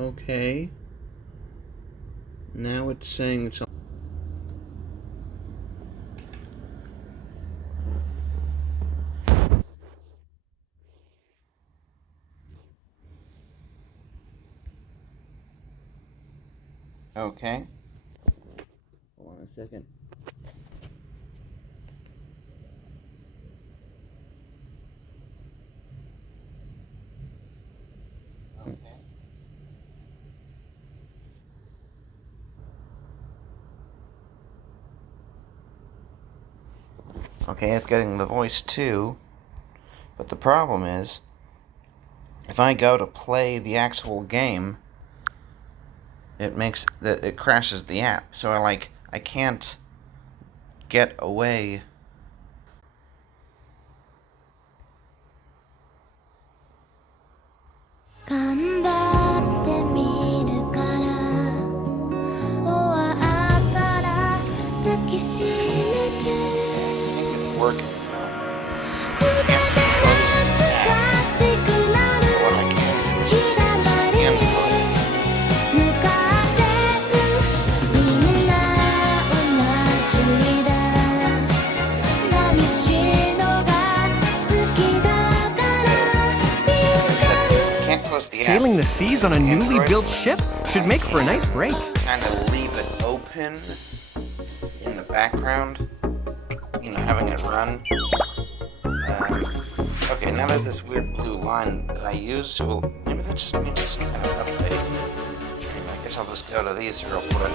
Okay. Now it's saying it's... Okay. Hold on a second. Okay. Okay, it's getting the voice too. But the problem is, if I go to play the actual game, it crashes the app. So I can't get away. It's working. Sailing the seas on a newly built ship should make for a nice break. Kind of leave it open in the background, having it run. Okay, now there's this weird blue line that I used, so maybe that just means some kind of update. Anyway, I guess I'll just go to these real quick.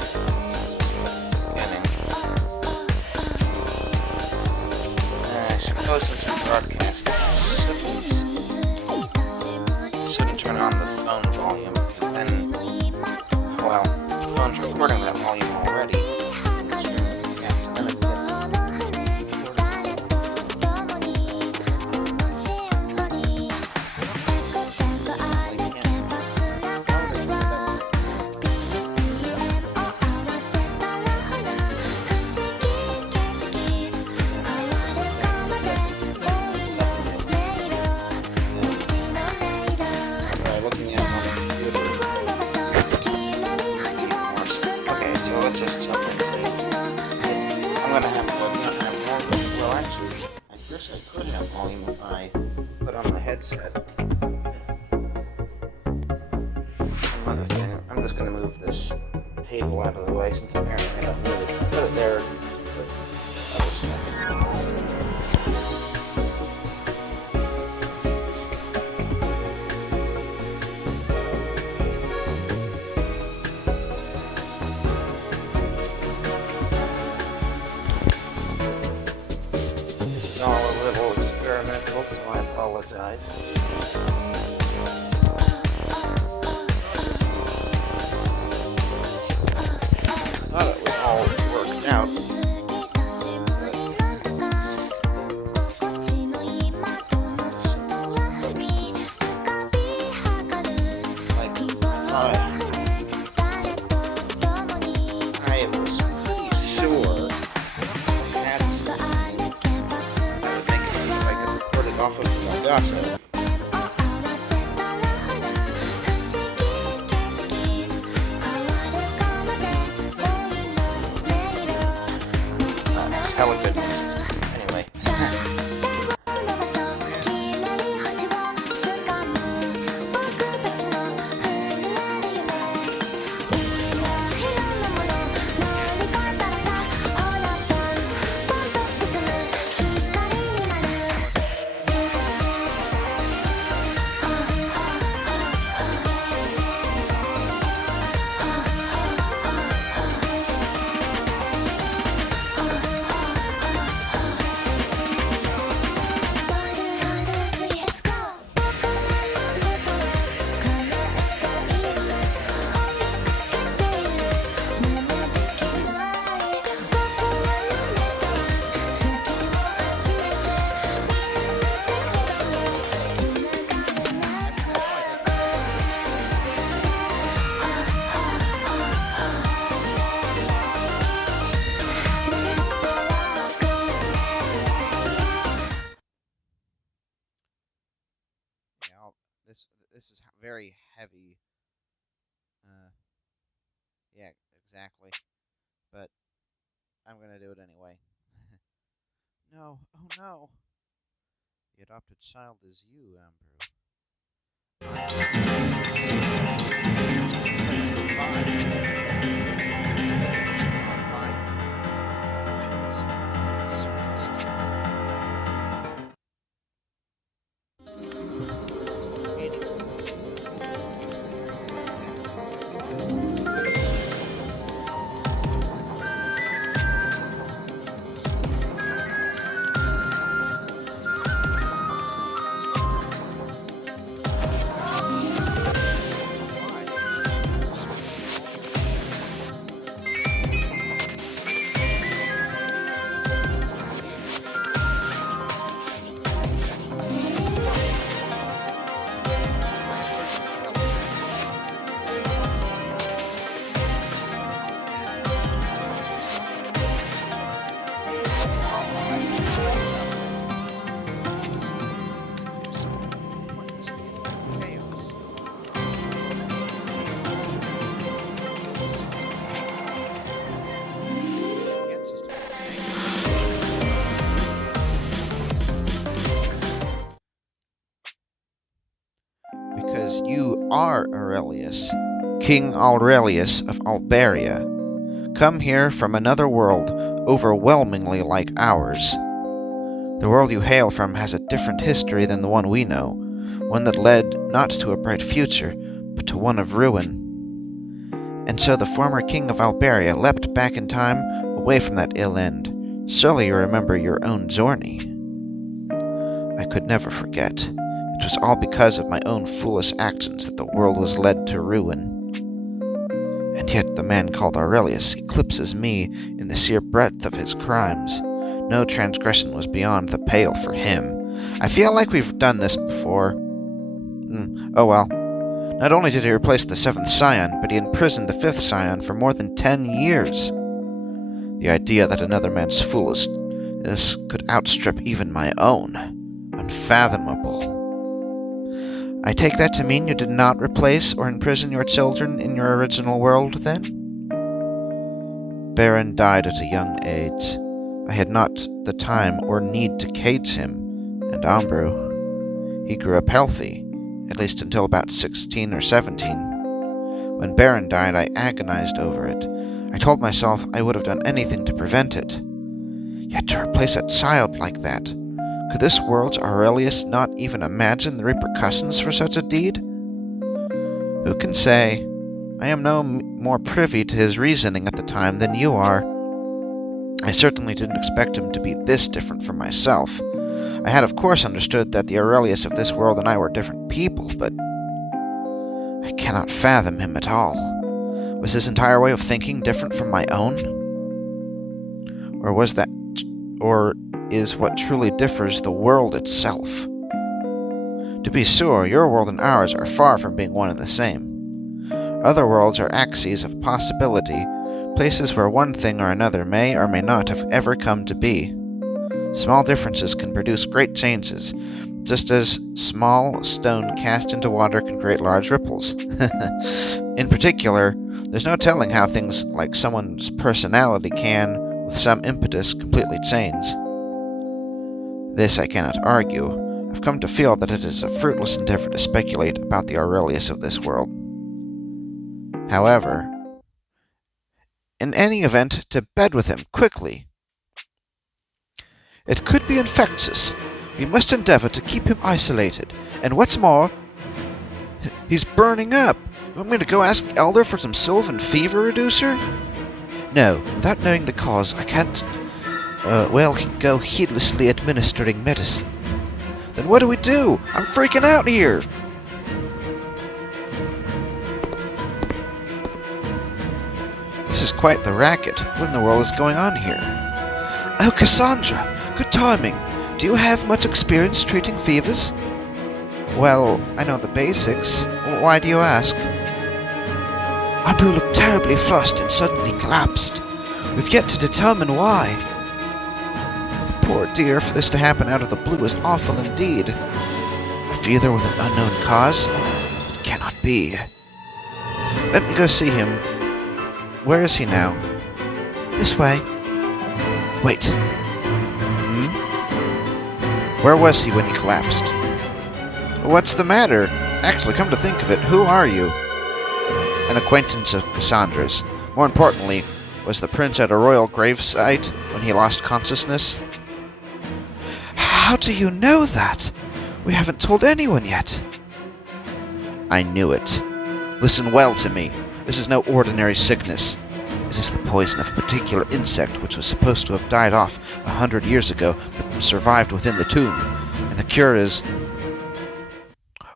I suppose it's a broadcast. Shouldn't turn on the phone volume, because then, well, the phone's recording that volume already. Headset. Another thing, I'm just going to move this table out of the way since apparently I don't need it. Put it there. This is all a little experimental, so I apologize. Thought it was all worked out. I was sure that would make it seem like I recorded off of Elgato. Hella good news. Anyway. This is very heavy exactly. But I'm gonna do it anyway. No, oh no. The adopted child is you, Amber. Place 'Cause you are Aurelius, King Aurelius of Alberia, come here from another world overwhelmingly like ours. The world you hail from has a different history than the one we know, one that led not to a bright future, but to one of ruin. And so the former king of Alberia leapt back in time away from that ill end. Surely you remember your own Zorni. I could never forget. It was all because of my own foolish actions that the world was led to ruin. And yet the man called Aurelius eclipses me in the sheer breadth of his crimes. No transgression was beyond the pale for him. I feel like we've done this before. Oh well. Not only did he replace the seventh scion, but he imprisoned the fifth scion for more than 10 years. The idea that another man's foolishness could outstrip even my own. Unfathomable. I take that to mean you did not replace or imprison your children in your original world, then? Baron died at a young age. I had not the time or need to cage him, and Ambrew. He grew up healthy, at least until about 16 or 17. When Baron died, I agonized over it. I told myself I would have done anything to prevent it. Yet to replace a child like that, could this world's Aurelius not even imagine the repercussions for such a deed? Who can say? I am no more privy to his reasoning at the time than you are. I certainly didn't expect him to be this different from myself. I had of course understood that the Aurelius of this world and I were different people, but I cannot fathom him at all. Was his entire way of thinking different from my own? Or is what truly differs the world itself? To be sure, your world and ours are far from being one and the same. Other worlds are axes of possibility, places where one thing or another may or may not have ever come to be. Small differences can produce great changes, just as small stone cast into water can create large ripples. In particular, there's no telling how things like someone's personality can, with some impetus, completely change. This I cannot argue. I've come to feel that it is a fruitless endeavor to speculate about the Aurelius of this world. However, in any event, to bed with him, quickly. It could be infectious. We must endeavor to keep him isolated. And what's more, he's burning up. You want me to go ask the Elder for some sylvan fever reducer? No, without knowing the cause, I can't, go heedlessly administering medicine. Then what do we do? I'm freaking out here! This is quite the racket. What in the world is going on here? Oh, Cassandra! Good timing. Do you have much experience treating fevers? Well, I know the basics. Why do you ask? Ambrew looked terribly flushed and suddenly collapsed. We've yet to determine why. The poor dear, for this to happen out of the blue is awful indeed. A fever with an unknown cause? It cannot be. Let me go see him. Where is he now? This way. Wait. Where was he when he collapsed? What's the matter? Actually, come to think of it, who are you? An acquaintance of Cassandra's. More importantly, was the prince at a royal gravesite when he lost consciousness? How do you know that? We haven't told anyone yet. I knew it. Listen well to me. This is no ordinary sickness. It is the poison of a particular insect which was supposed to have died off 100 years ago, but survived within the tomb. And the cure is...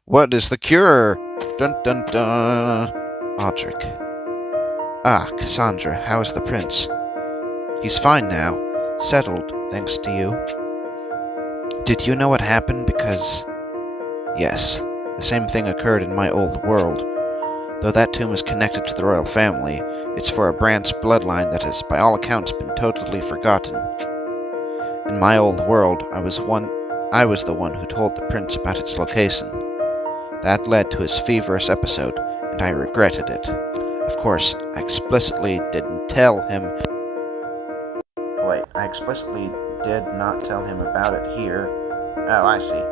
What is the cure? Dun dun dun. Audric. Ah, Cassandra, how is the prince? He's fine now. Settled, thanks to you. Did you know what happened? Because... Yes, the same thing occurred in my old world. Though that tomb is connected to the royal family, it's for a branch bloodline that has, by all accounts, been totally forgotten. In my old world, I was the one who told the prince about its location. That led to his feverish episode, and I regretted it. Of course, I explicitly didn't tell him... Wait, I explicitly did not tell him about it here. Oh, I see.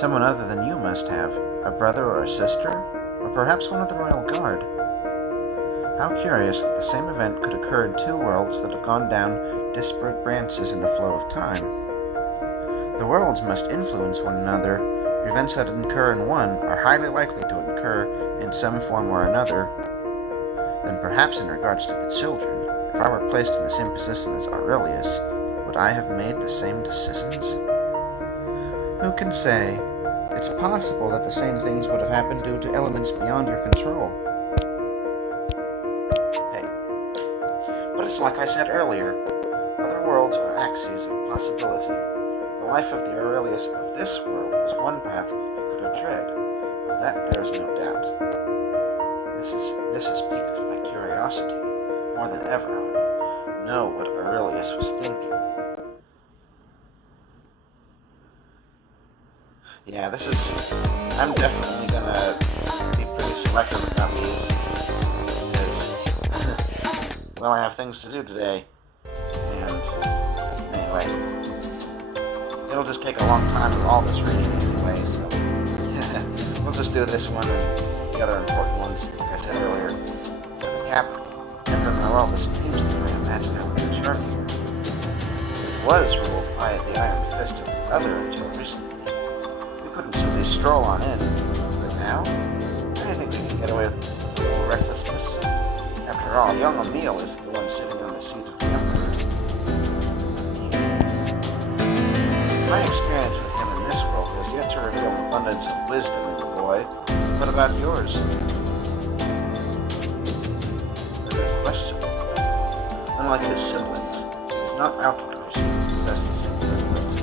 Someone other than you must have. A brother or a sister? Or perhaps one of the royal guard. How curious that the same event could occur in two worlds that have gone down disparate branches in the flow of time. The worlds must influence one another. Events that occur in one are highly likely to occur in some form or another. Then perhaps in regards to the children, if I were placed in the same position as Aurelius, would I have made the same decisions? Who can say? It's possible that the same things would have happened due to elements beyond your control. Hey. But it's like I said earlier, other worlds are axes of possibility. The life of the Aurelius of this world was one path you could have tread. Of that there is no doubt. This has piqued my curiosity. More than ever, I would know what Aurelius was thinking. Yeah, I'm definitely gonna be pretty selective about these, because, well, I have things to do today, and, anyway, it'll just take a long time with all this reading anyway, so, we'll just do this one and the other important ones, like I said earlier. The capital, Emperor Noel, this seems to me, imagine how we could start here. It was ruled by the iron fist of the other until recently. Couldn't simply stroll on in, but now, I think we can get away with a little recklessness. After all, young Emil is the one sitting on the seat of the Emperor. My experience with him in this world has yet to reveal an abundance of wisdom in the boy. What about yours? A good question. Unlike his siblings, he is not outwardly seen to possess the same privileges.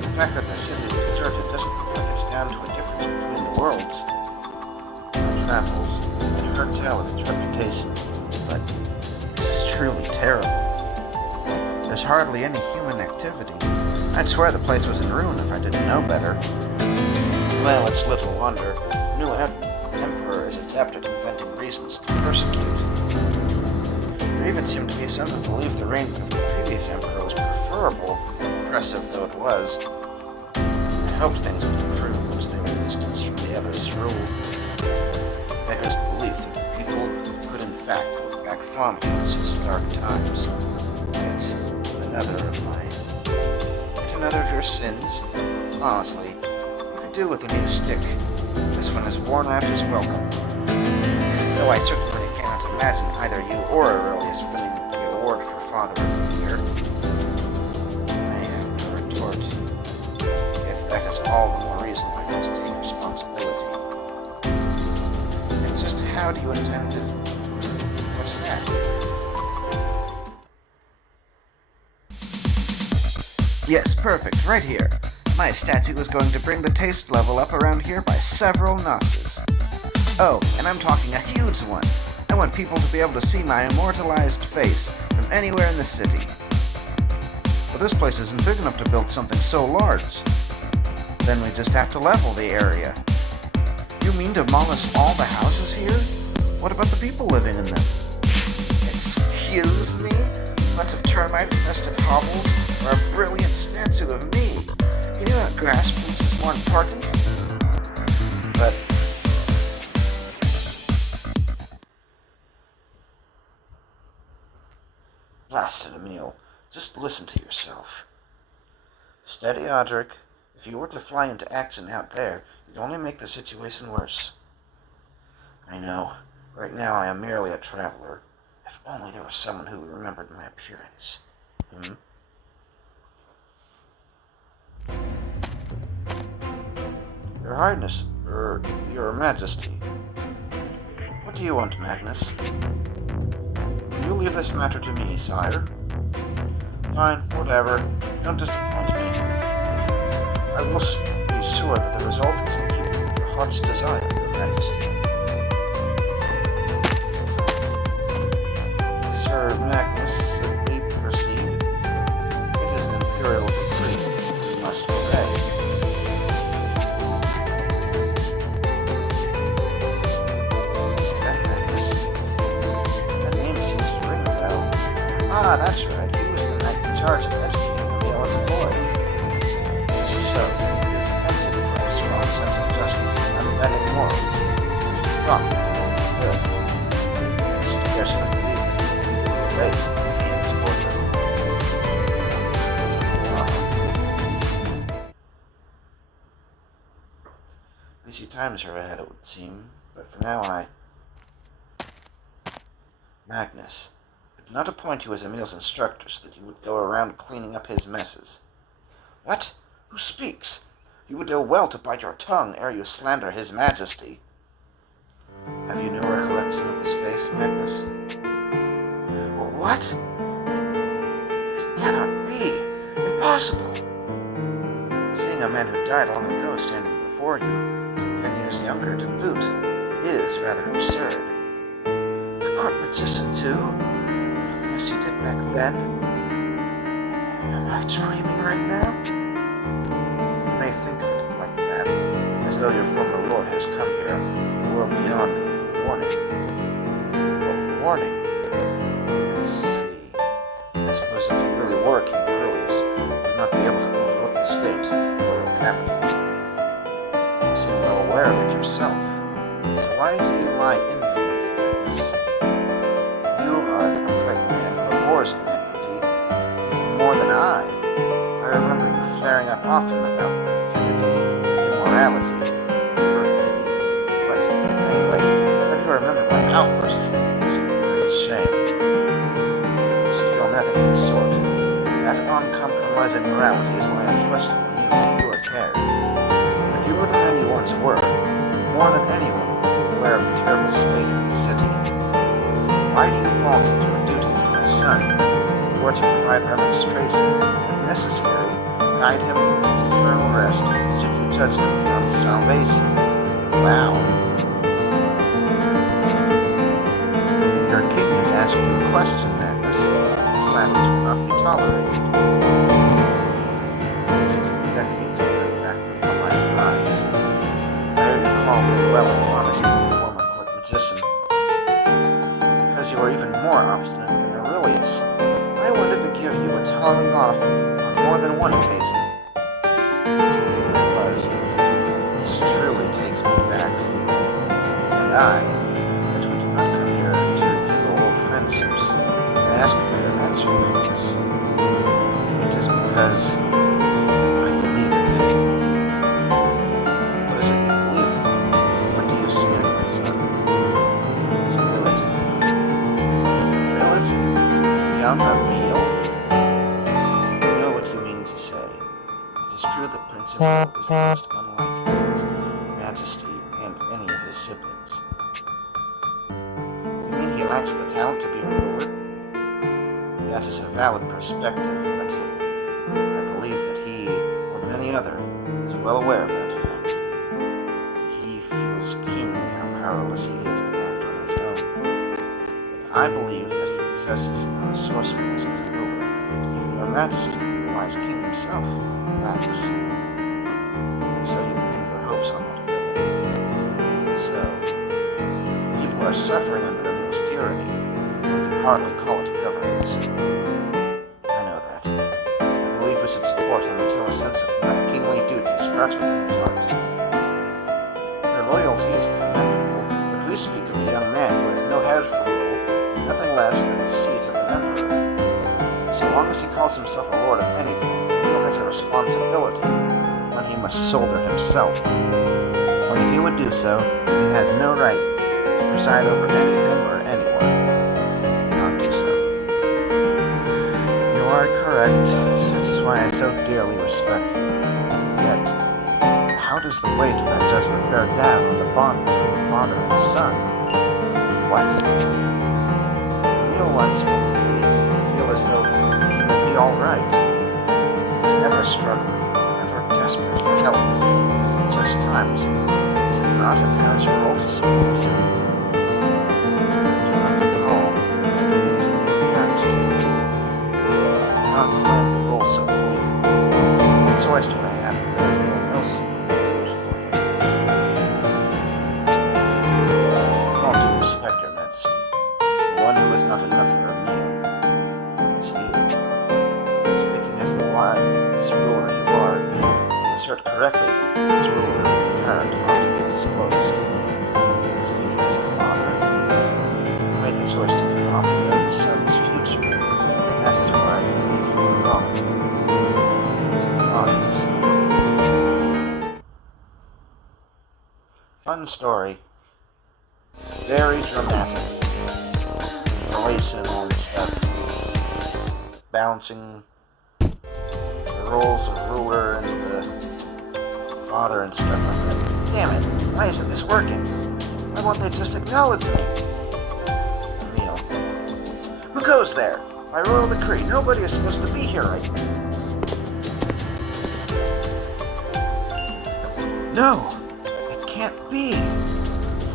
The fact that the city is deserted doesn't look like it's down to a difference between the worlds. My travels, I've heard tell of its reputation, but this is truly terrible. There's hardly any human activity. I'd swear the place was in ruin if I didn't know better. Well, it's little wonder. The new emperor is adept at inventing reasons to persecute. There even seemed to be some who believed the reign of the previous emperor was preferable, impressive though it was. I hoped things would improve once they were distanced from the other's rule. Beggars belief that the people could in fact look back fondly on such dark times. Yet another of your sins. Honestly, you could do with a new stick. This one is worn out as welcome. Though I certainly cannot imagine either you or Aurelius winning the award for Father of the Year. I have no retort. Yet that is all the more reason why I must take responsibility. And just how do you intend to... What's that? Yes, perfect, right here. My statue is going to bring the taste level up around here by several notches. Oh, and I'm talking a huge one. I want people to be able to see my immortalized face from anywhere in the city. But this place isn't big enough to build something so large. Then we just have to level the area. You mean demolish all the houses here? What about the people living in them? Excuse me? A bunch of termite-infested hovels, or a brilliant statue of me? You do not grasp this is more important? But blasted Emil, just listen to yourself. Steady, Audric. If you were to fly into action out there, you'd only make the situation worse. I know. Right now I am merely a traveler. If only there was someone who remembered my appearance. Your Highness, Your Majesty. What do you want, Magnus? You leave this matter to me, sire. Fine, whatever. Don't disappoint me. I will be sure that the result is in keeping with your heart's desire, Your Majesty. Sir Magnus, if we proceed, it is an imperial decree. We must obey. Is that Magnus? That name seems to ring a bell. Ah, that's right. He was the knight in charge of educating Emil as a boy. So, he is affected by a strong sense of justice and unbending morals. Strong, good. Scarcely believe it. Based on the sport. Busy times are ahead, it would seem, but for now Magnus, I did not appoint you as Emil's instructor so that you would go around cleaning up his messes. What? Who speaks? You would do well to bite your tongue ere you slander his majesty. Have you no recollection of this face, Magnus? What? It cannot be. Impossible. Seeing a man who died long ago standing before you, 10 years younger to boot, is rather absurd. The court magician, too? Looking as she did back then? Am I dreaming right now? You may think of it like that, as though your former lord has come here, the world beyond, with a warning. A warning? I see. I suppose if you really were King Aurelius, you would not be able to overlook the state of the royal capital. You seem well aware of it yourself. So why do you lie indolent like this? You are an upright man who abhors iniquity, even more than I. I remember you flaring up often about perfidy, immorality, But anyway, then you remember my outburst. It's a great shame. You should feel nothing of the sort. That uncompromising morality is why I trusted Emil to your care. If you were the man you once were, more than anyone would be aware of the terrible state of the city. Why do you balk at your duty to my son? You are to provide remonstration, and if necessary, guide him to his eternal rest, should you judge him beyond salvation. Wow. Your king is asking you a question, Magnus. Silence will not be tolerated. This is decades ago back before my eyes. I recall very well an honesty of the former court magician. Because you are even more obstinate than Aurelius, I wanted to give you a telling off on more than one occasion. This truly takes me back. And that we did not come here to rekindle old friendships and ask for your answer, Magnus. It is because I believe in it. What is it you believe in? What do you see in my son? His ability. Ability? Young Emil? I know what you mean to say. It is true that Prince Emil is the most unlike his majesty and any of his siblings. You mean he lacks the talent to be a ruler? That is a valid perspective, but I believe that he, more than any other, is well aware of that fact. He feels keenly how powerless he is to act on his own. But I believe that he possesses a resourcefulness as a ruler that even your majesty, the wise king himself, lacks. And so you pin your hopes on that ability. So, people who are suffering under Emil's tyranny. We can hardly call it governance. I know that. I believe we should support him until a sense of kingly duty sprouts within his heart. Your loyalty is commendable, but we speak of a young man who has no head for rule, nothing less than the seat of an emperor. So long as he calls himself a lord of anything, Emil has a responsibility, one he must shoulder himself. But if he would do so, he has no right to preside over anything or anyone. Not do so. You are correct, this is why I so dearly respect you. Yet, how does the weight of that judgment bear down on the bond between the father and the son? What? Emil wants more than anything to feel as though he will be all right. He's never struggling, never desperate for help. At such times, is it not a parent's role to support him? I do not recall that I used any parent to not claim the role so believably. What choice do I have if there is no one else to do it for him? With all due respect, Your Majesty, the one who is not enough for a meal is you. Speaking as the wise ruler you are, you assert correctly that this ruler and parent ought to be disposed. Speaking as a father, you made the choice to cut off your own son's future, and that is where I believe you were wrong. As a father, you see. Fun story. Very dramatic. Racing and stuff. Balancing the roles of ruler and the father and stuff like that. Damn it, why isn't this working? Why won't they just acknowledge me? Emil. Who goes there? By royal decree, nobody is supposed to be here right now. No, it can't be.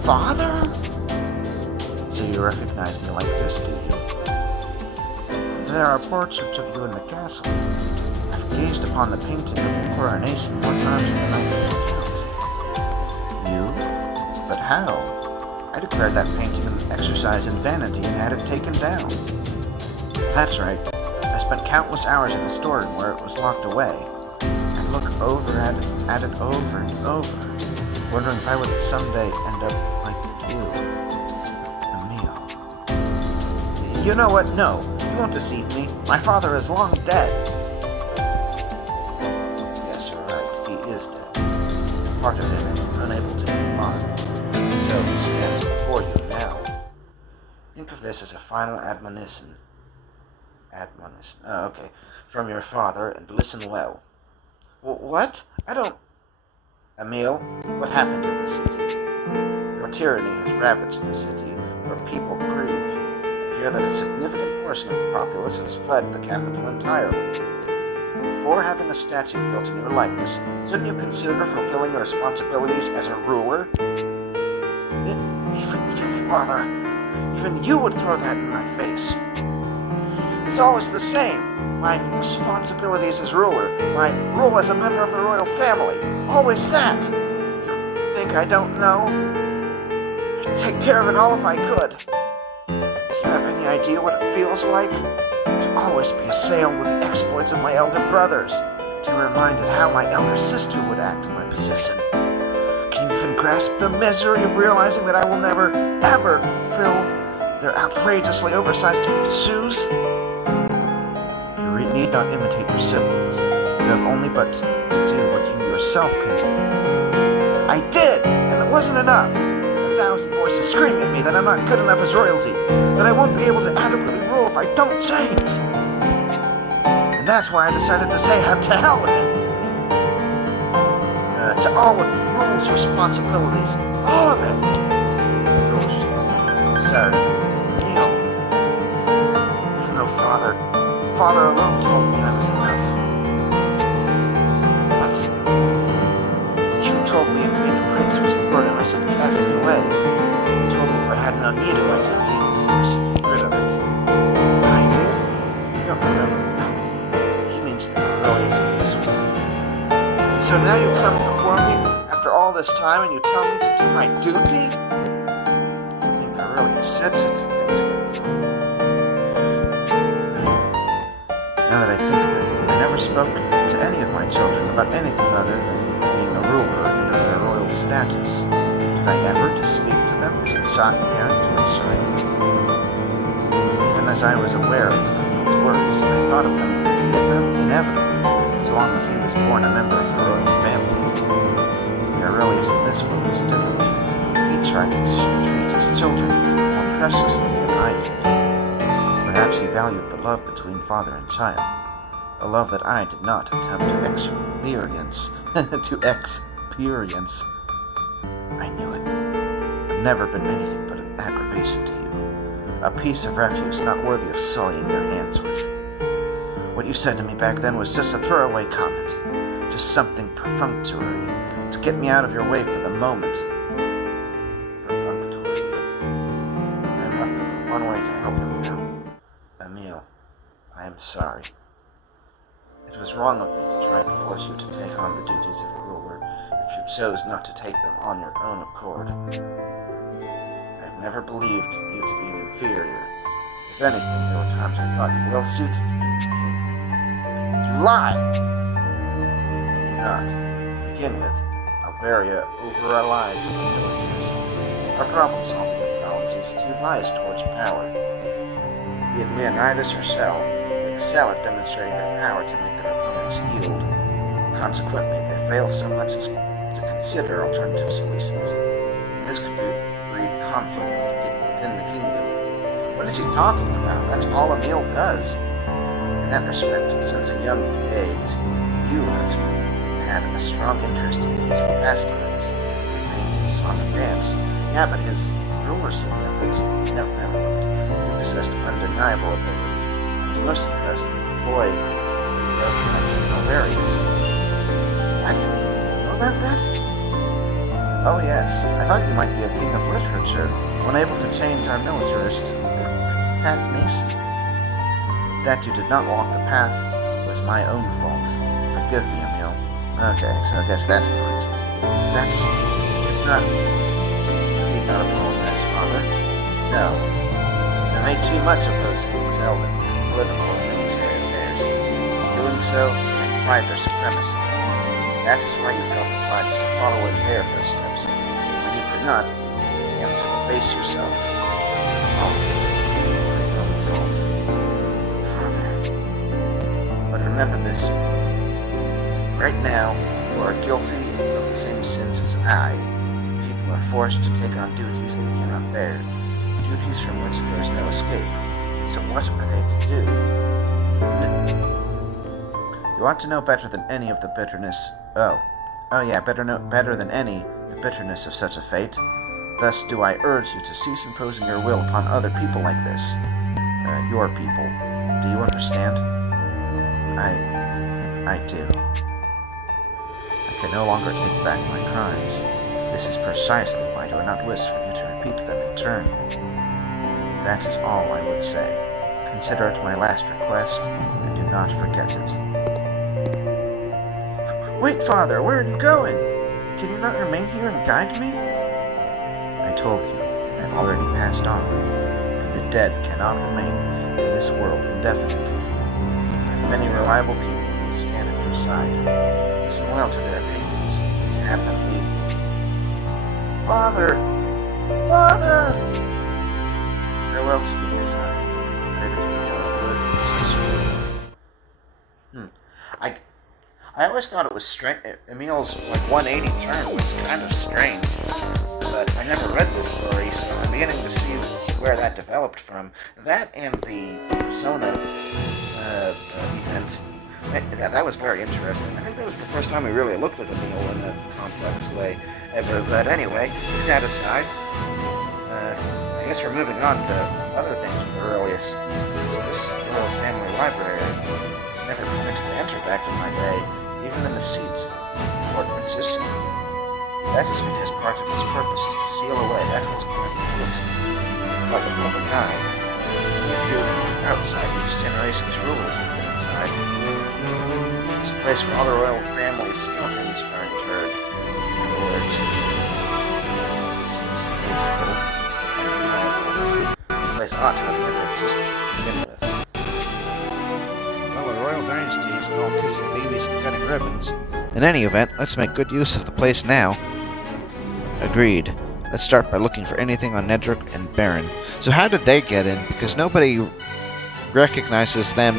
Father? So you recognize me like this, do you? There are portraits of you in the castle. I've gazed upon the painting of your coronation more times than I can count. You? But how? I declared that painting an exercise in vanity and had it taken down. That's right. I spent countless hours in the storeroom where it was locked away. I'd look over at it over and over, wondering if I would someday end up like you. Emil. You know what? No, you won't deceive me. My father is long dead. Yes, you're right. He is dead. Part of him is unable to move on. So he stands before you now. Think of this as a final admonition. Oh, okay. From your father, and listen well. What? I don't... Emil, what happened in the city? Your tyranny has ravaged the city, where people grieve. I hear that a significant portion of the populace has fled the capital entirely. Before having a statue built in your likeness, shouldn't you consider fulfilling your responsibilities as a ruler? Even you, father, even you would throw that in my face. It's always the same. My responsibilities as ruler, my role as a member of the royal family, always that. You think I don't know? I'd take care of it all if I could. Do you have any idea what it feels like? To always be assailed with the exploits of my elder brothers, to be reminded how my elder sister would act in my position. Can you even grasp the misery of realizing that I will never, ever fill their outrageously oversized shoes? You need not imitate your siblings. You have only but to do what you yourself can do. I did, and it wasn't enough. 1,000 voices screaming at me that I'm not good enough as royalty, that I won't be able to adequately rule if I don't change. And that's why I decided to say to hell with it. To all of it, rules, responsibilities, all of it. Rules, responsibilities. Sorry, Neil. Even though Father alone told me I was enough. But you told me if being a prince was a burden, I should cast it away. You told me if I had no need of my duty, I should get rid of it. I did? You don't remember? No. He means the glories of this world. And so now you come before me after all this time and you tell me to do my duty? I think I said such a thing to me. Now that I think of it, I never spoke to any of my children about anything other than being a ruler and of their royal status. Did I ever to speak to them as a son parent to a child? Even as I was aware of Camille's worries, I thought of them as inevitable, as long as he was born a member of the royal family. The Aurelius in this world was different. He tried to treat his children more preciously than I did. Perhaps he valued the love between father and child, a love that I did not attempt to experience. I knew it. I've never been anything but an aggravation to you, a piece of refuse not worthy of sullying your hands with. What you said to me back then was just a throwaway comment, just something perfunctory to get me out of your way for the moment. Perfunctory. I'm left with one way to help him now. Emil, I am sorry. It was wrong of me to try to force you to take on the duties of a ruler if you chose not to take them on your own accord. I've never believed you to be an inferior. If anything, there were times I thought you well suited to being king. You lie! I do not. To begin with, Alberia over our lives as a military. Our problem-solving methodology is too biased towards power. Be it Leonidas or Cell, they excel at demonstrating their power to make their opponents yield. Consequently, they fail so much as to consider alternative solutions. This could breed conflict within the kingdom. What is he talking about? That's all Emil does. In that respect, since a young age, you have had a strong interest in peaceful pastimes, song and dance. Yeah, but his rulership methods, no. He possessed undeniable ability. I was most impressed with the boy who wrote Hilarious. What? You know about that? Oh yes, I thought you might be a king of literature, unable to change our militarist nation. That you did not walk the path was my own fault. Forgive me, Emil. Okay, so I guess that's the reason. That's... if not... you need not apologize, Father. No. I made too much of those who excelled in political and military affairs. In doing so, I implied their supremacy. That is why you felt obliged to follow in their footsteps. When you could not, you have to abase yourself. All of it. Your own fault. Father. But remember this. Right now, you are guilty of the same sins as I. People are forced to take on duties they cannot bear. Duties from which there is no escape. So what are they to do? You ought to know better than any of the bitterness... better than any the bitterness of such a fate. Thus do I urge you to cease imposing your will upon other people like this. Your people. Do you understand? I do. I can no longer take back my crimes. This is precisely why I do not wish for you to repeat them in turn. That is all I would say. Consider it my last request, and do not forget it. Wait, Father, where are you going? Can you not remain here and guide me? I told you, I have already passed on, and the dead cannot remain in this world indefinitely. I have many reliable people who will stand at your side. Listen well to their opinions, and have them lead you. Father! Father! Farewell to you, my son. Pray that you know good and I always thought it was strange. Emil's 180 turn was kind of strange, but I never read this story, so I'm beginning to see where that developed from. That and the Persona event. That was very interesting. I think that was the first time we really looked at Emil in a complex way. But anyway, that aside, I guess we're moving on to other things with Aurelius. So this is the Royal Family Library. I never permitted to enter back in my day, even in the seat, ordinances. That is because part of its purpose is to seal away that which cannot be fixed by the public eye. If you're outside, each generation's rules have been inside. It's a place where all the royal family's skeletons are interred. In other words, place ought to have never existed to begin with. Well, a royal dynasty isn't all kissing babies and cutting ribbons. In any event, let's make good use of the place now. Agreed. Let's start by looking for anything on Nedrick and Baron. So how did they get in? Because nobody recognizes them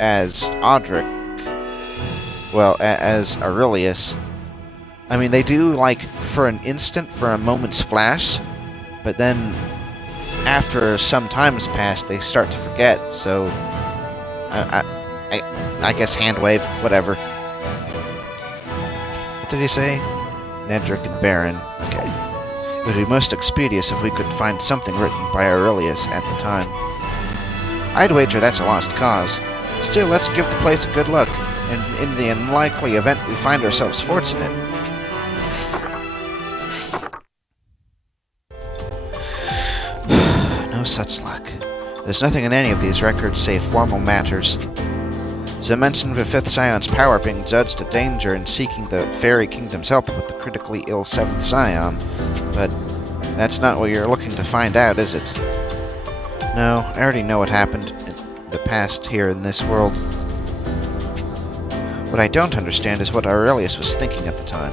as Audric. Well, as Aurelius. I mean, they do, like, for an instant, for a moment's flash, but then, after some time has passed, they start to forget, so... I guess hand wave, whatever. What did he say? Nedrick and Baron. Okay. It would be most expeditious if we could find something written by Aurelius at the time. I'd wager that's a lost cause. Still, let's give the place a good look, and in the unlikely event we find ourselves fortunate. No such luck. There's nothing in any of these records save formal matters. As I mentioned, the Fifth Scion's power being judged a danger in seeking the Fairy Kingdom's help with the critically ill Seventh Scion, but that's not what you're looking to find out, is it? No, I already know what happened in the past here in this world. What I don't understand is what Aurelius was thinking at the time.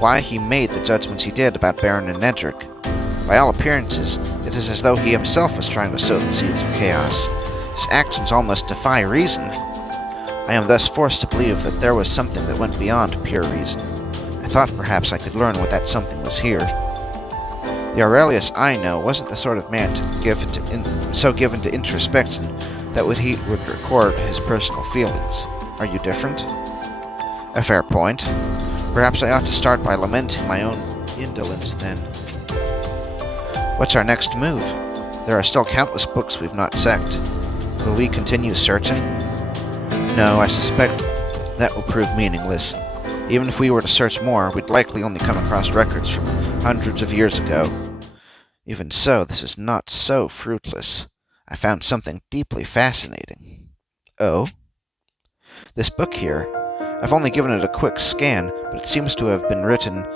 Why he made the judgments he did about Baron and Nedrick. By all appearances, it is as though he himself was trying to sow the seeds of chaos. His actions almost defy reason. I am thus forced to believe that there was something that went beyond pure reason. I thought perhaps I could learn what that something was here. The Aurelius I know wasn't the sort of man so given to introspection that he would record his personal feelings. Are you different? A fair point. Perhaps I ought to start by lamenting my own indolence then. What's our next move? There are still countless books we've not checked. Will we continue searching? No, I suspect that will prove meaningless. Even if we were to search more, we'd likely only come across records from hundreds of years ago. Even so, this is not so fruitless. I found something deeply fascinating. Oh? This book here. I've only given it a quick scan, but it seems to have been written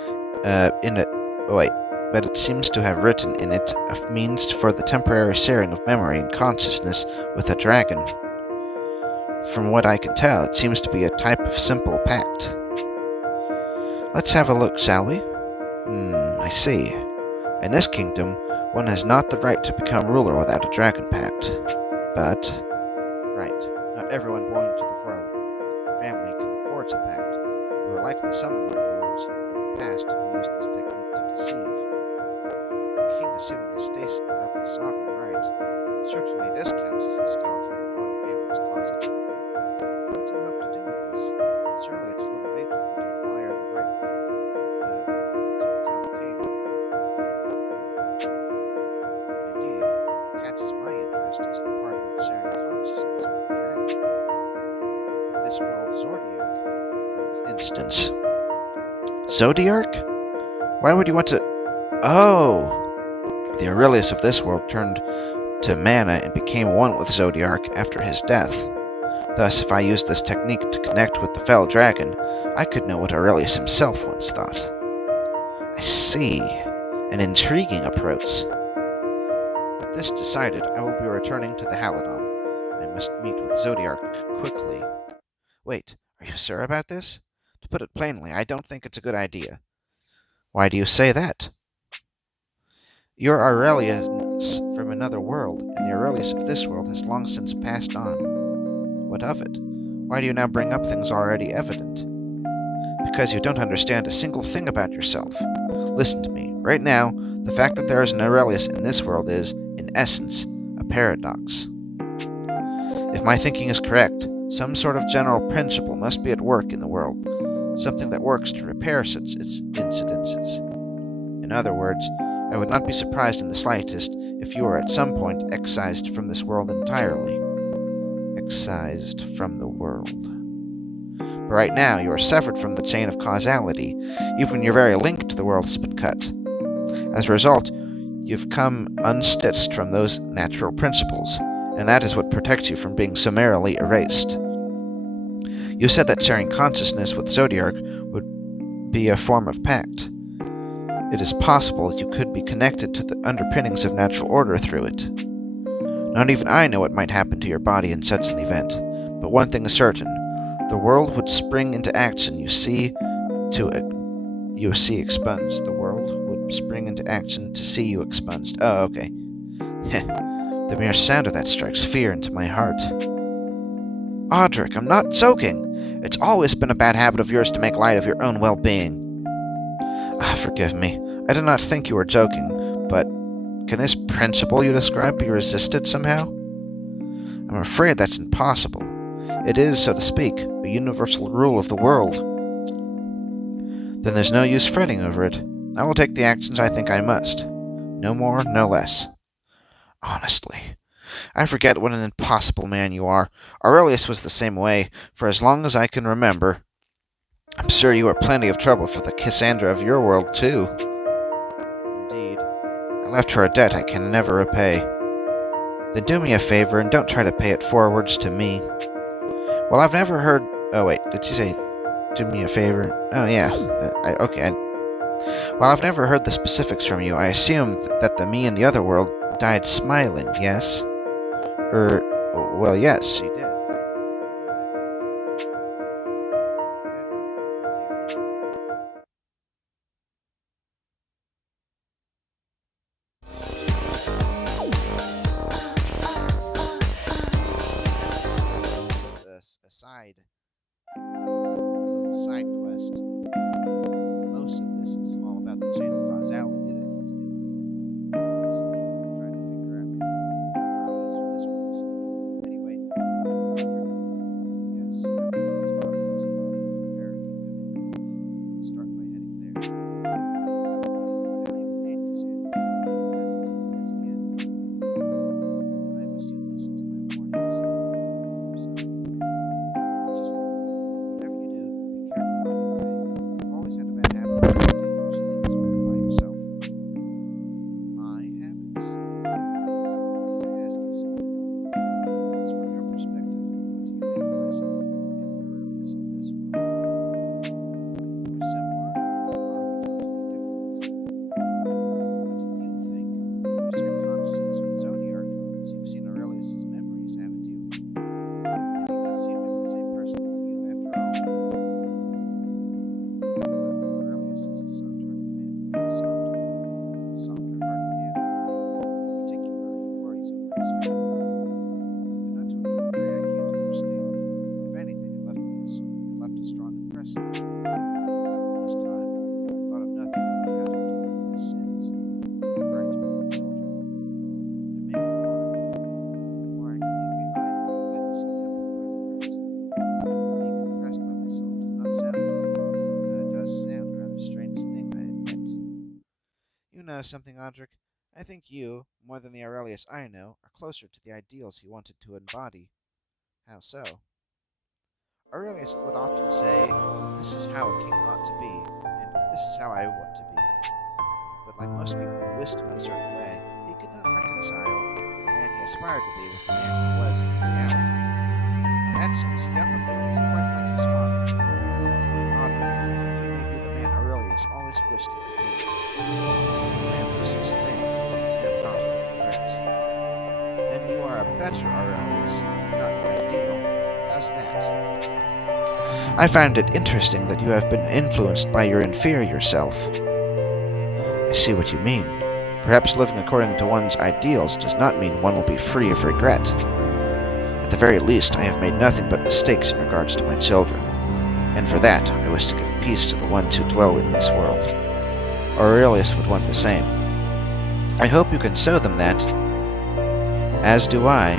it seems to have written in it a means for the temporary sharing of memory and consciousness with a dragon. From what I can tell, it seems to be a type of simple pact. Let's have a look, shall we? I see. In this kingdom, one has not the right to become ruler without a dragon pact. But... right, not everyone born into the royal family can forge a pact. There were likely some among the rulers of the past who used this technique to deceive. The king assuming his station without the sovereign right. Certainly this counts as a skeleton in the royal family's closet. What do you hope to do with this? Surely it's a little late for you to acquire the right to become king. Indeed, what catches my interest is the part about sharing consciousness with the dragon. In this world, Zodiac, for instance. Zodiac? Why would you want to... Oh! The Aurelius of this world turned to mana and became one with Zodiac after his death. Thus, if I used this technique to connect with the fell dragon, I could know what Aurelius himself once thought. I see. An intriguing approach. With this decided, I will be returning to the Halidom. I must meet with Zodiac quickly. Wait, are you sure about this? To put it plainly, I don't think it's a good idea. Why do you say that? You're Aurelius from another world, and the Aurelius of this world has long since passed on. What of it? Why do you now bring up things already evident? Because you don't understand a single thing about yourself. Listen to me. Right now, the fact that there is an Aurelius in this world is, in essence, a paradox. If my thinking is correct, some sort of general principle must be at work in the world, something that works to repair such its incidences. In other words, I would not be surprised in the slightest if you were at some point excised from this world entirely. Excised from the world. But right now, you are severed from the chain of causality. Even your very link to the world has been cut. As a result, you've come unstitched from those natural principles, and that is what protects you from being summarily erased. You said that sharing consciousness with Zodiac would be a form of pact. It is possible you could be connected to the underpinnings of natural order through it. Not even I know what might happen to your body in such an event. But one thing is certain. The world would spring into action you see expunged. The world would spring into action to see you expunged. Oh, okay. The mere sound of that strikes fear into my heart. Audric, I'm not joking. It's always been a bad habit of yours to make light of your own well-being. Forgive me. I did not think you were joking, but can this principle you describe be resisted somehow? I'm afraid that's impossible. It is, so to speak, a universal rule of the world. Then there's no use fretting over it. I will take the actions I think I must. No more, no less. Honestly, I forget what an impossible man you are. Aurelius was the same way, for as long as I can remember. I'm sure you are plenty of trouble for the Cassandra of your world, too. Indeed. I left her a debt I can never repay. Then do me a favor and don't try to pay it forwards to me. Well, I've never heard... Oh, wait, did she say do me a favor? Oh, yeah. Okay. While I've never heard the specifics from you, I assume that the me in the other world died smiling, yes? Well, yes, she did. A side quest. Most of this is all about the chain of causality that he's doing. It's trying to figure out how this works. Anyway, yes, it's conference for the Fairy Kingdom. We'll start by heading there. Valuable aid, Cassandra. Again. And I wish you'd listen to my warnings. Whatever you do, be careful on your way. You've always had a bad habit of doing dangerous things when you're by yourself. My habits? I ask you something. It's from your perspective. What do you make of myself and the Aurelius of this world? Are we similar, or are we totally different? What do you think? You shared consciousness with Zodiark, so you've seen Aurelius's memories, haven't you? Did he not seem to be the same person as you after all? I realize that Aurelius is a softer-hearted man. Softer-hearted man than I. In particular, he worries over his family. But not to a degree I can't understand. If anything, it left a strong impression. All this time, I thought of nothing but how to atone for my sins. Right about my children. There may be more I can leave behind, but legacy tempered by regret. Being impressed by myself does sound a rather strange thing, I admit. You know something, Audric? I think you, more than the Aurelius I know, are closer to the ideals he wanted to embody. How so? Aurelius would often say, "This is how a king ought to be, and this is how I want to be." But like most people who wish to be a certain way, he could not reconcile the man he aspired to be with the man he was in reality. In that sense, the younger was quite like his father. Audric, I think you may be the man Aurelius always wished he could be. If I do such thing, I am not regret. Then you are a better Aurelius, if not your ideal. How's that? I find it interesting that you have been influenced by your inferior self. I see what you mean. Perhaps living according to one's ideals does not mean one will be free of regret. At the very least, I have made nothing but mistakes in regards to my children, and for that I wish to give peace to the ones who dwell in this world. Aurelius would want the same. I hope you can show them that. As do I.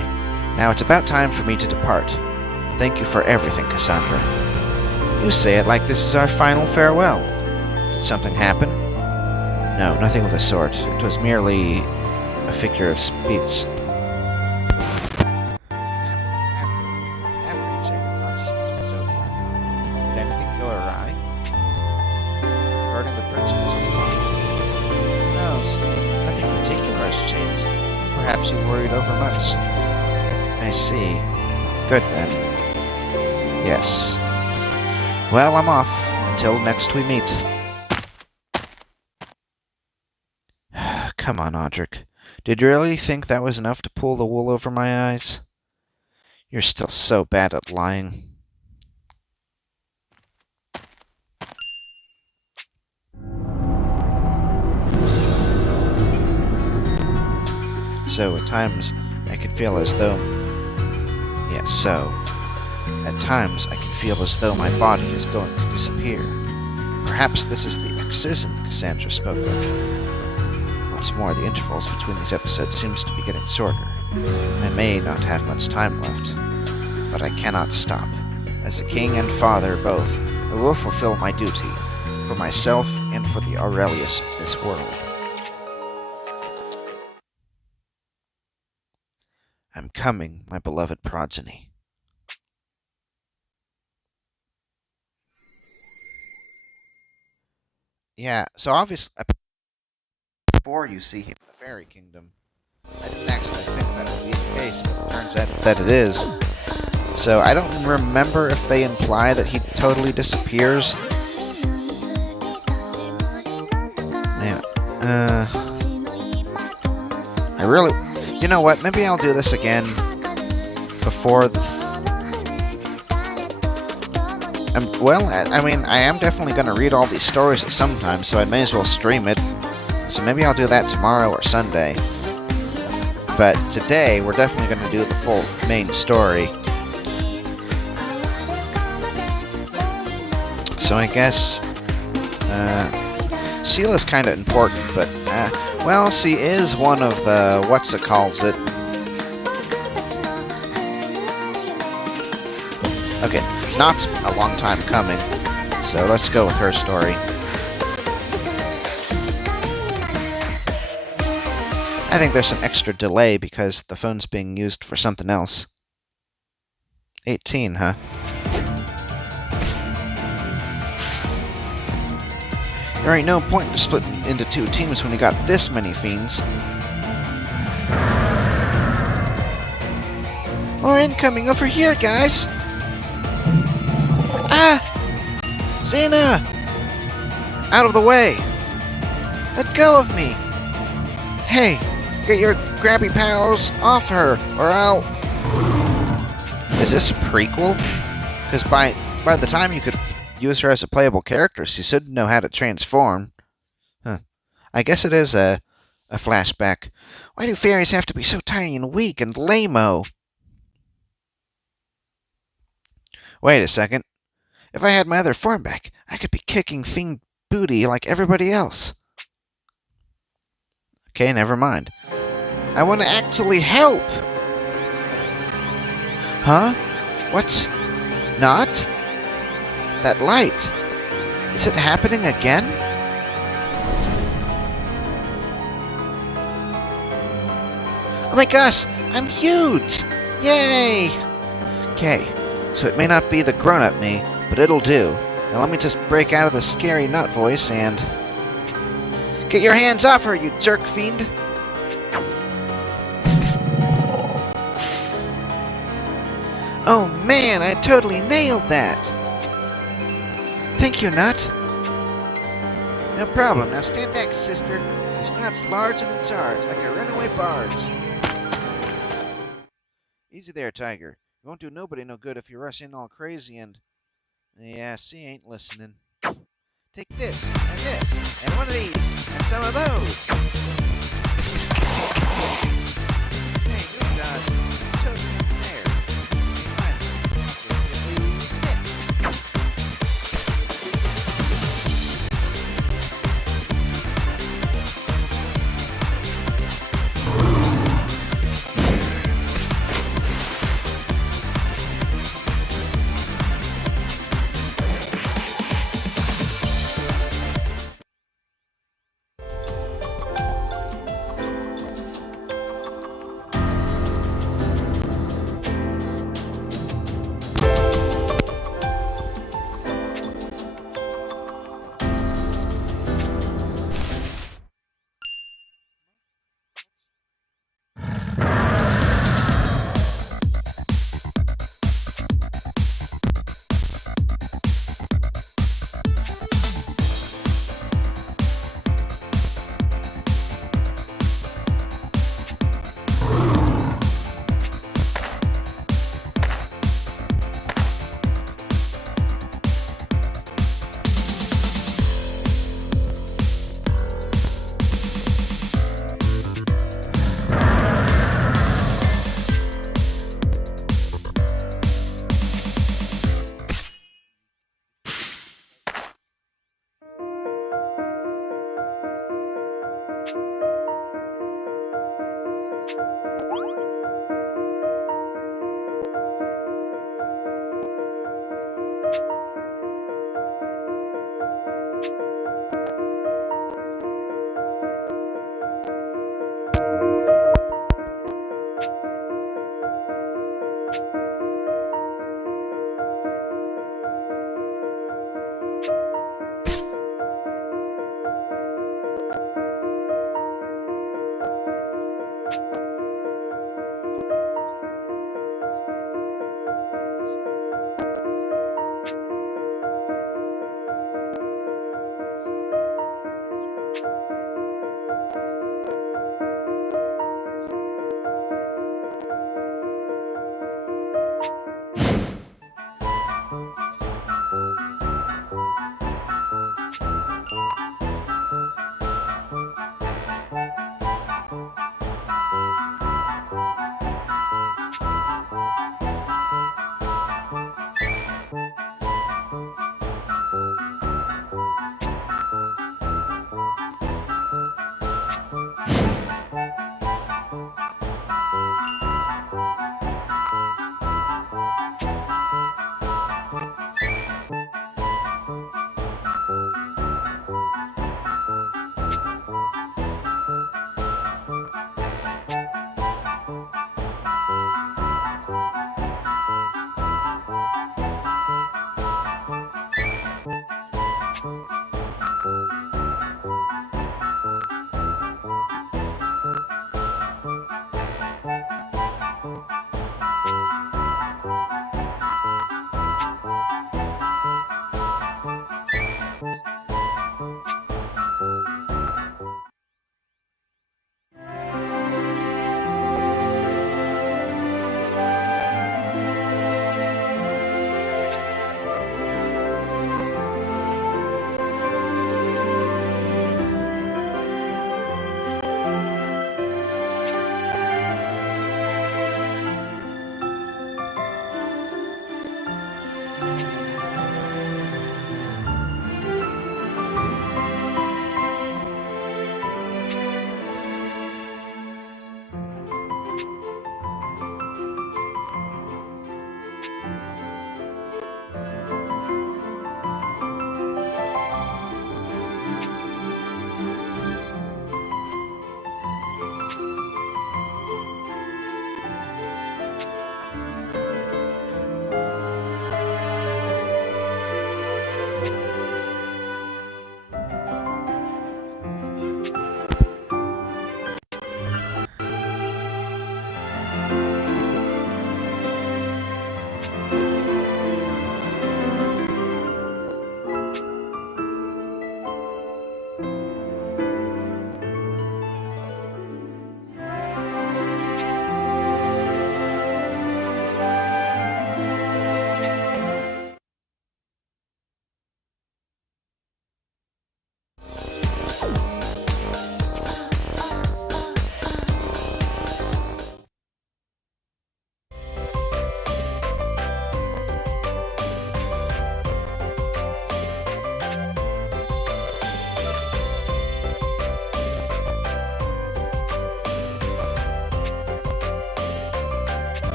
Now it's about time for me to depart. Thank you for everything, Cassandra. You say it like this is our final farewell. Did something happen? No, nothing of the sort. It was merely a figure of speech. After you shared your consciousness with Zodiac, did anything go awry? Regarding the principles of the law? Who knows? Nothing particular has changed. Perhaps you worried overmuch. I see. Good then. Yes. Well, I'm off. Until next we meet. Come on, Audric. Did you really think that was enough to pull the wool over my eyes? You're still so bad at lying. So, at times, I can feel as though... Yes, so... At times, I can feel as though my body is going to disappear. Perhaps this is the excision Cassandra spoke of. What's more, the intervals between these episodes seems to be getting shorter. I may not have much time left, but I cannot stop. As a king and father both, I will fulfill my duty, for myself and for the Aurelius of this world. I'm coming, my beloved progeny. Yeah, so obviously, before you see him in the fairy kingdom, I didn't actually think that would be the case, but it turns out that it is. So I don't remember if they imply that he totally disappears. Man, I really... You know what, maybe I'll do this again before the... well, I mean, I am definitely going to read all these stories at some time, so I may as well stream it. So maybe I'll do that tomorrow or Sunday. But today, we're definitely going to do the full main story. So I guess... Sheila's kind of important, but... well, she is one of the... what's-it-calls-it. Okay, not a long time coming, so let's go with her story. I think there's some extra delay because the phone's being used for something else. 18, huh? There ain't no point in splitting into two teams when you got this many fiends. More incoming over here, guys! Ah! Xena! Out of the way! Let go of me! Hey! Get your grabby powers off her, or I'll... Is this a prequel? Because by the time you could use her as a playable character, she should know how to transform. Huh. I guess it is a flashback. Why do fairies have to be so tiny and weak and lame-o? Wait a second. If I had my other form back, I could be kicking fiend booty like everybody else. Okay, never mind. I want to actually help! Huh? What's... not? That light. Is it happening again? Oh my gosh! I'm huge! Yay! Okay, so it may not be the grown-up me, but it'll do. Now let me just break out of the scary nut voice and... Get your hands off her, you jerk fiend! Oh man, I totally nailed that! Thank you, Nut. No problem. Now stand back, sister. This Nut's large and in charge, like a runaway barge. Easy there, Tiger. It won't do nobody no good if you rush in all crazy and... Yeah, she ain't listening. Take this, and one of these, and some of those! Hey, good God. It's totally unfair.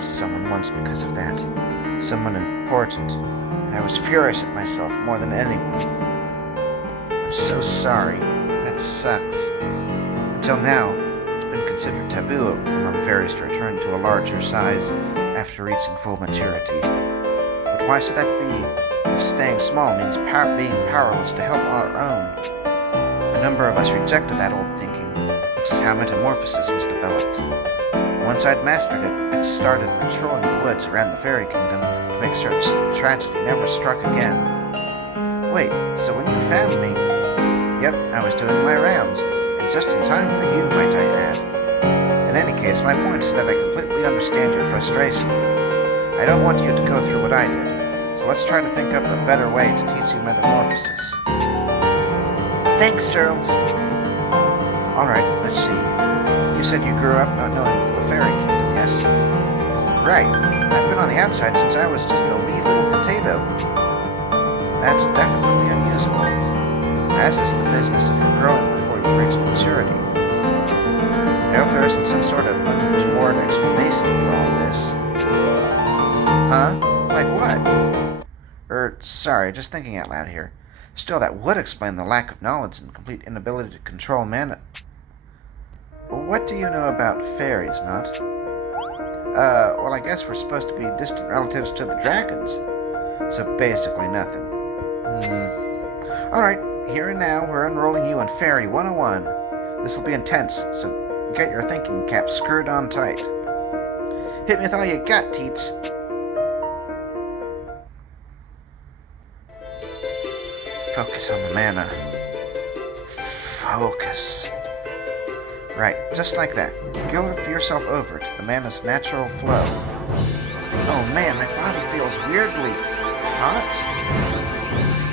lost someone once because of that. Someone important. And I was furious at myself more than anyone. I'm so sorry. That sucks. Until now, it's been considered taboo among fairies to return to a larger size after reaching full maturity. But why should that be if staying small means being powerless to help our own? A number of us rejected that old thinking, which is how metamorphosis was developed. Once I'd mastered it, I started patrolling the woods around the fairy kingdom to make sure tragedy never struck again. Wait, so when you found me... Yep, I was doing my rounds, and just in time for you, might I add. In any case, my point is that I completely understand your frustration. I don't want you to go through what I did, so let's try to think up a better way to teach you metamorphosis. Thanks, Searles. Alright, let's see. You said you grew up not knowing the fairy kingdom, yes? Right. I've been on the outside since I was just a wee little potato. That's definitely unusual, as is the business of your growing before you've reached maturity. I hope there isn't some sort of untoward explanation for all this. Huh? Like what? Sorry, just thinking out loud here. Still, that would explain the lack of knowledge and complete inability to control mana. What do you know about fairies, not? Well, I guess we're supposed to be distant relatives to the dragons. So basically nothing. Alright, here and now, we're unrolling you on Fairy 101. This'll be intense, so get your thinking cap screwed on tight. Hit me with all you got, teats. Focus on the mana. Focus. Right, just like that. Give yourself over to the mana's natural flow. Oh man, my body feels weirdly hot.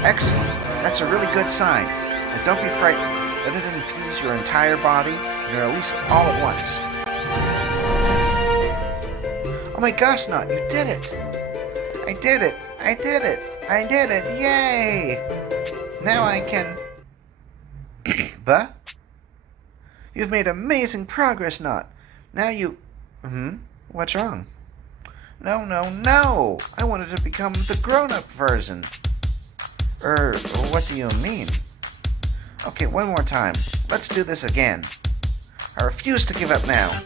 Excellent. That's a really good sign. And don't be frightened. Let it infuse your entire body and release it all at once. Oh my gosh, Not, you did it! I did it! I did it! I did it! Yay! Now I can... Bah? You've made amazing progress, Not. Now you... What's wrong? No, no, no! I wanted to become the grown-up version. What do you mean? Okay, one more time. Let's do this again. I refuse to give up now.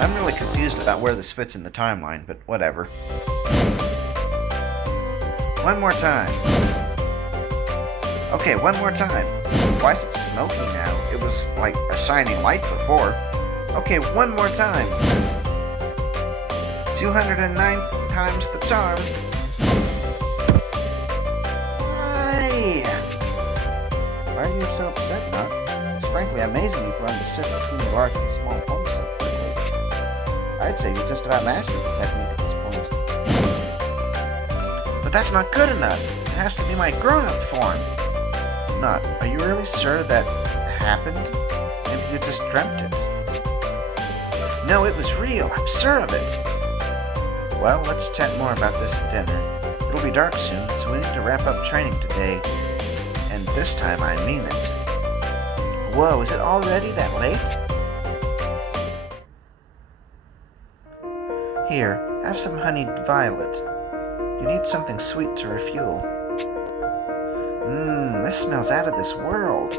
I'm really confused about where this fits in the timeline, but whatever. One more time. Okay, one more time. Why is it smoky now? It was like a shining light before. Okay, one more time. 209 times the charm. Why? Why are you so upset, Not? It's frankly amazing you've learned to shift between large and small forms so quickly. I'd say you just about mastered the technique at this point. But that's not good enough. It has to be my grown-up form. Not. Are you really sure that happened? Maybe you just dreamt it. No, it was real. I'm sure of it. Well, let's chat more about this at dinner. It'll be dark soon, so we need to wrap up training today. And this time I mean it. Whoa, is it already that late? Here, have some honeyed violet. You need something sweet to refuel. This smells out of this world.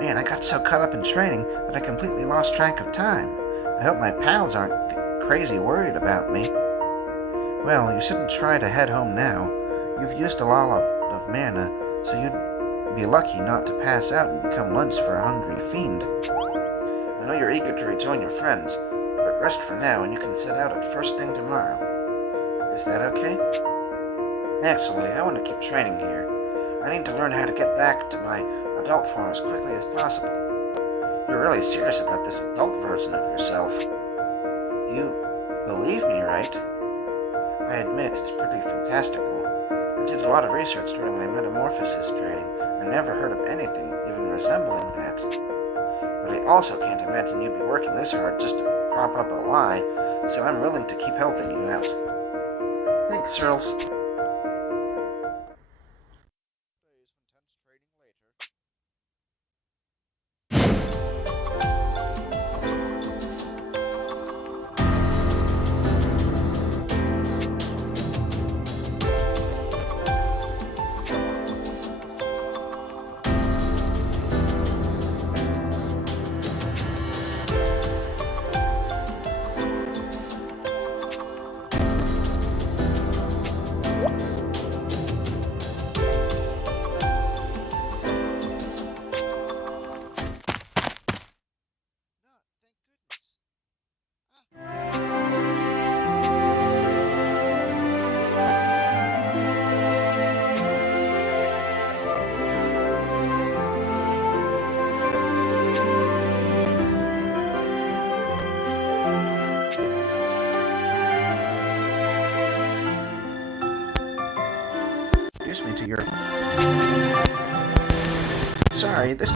Man, I got so caught up in training that I completely lost track of time. I hope my pals aren't crazy worried about me. Well, you shouldn't try to head home now. You've used a lot of mana, so you'd be lucky not to pass out and become lunch for a hungry fiend. I know you're eager to rejoin your friends, but rest for now and you can set out at first thing tomorrow. Is that okay? Actually, I want to keep training here. I need to learn how to get back to my adult form as quickly as possible. You're really serious about this adult version of yourself. You believe me, right? I admit it's pretty fantastical. I did a lot of research during my metamorphosis training and never heard of anything even resembling that. But I also can't imagine you'd be working this hard just to prop up a lie, so I'm willing to keep helping you out. Thanks, Searles. me to your... Sorry, this...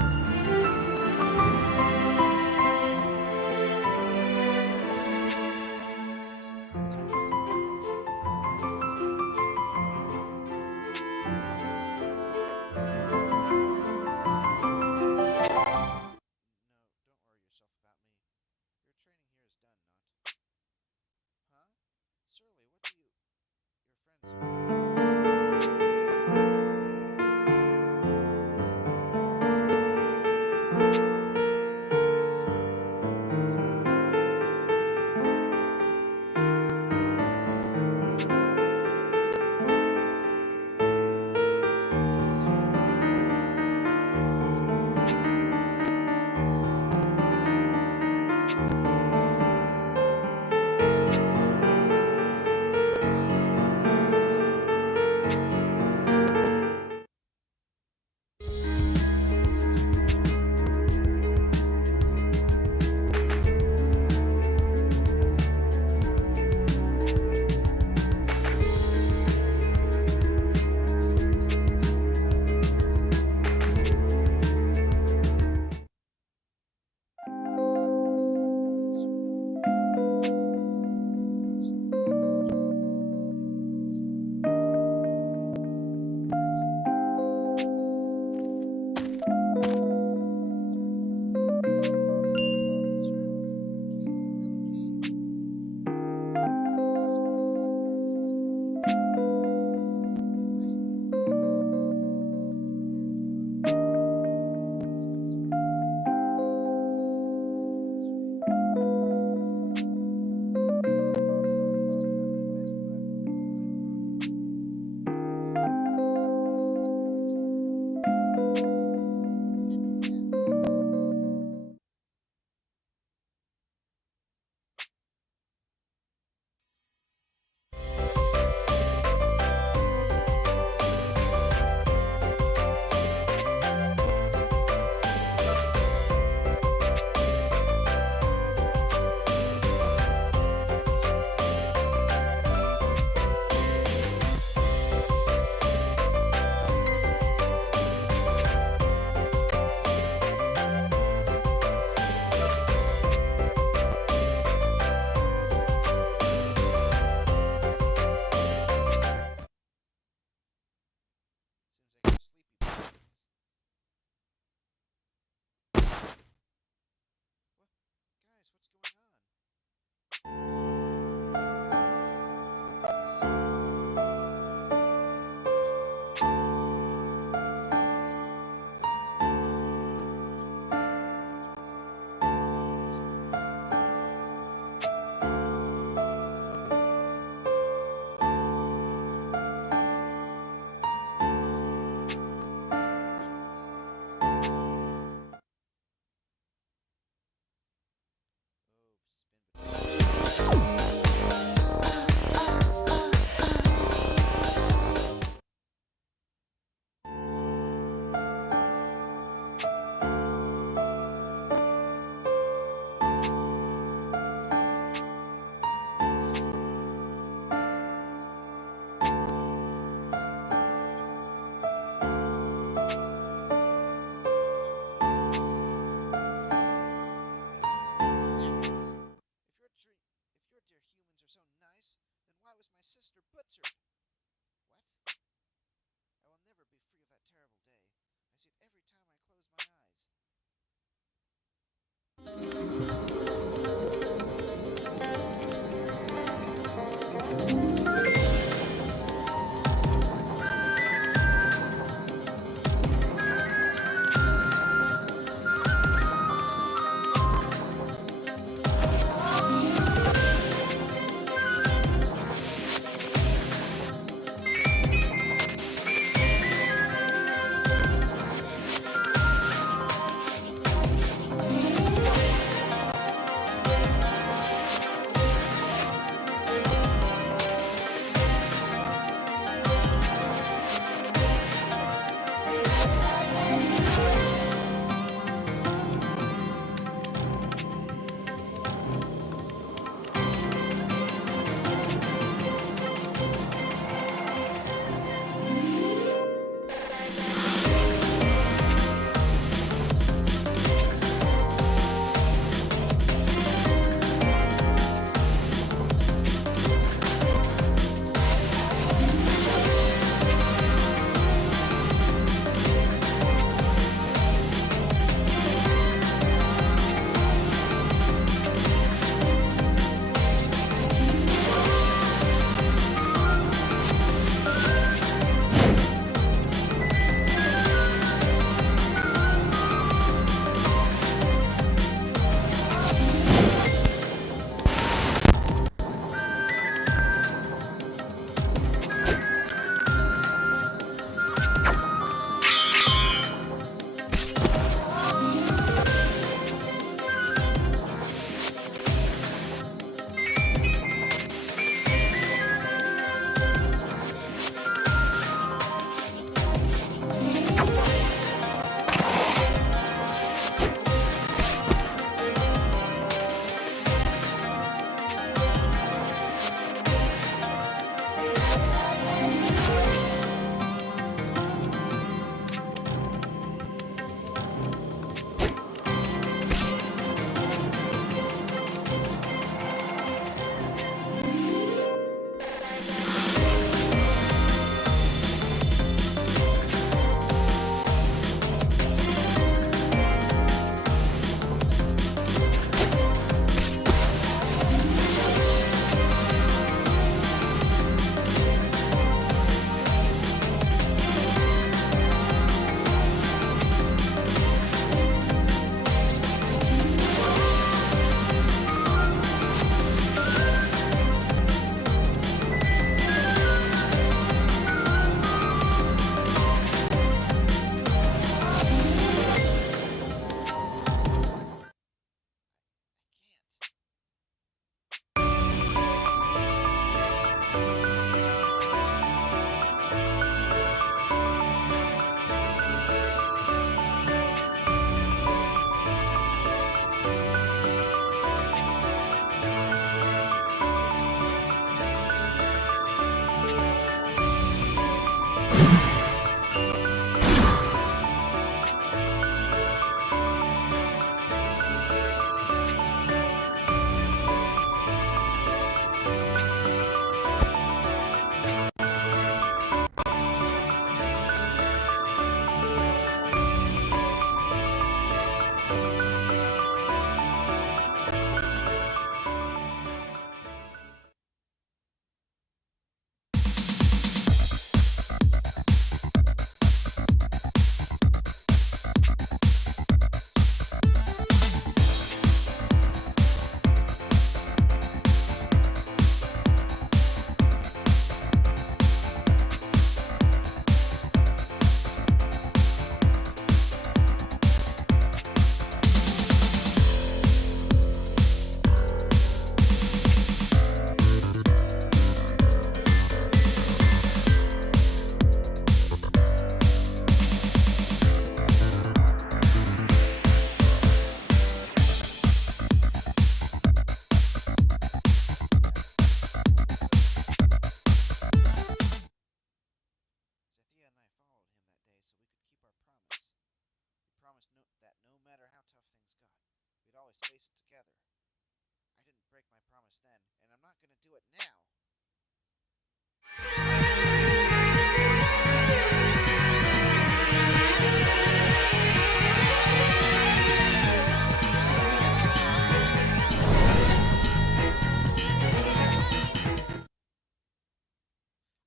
always face it together. I didn't break my promise then, and I'm not going to do it now.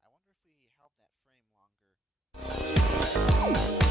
I wonder if we held that frame longer. Fog lifted.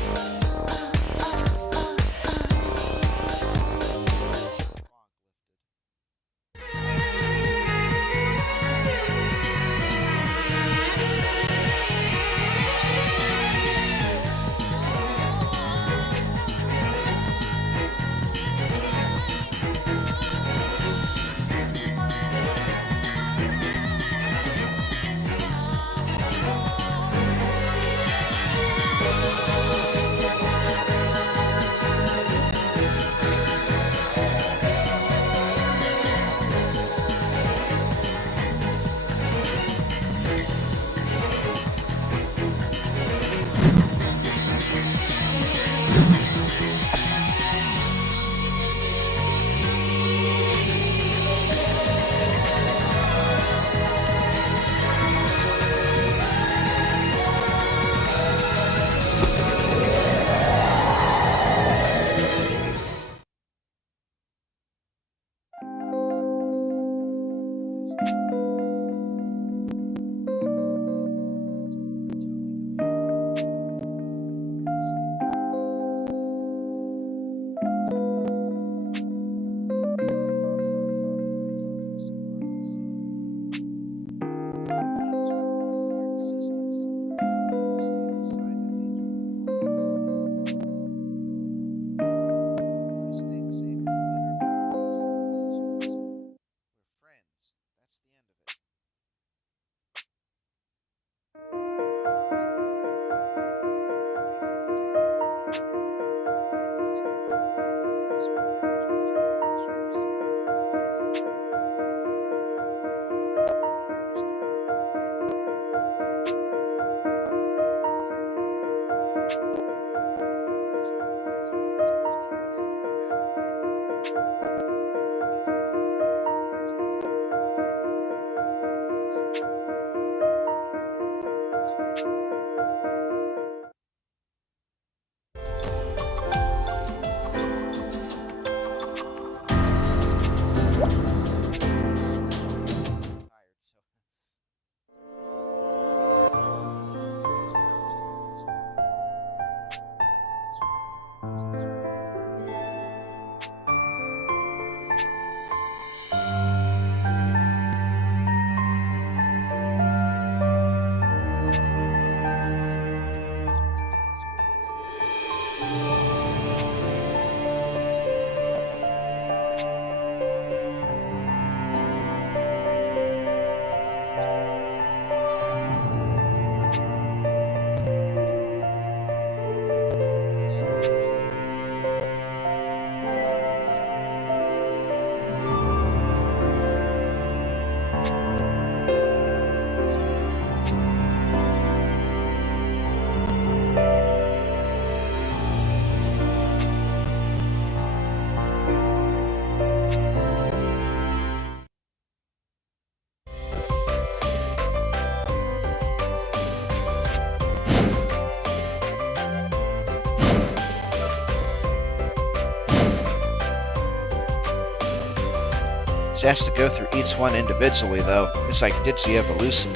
She has to go through each one individually, though. It's like Ditzy Evolution.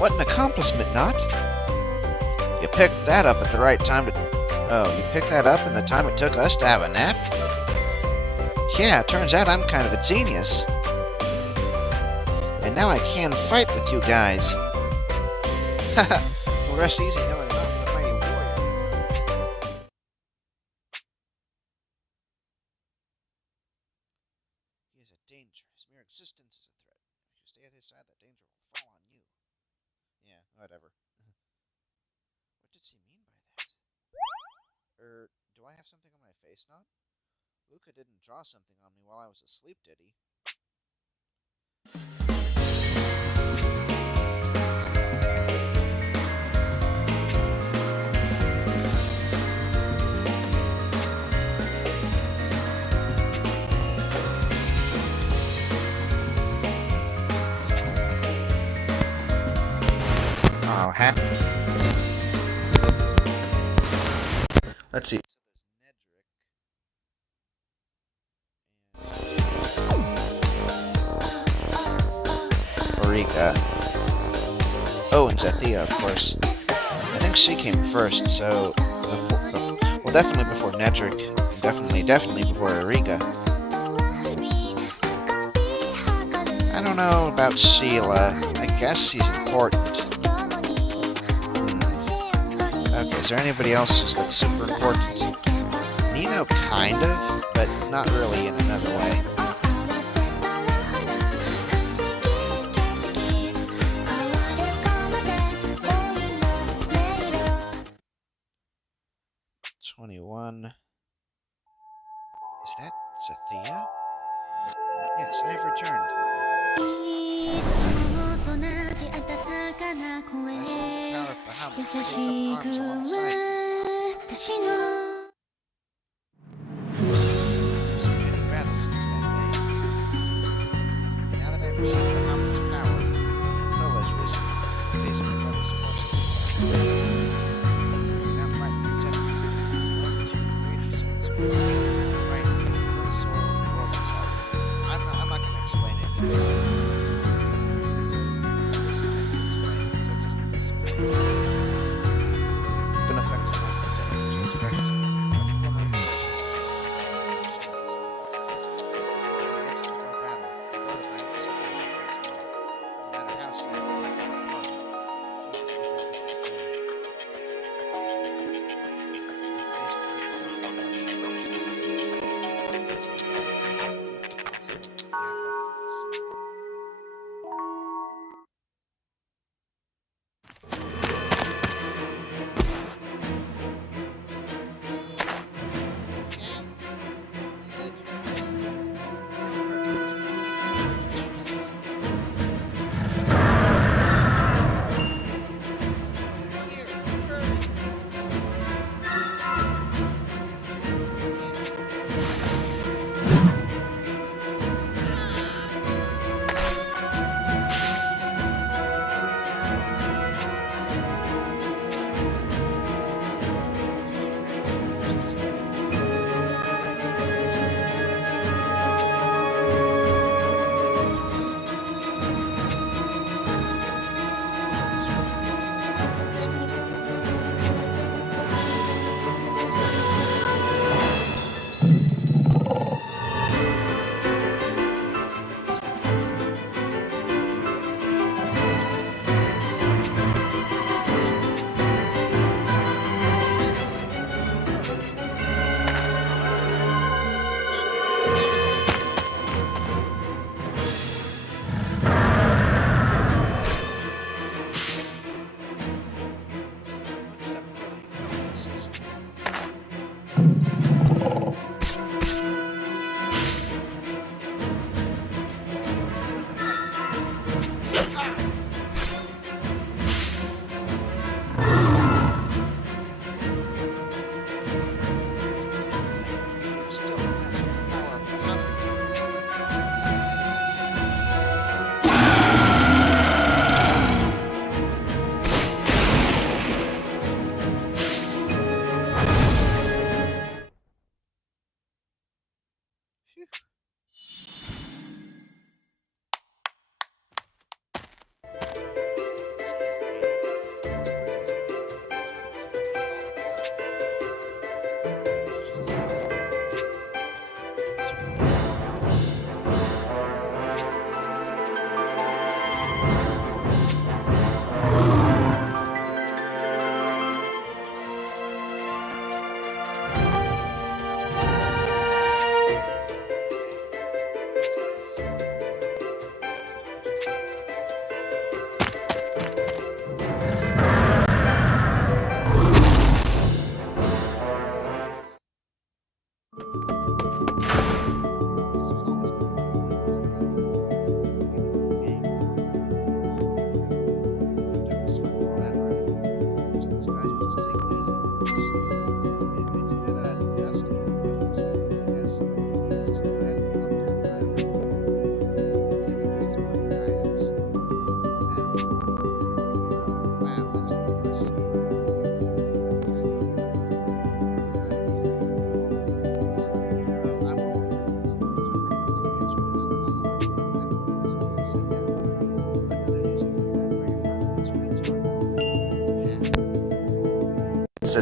What an accomplishment, not? You picked that up at the right time to... Oh, you picked that up in the time it took us to have a nap? Yeah, turns out I'm kind of a genius. And now I can fight with you guys. Haha, we'll rest easy knowing I'm the mighty warrior. He is a danger. His mere existence is a threat. If you stay at his side, that danger will fall on you. Yeah, whatever. What did she mean by that? Do I have something on my face not? Luca didn't draw something on me while I was asleep, did he? now happened. Let's see. Eureka. Oh, and Zethia, of course. I think she came first, so well, definitely before Nedrick, and definitely before Eureka. I don't know about Sheila. I guess she's important. Okay, is there anybody else who's like super important? Nino, kind of, but not really in another way. Is that Zethia? Yes, I have returned. I sense the power of Bahamut to take up arms alongside you. There's been many battles since that day. And now that I've received Bahamut's power, my foe has risen to face my brother's forces. Now fight the lieutenant. Welcome to Rage Zone's fighting for my soul and the world itself. I'm not gonna explain any of this. So just explain. It's been affected by the lieutenant. She's wrecked. Running one on the next to our battle, my brother and I will separate once more. No matter how sad we might be apart, we refuse to give in to despair.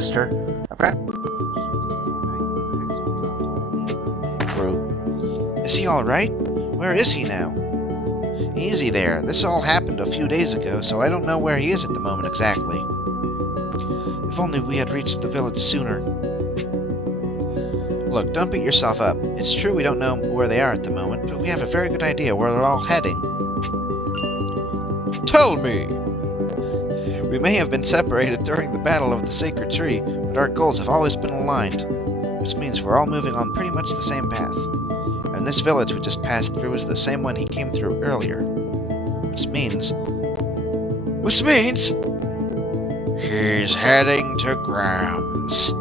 sister. Is he alright? Where is he now? Easy there. This all happened a few days ago, so I don't know where he is at the moment exactly. If only we had reached the village sooner. Look, don't beat yourself up. It's true we don't know where they are at the moment, but we have a very good idea where they're all heading. Tell me! We may have been separated during the Battle of the Sacred Tree, but our goals have always been aligned, which means we're all moving on pretty much the same path. And this village we just passed through is the same one he came through earlier. Which means... he's heading to Grams.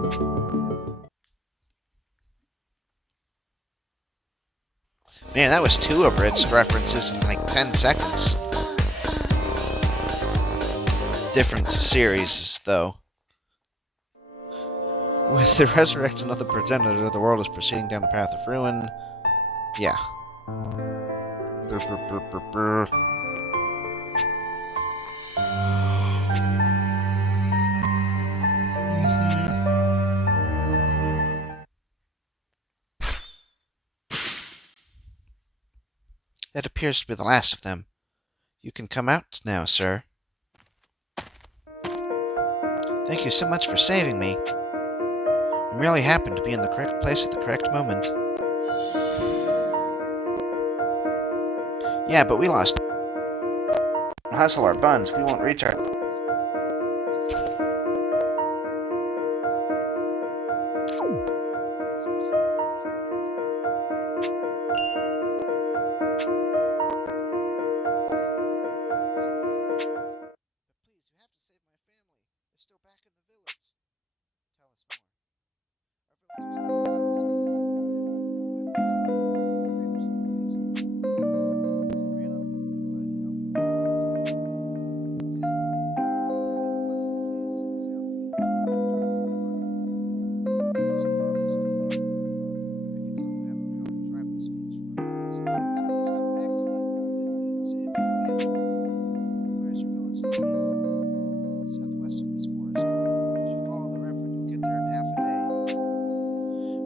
Man, that was 2 abridged references in like 10 seconds. Different series, though. With the resurrection of the progenitor, the world is proceeding down a path of ruin. Yeah. That appears to be the last of them. You can come out now, sir. Thank you so much for saving me. You really happened to be in the correct place at the correct moment. Yeah, but we lost. Hustle our buns, we won't reach our...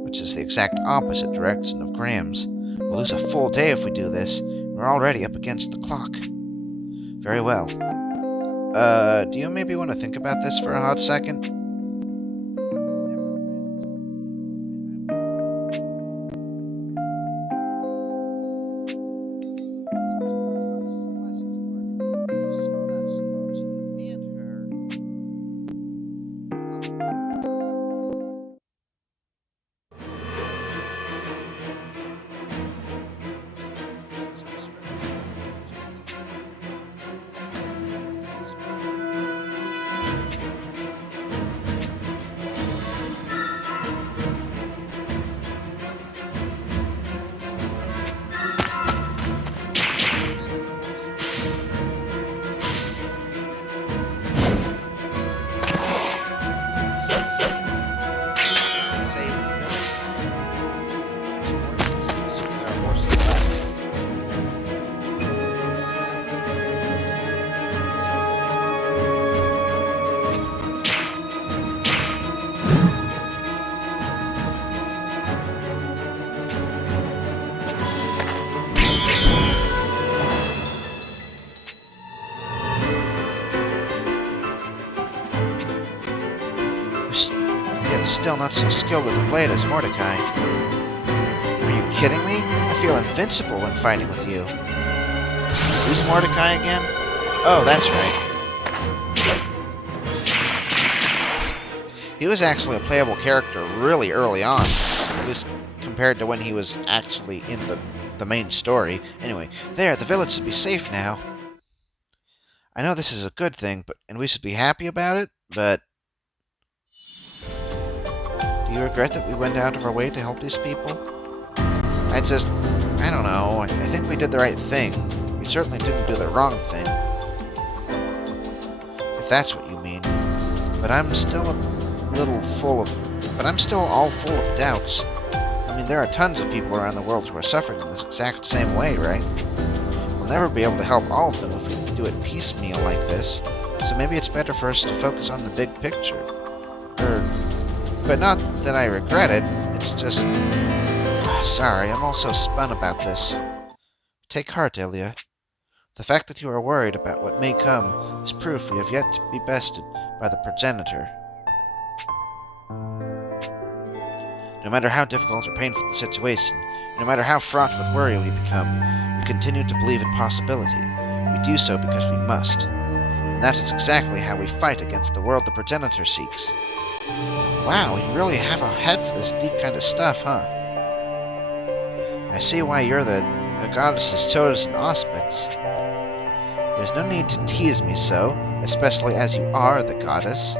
Which is the exact opposite direction of Grams. We'll lose a full day if we do this. We're already up against the clock. Very well. Do you maybe want to think about this for a hot second? Still not so skilled with the blade as Mordecai. Are you kidding me? I feel invincible when fighting with you. Who's Mordecai again? Oh, that's right. He was actually a playable character really early on, at least compared to when he was actually in the main story. Anyway, there, the village should be safe now. I know this is a good thing, and we should be happy about it, but... Do you regret that we went out of our way to help these people? I don't know. I think we did the right thing. We certainly didn't do the wrong thing. If that's what you mean. But I'm still all full of doubts. I mean, there are tons of people around the world who are suffering in this exact same way, right? We'll never be able to help all of them if we do it piecemeal like this. So maybe it's better for us to focus on the big picture. But not that I regret it. It's just... Sorry, I'm all so spun about this. Take heart, Ilya. The fact that you are worried about what may come is proof we have yet to be bested by the progenitor. No matter how difficult or painful the situation, no matter how fraught with worry we become, we continue to believe in possibility. We do so because we must. And that is exactly how we fight against the world the progenitor seeks. Wow, you really have a head for this deep kind of stuff, huh? I see why you're the goddess's chosen auspice. There's no need to tease me so, especially as you are the goddess.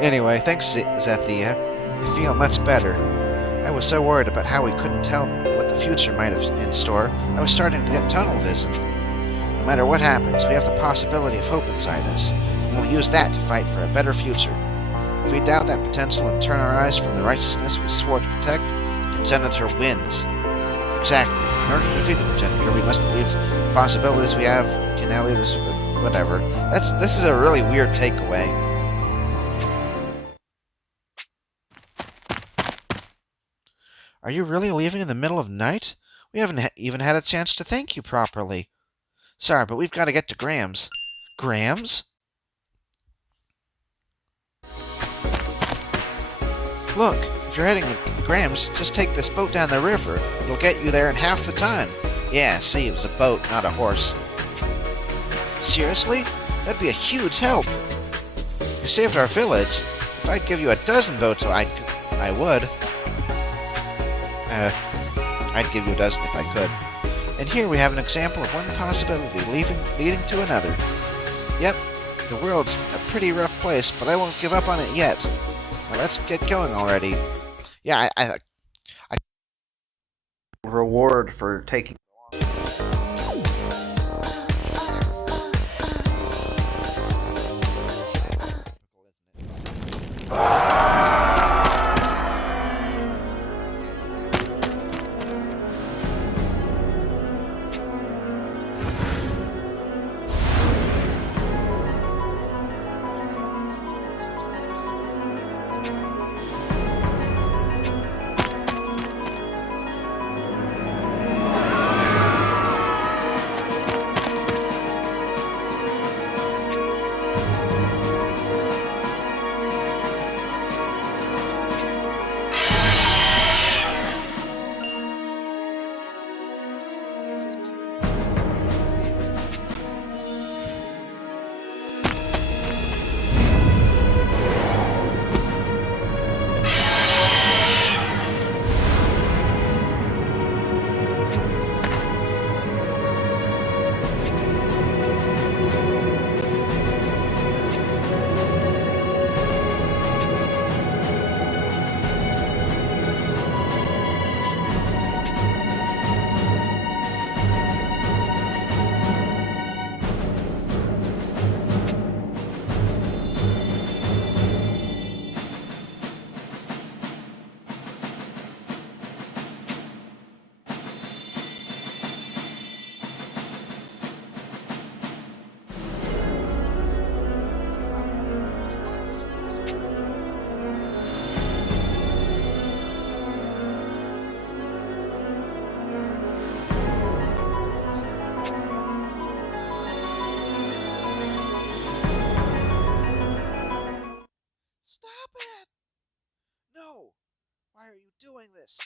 Anyway, thanks, Zethia. I feel much better. I was so worried about how we couldn't tell what the future might have in store, I was starting to get tunnel vision. No matter what happens, we have the possibility of hope inside us, and we'll use that to fight for a better future. If we doubt that potential and turn our eyes from the righteousness we swore to protect, the progenitor wins. Exactly. In order to defeat the progenitor, we must believe the possibilities we have can now lead us... whatever. This is a really weird takeaway. Are you really leaving in the middle of night? We haven't even had a chance to thank you properly. Sorry, but we've got to get to Graham's. Graham's? Look, if you're heading to Graham's, just take this boat down the river. It'll get you there in half the time. Yeah, see, it was a boat, not a horse. Seriously? That'd be a huge help. You saved our village. If I'd give you a dozen boats, I would. I'd give you a dozen if I could. And here we have an example of one possibility leading to another. Yep, the world's a pretty rough place, but I won't give up on it yet. Now let's get going already. Yeah, I reward for taking... Stop it! No! Why are you doing this?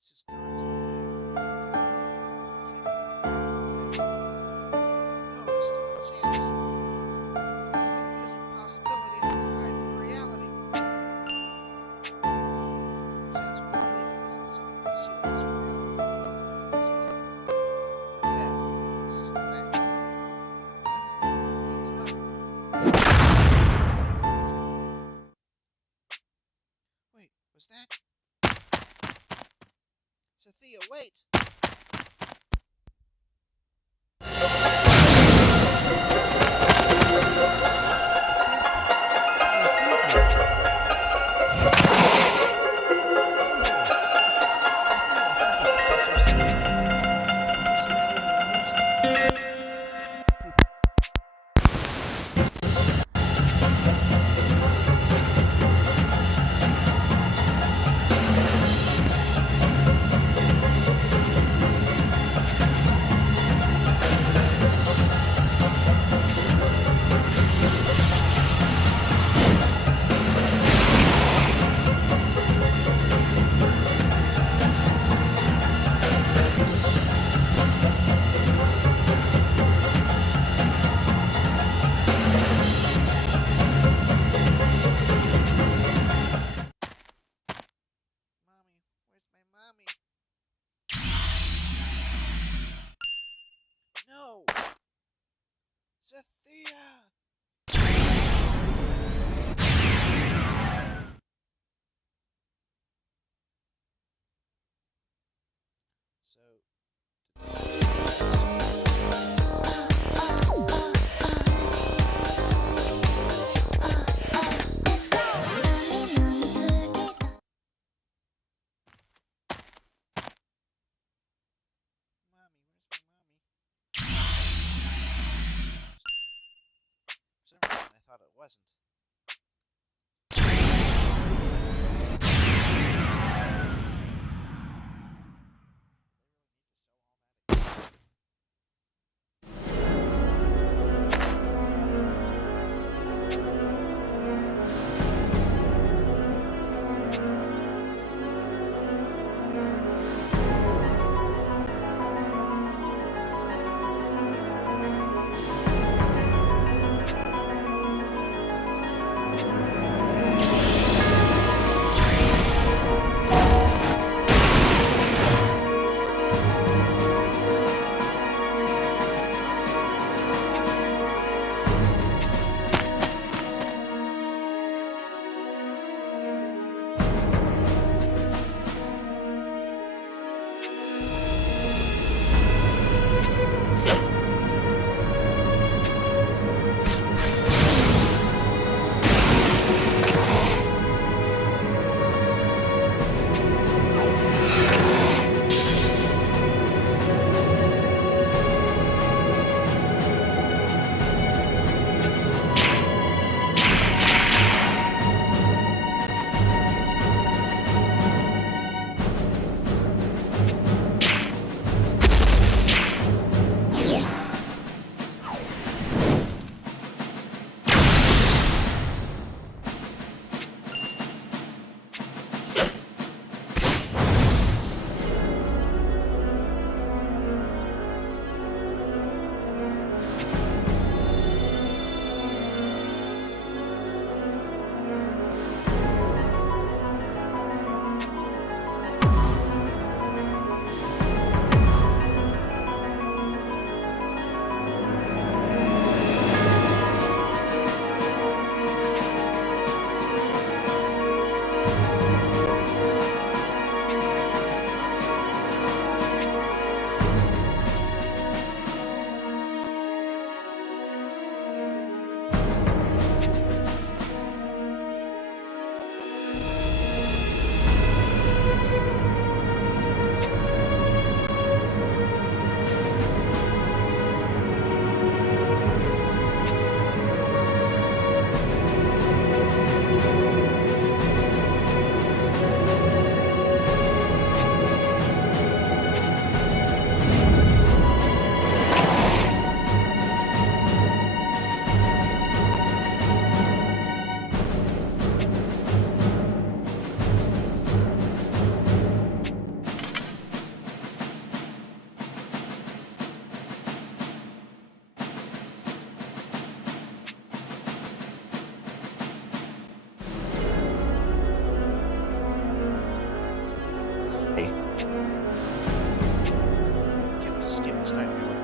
This is going to... No, there's still a chance. I'm using possibility to hide from reality. Chance we believe isn't something we see as reality. Okay, it's just a fact. But it's not. Wait, was that... Sophia? Cynthia! Mommy, where's my mommy? For some reason, I thought it wasn't.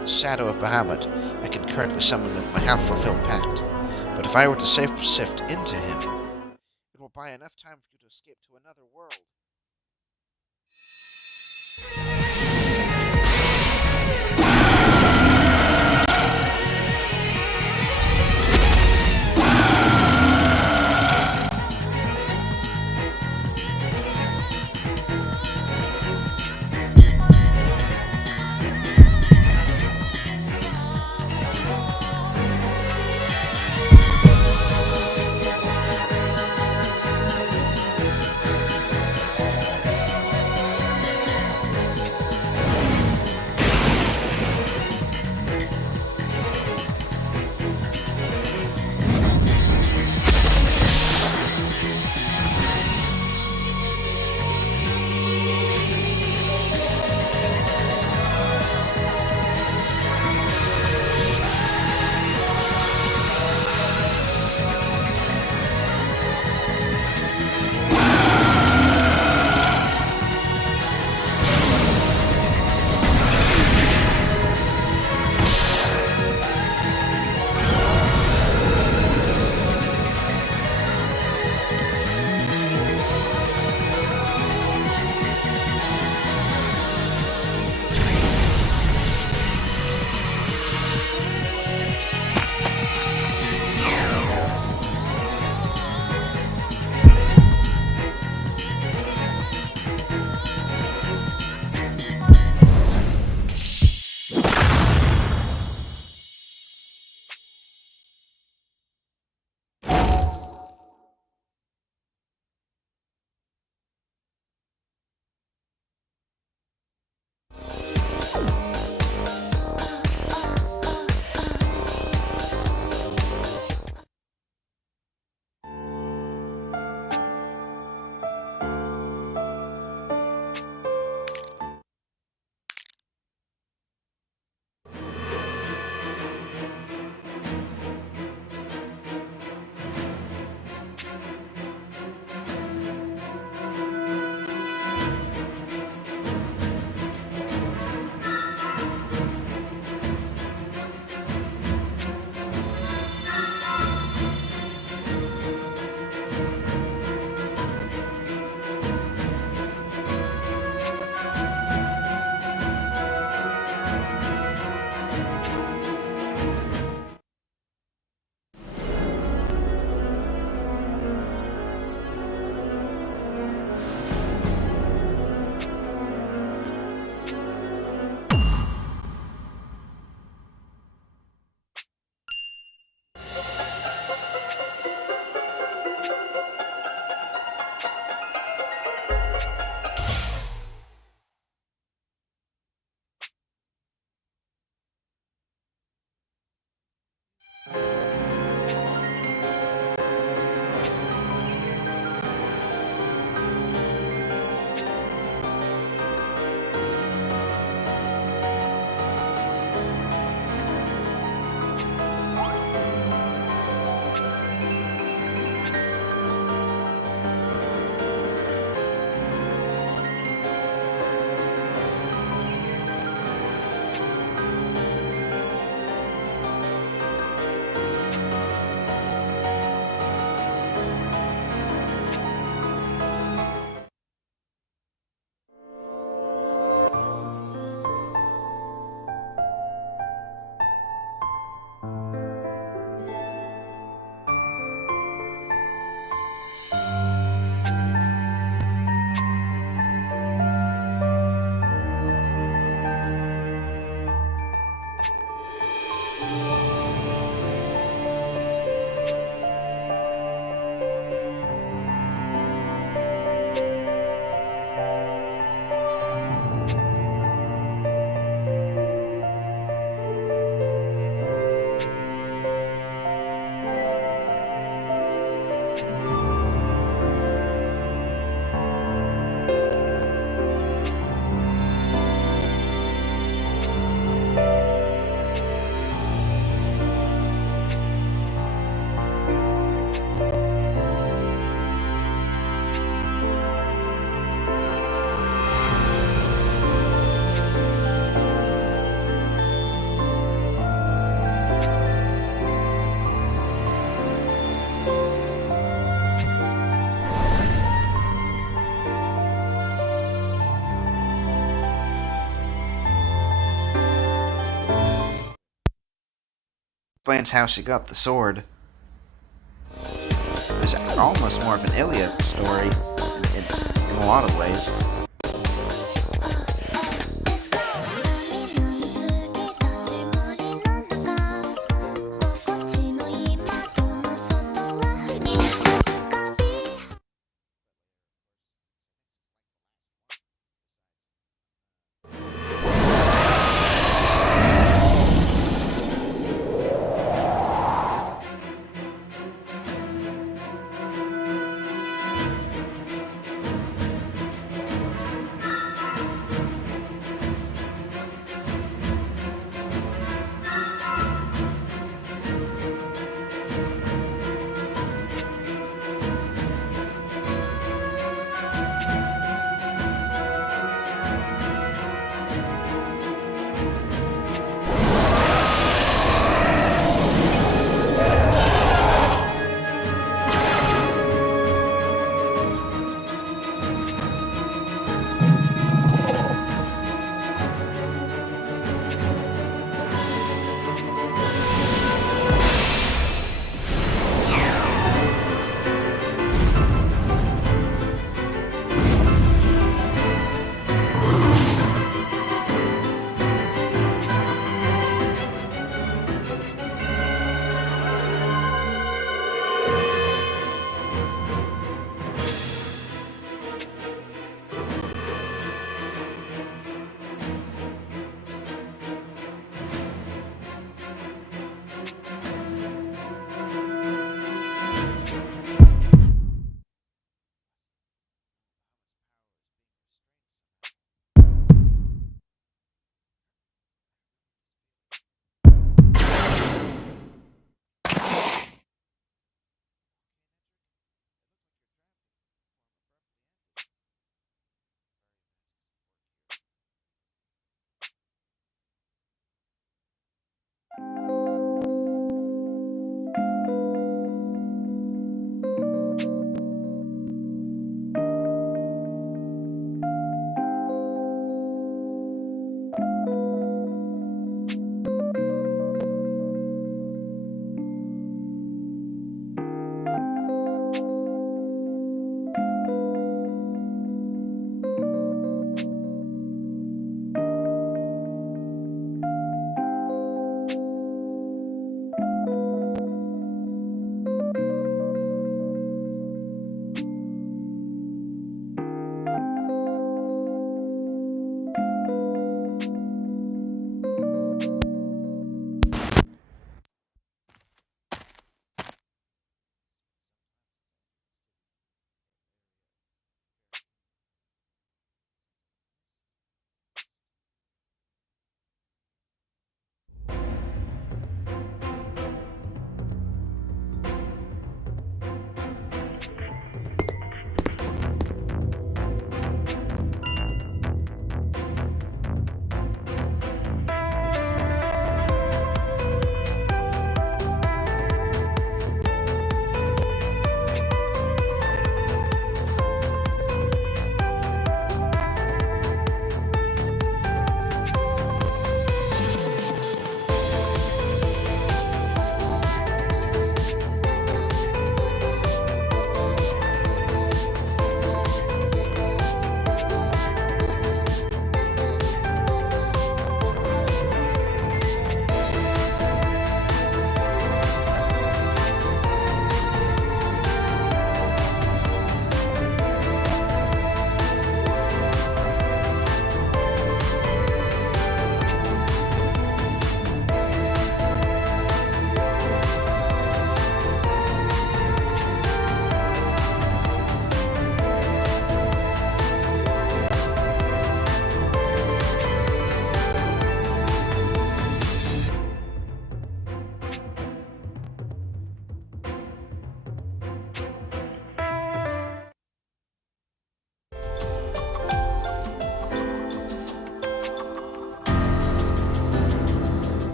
The shadow of Bahamut I can currently summon with my half-fulfilled pact. But if I were to sift into him, it will buy enough time for you to escape to another world. explains how she got the sword. It's almost more of an Iliad story in a lot of ways.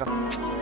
rank of...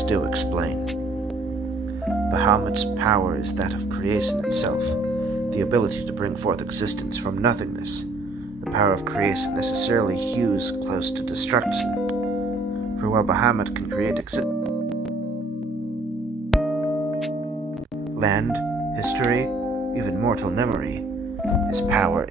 Please do explain. Bahamut's power is that of creation itself, the ability to bring forth existence from nothingness. The power of creation necessarily hews close to destruction. For while Bahamut can create land, history, even mortal memory, his power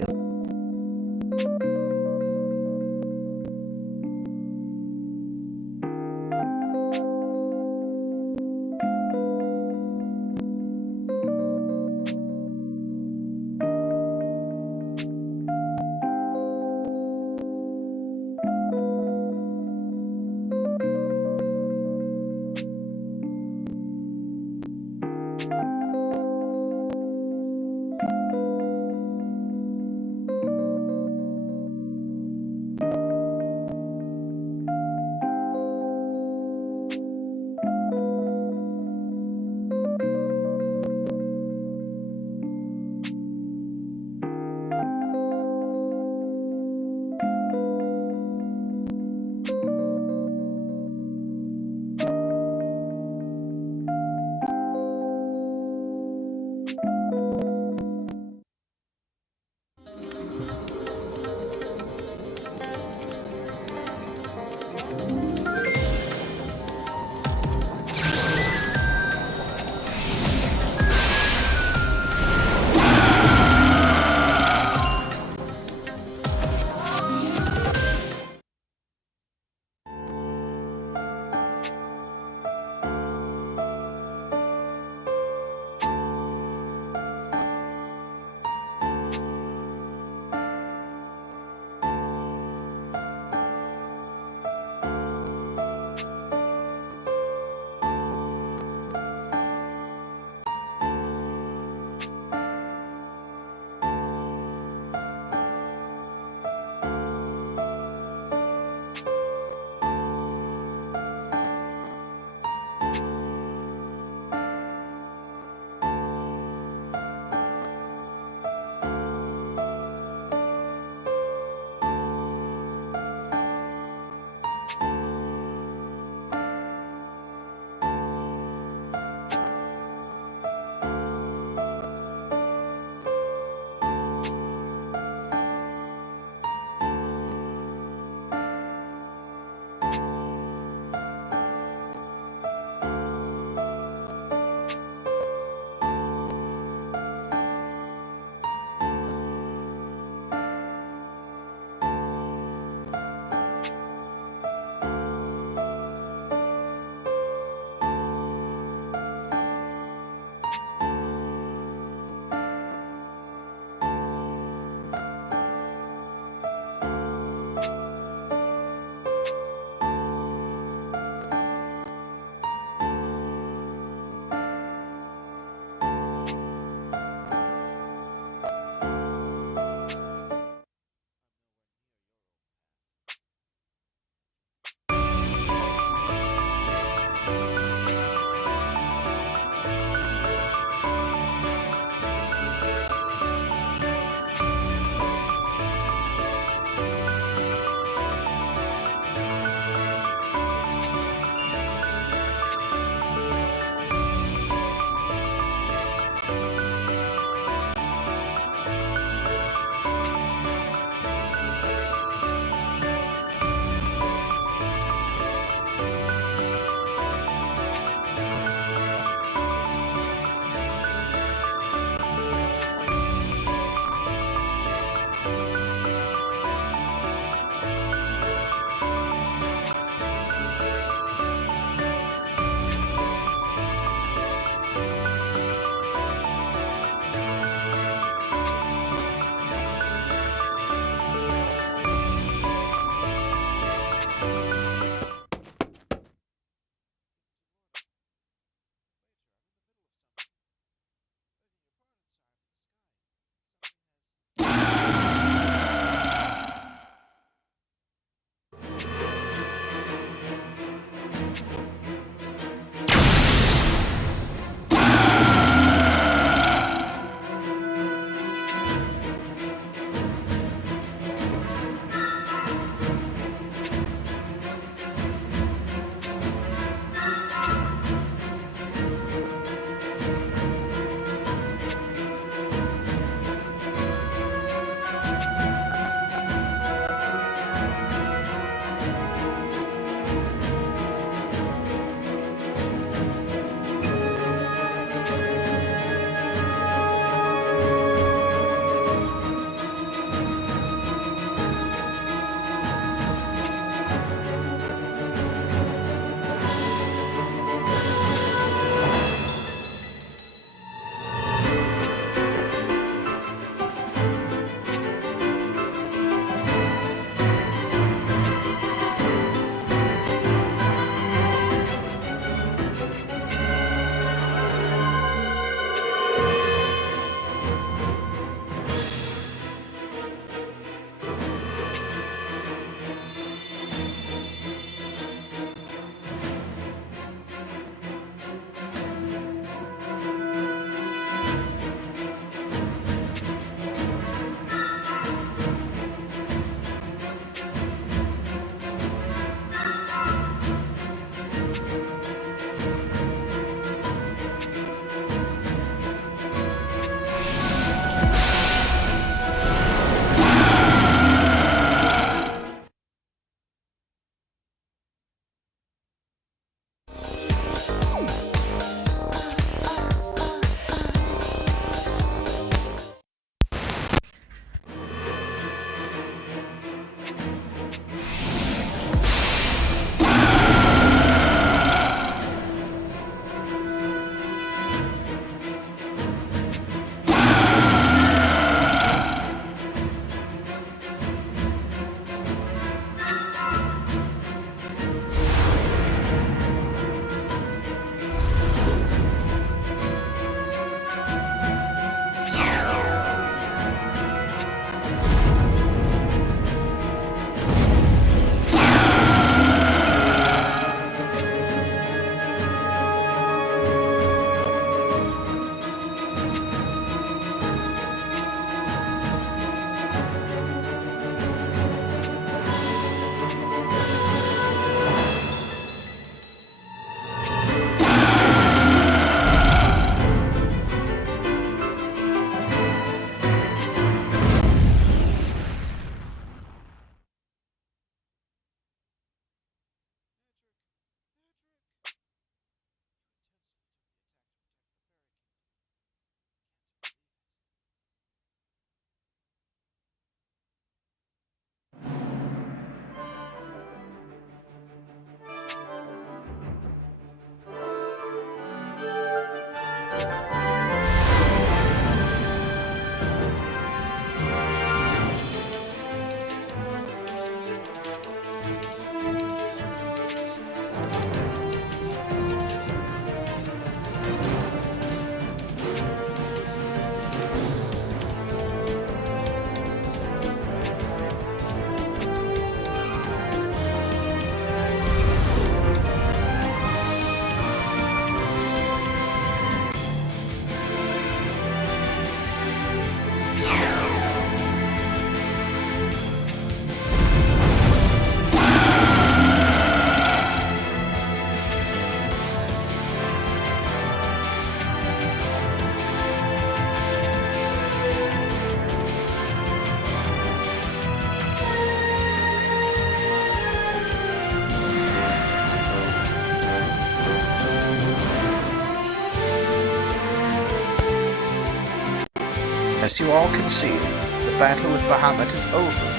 As you all can see, the battle with Bahamut is over.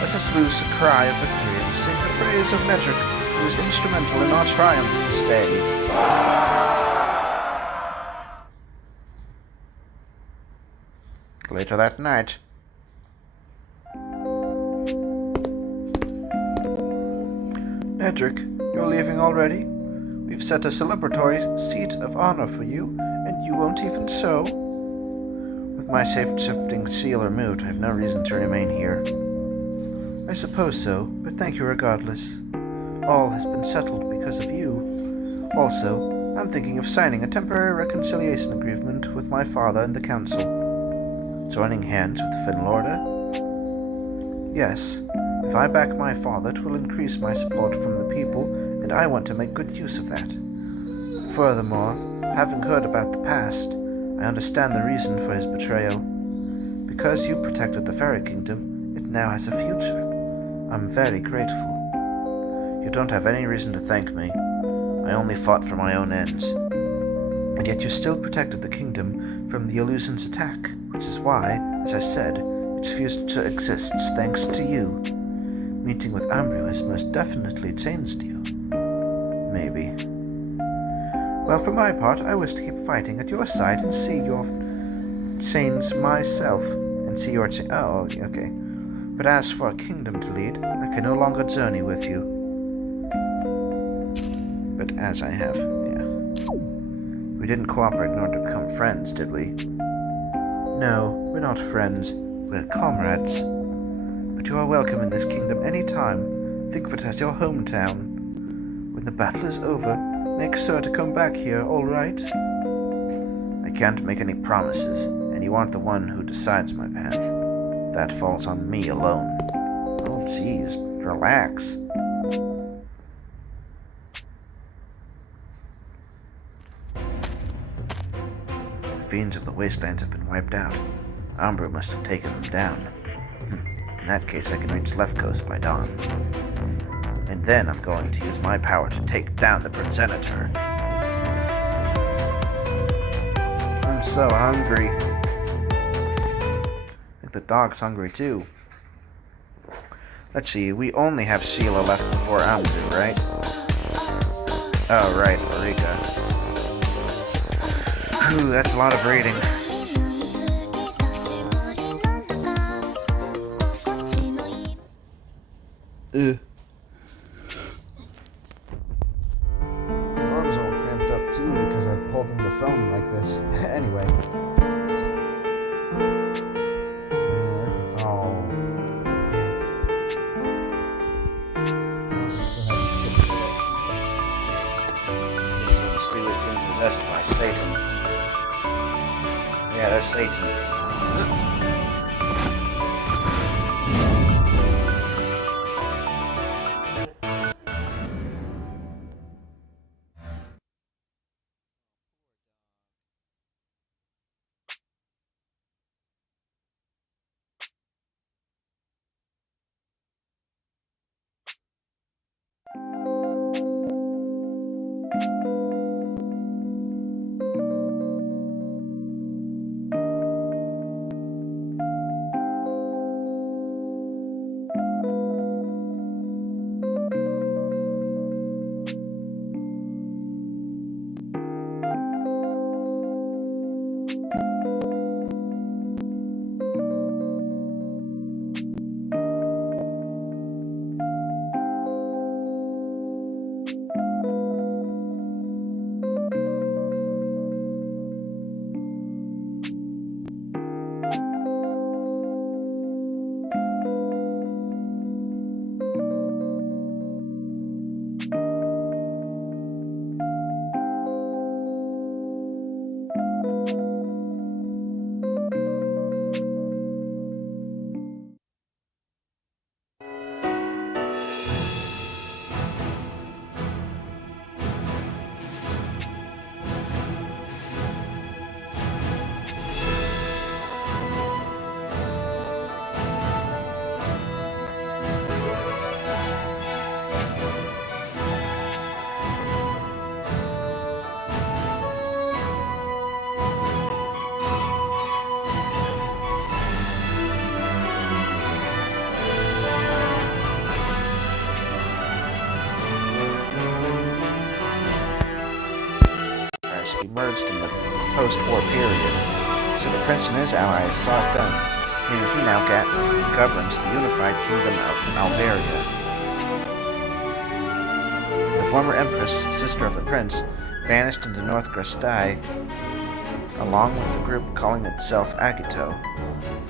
Let us loose a cry of victory and sing the praise of Medric, who was instrumental in our triumph this day. Later that night. Medric, you're leaving already? We've set a celebratory seat of honor for you, and you won't even sow? With my shape-shifting seal removed, I have no reason to remain here. I suppose so, but thank you regardless. All has been settled because of you. Also, I'm thinking of signing a temporary reconciliation agreement with my father and the council. Joining hands with Finlorda? Yes. If I back my father, it will increase my support from the people, and I want to make good use of that. Furthermore, having heard about the past, I understand the reason for his betrayal. Because you protected the Fairy Kingdom, it now has a future. I'm very grateful. You don't have any reason to thank me. I only fought for my own ends. And yet you still protected the kingdom from the illusion's attack, which is why, as I said, its future exists thanks to you. Meeting with Ambrose has most definitely changed you. Maybe. Well, for my part, I wish to keep fighting at your side and see your change myself. And see your oh, okay. But as for a kingdom to lead, I can no longer journey with you. But as I have, yeah. We didn't cooperate in order to become friends, did we? No, we're not friends. We're comrades. But you are welcome in this kingdom any time. Think of it as your hometown. When the battle is over, make sure to come back here, all right? I can't make any promises, and you aren't the one who decides my path. That falls on me alone. Oh, jeez, relax. The fiends of the wastelands have been wiped out. Umbra must have taken them down. In that case, I can reach Left Coast by dawn. And then I'm going to use my power to take down the progenitor. I'm so hungry. I think the dog's hungry too. Let's see, we only have Sheila left before Amdu, right? Oh, right, Ulrika. Ooh, that's a lot of reading. My arm's all cramped up too because I've pulled in the phone like this. Anyway. This is all... She was being possessed by Satan. Yeah, there's Satan. post-war period. So the prince and his allies saw it done, meaning he now governs the unified kingdom of Alberia. The former empress, sister of the prince, vanished into North Grastai, along with the group calling itself Agito.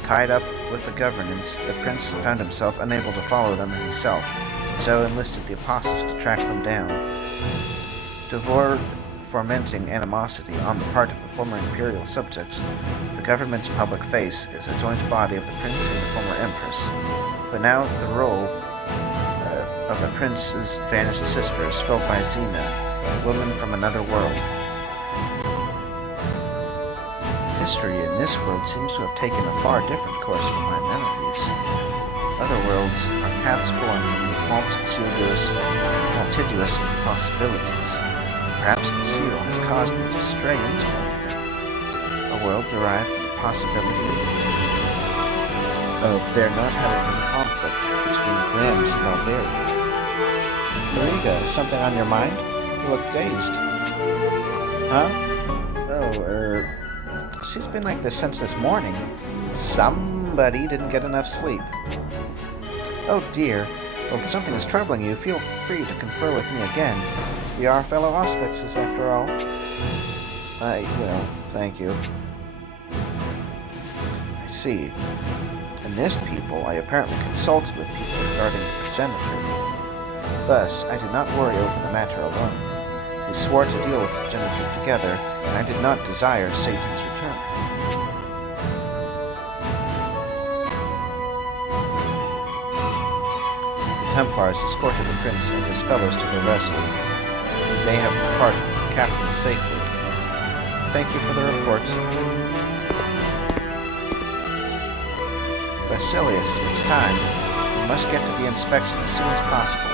Tied up with the governance, the prince found himself unable to follow them himself, and so enlisted the apostles to track them down. To avoid fomenting animosity on the part of the former imperial subjects, the government's public face is a joint body of the prince and the former empress. But now the role of the prince's vanished sister is filled by Xena, a woman from another world. History in this world seems to have taken a far different course from my memories. Other worlds are paths born from the multitudinous possibilities. Perhaps the seal has caused me to stray into one. A world derived from the possibility of there not having been conflict between clans and Alberia. Mariga, is something on your mind? You look dazed. Huh? Oh, she's been like this since this morning. Somebody didn't get enough sleep. Oh dear. Well, if something is troubling you, feel free to confer with me again. We are fellow auspexes, after all. Well, thank you. I see. In this people, I apparently consulted with people regarding the progenitor. Thus, I did not worry over the matter alone. We swore to deal with the progenitor together, and I did not desire Satan's return. The Templars escorted the prince and his fellows to their vessel. They have departed with the captain safely. Thank you for the report. Basilius, it's time. We must get to the inspection as soon as possible.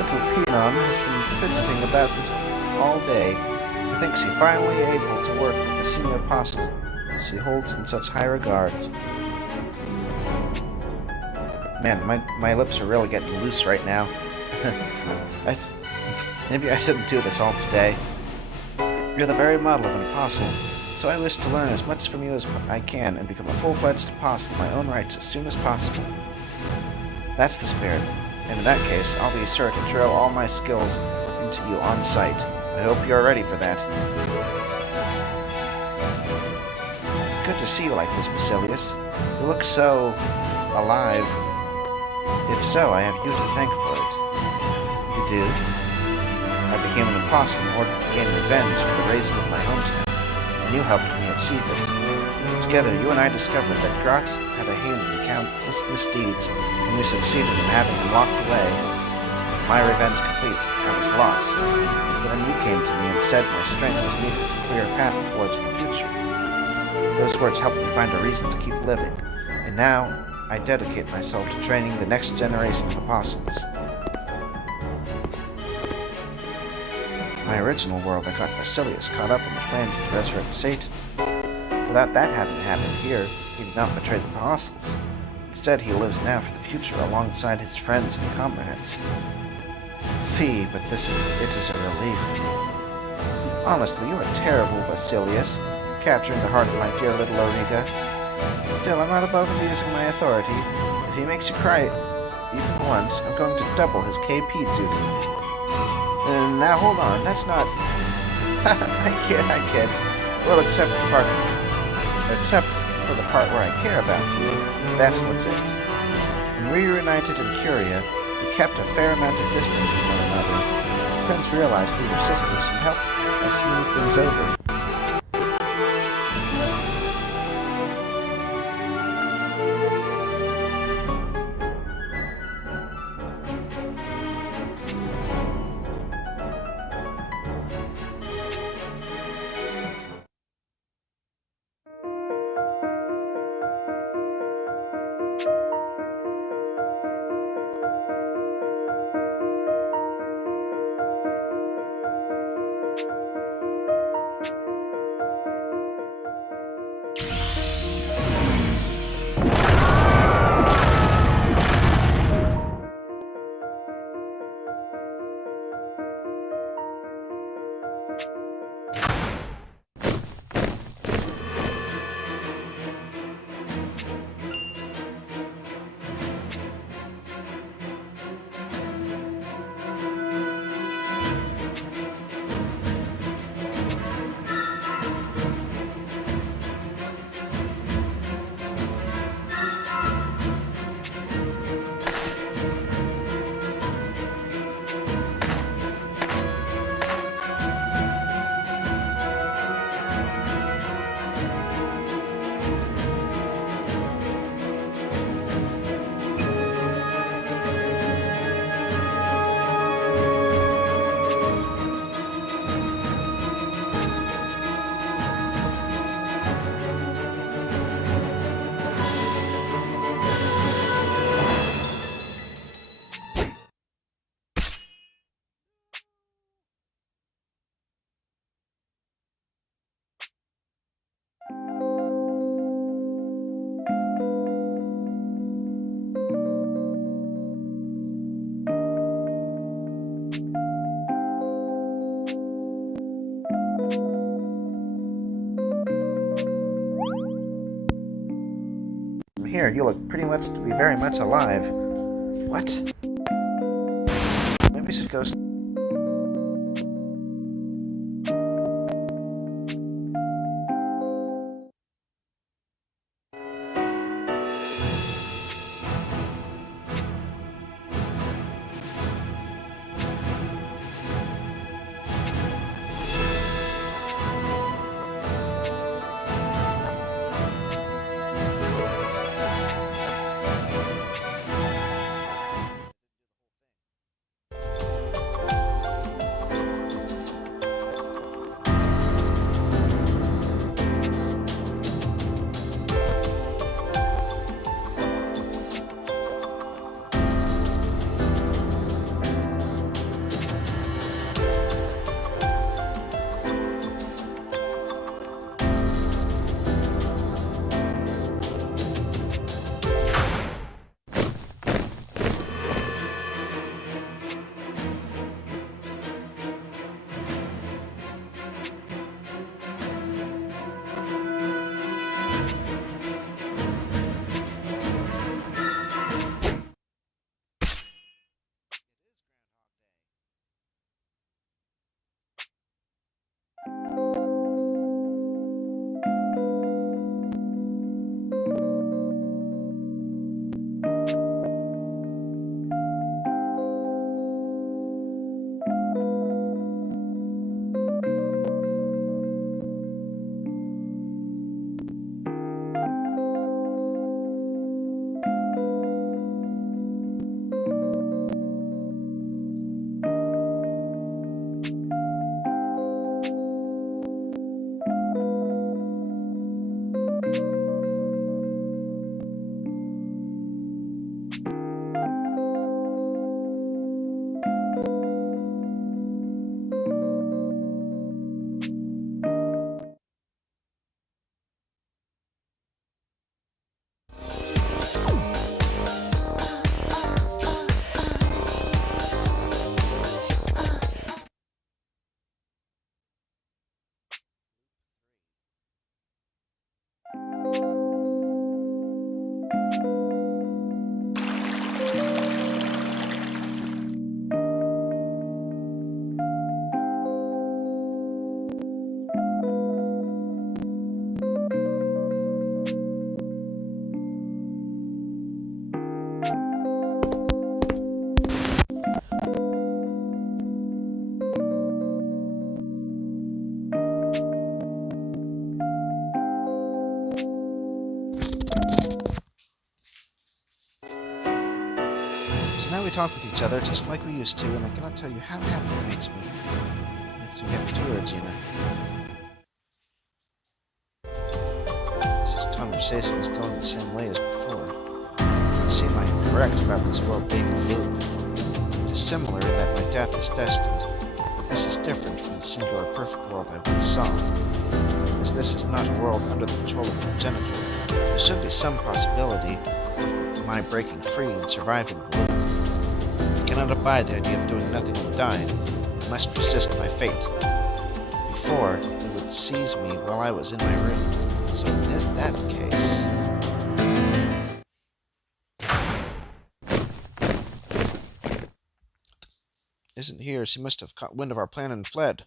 Little Pinon has been visiting about this all day. He thinks he finally able to work with the senior apostle, as he holds in such high regard. Man, my lips are really getting loose right now. Maybe I shouldn't do this all today. You're the very model of an apostle, so I wish to learn as much from you as I can and become a full-fledged apostle in my own rights as soon as possible. That's the spirit, and in that case, I'll be sure to drill all my skills into you on sight. I hope you're ready for that. Good to see you like this, Basilius. You look so alive. If so, I have you to thank for it. You do? I became an apostle in order to gain revenge for the razing of my hometown, and you helped me achieve it. Together, you and I discovered that Grat had a hand in countless misdeeds, and we succeeded in having him locked away. My revenge complete, I was lost. But then you came to me and said my strength was needed to clear a path towards the future. Those words helped me find a reason to keep living, and now I dedicate myself to training the next generation of apostles. My original world, I got Basilius caught up in the plans to resurrect Satan. Without that having happened here, he did not betray the apostles. Instead, he lives now for the future alongside his friends and comrades. Fee, but it is a relief. Honestly, you are terrible, Basilius, capturing the heart of my dear little Auriga. Still, I'm not above abusing my authority. If he makes you cry even once, I'm going to double his KP duty. Now hold on, that's not... I kid. Well, except for the part where I care about you. That's legit. When we reunited in Curia, we kept a fair amount of distance from one another. The prince realized we were sisters and helped us smooth things over. here. You look pretty much to be very much alive. What? Maybe we should go... Now we talk with each other just like we used to, and I cannot tell you how happy it makes me. Makes me get words, you know. This conversation is going the same way as before. It seems I am correct about this world being a loop. It is similar in that my death is destined, but this is different from the singular perfect world I once saw. As this is not a world under the control of the progenitor, there should be some possibility of my breaking free and surviving the loop. I cannot abide the idea of doing nothing and dying. I must resist my fate. Before, it would seize me while I was in my room. So in that case... Isn't here. She must have caught wind of our plan and fled.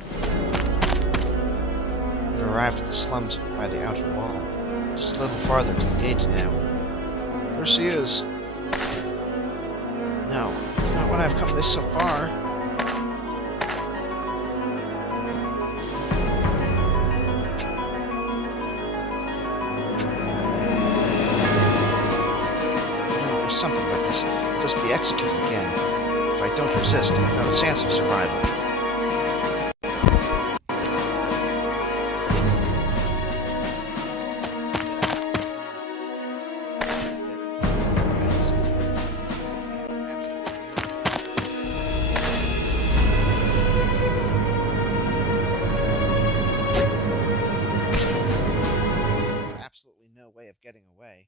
We've arrived at the slums by the outer wall. Just a little farther to the gate now. There she is. No, not when I've come this so far. There's something about this. I'll just be executed again. If I don't resist, I have no chance of survival. Absolutely no way of getting away.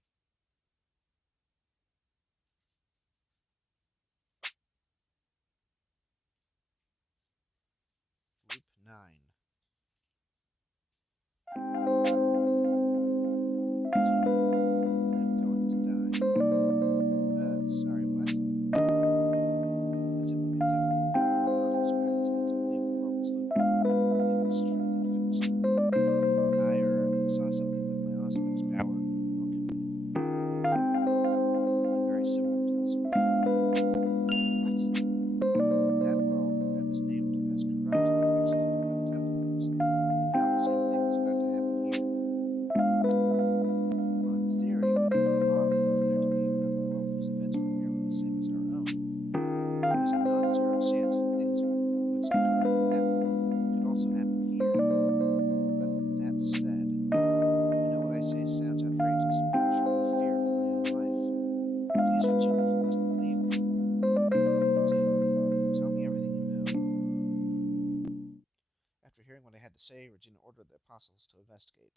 Overhearing what I had to say, Regina ordered the apostles to investigate.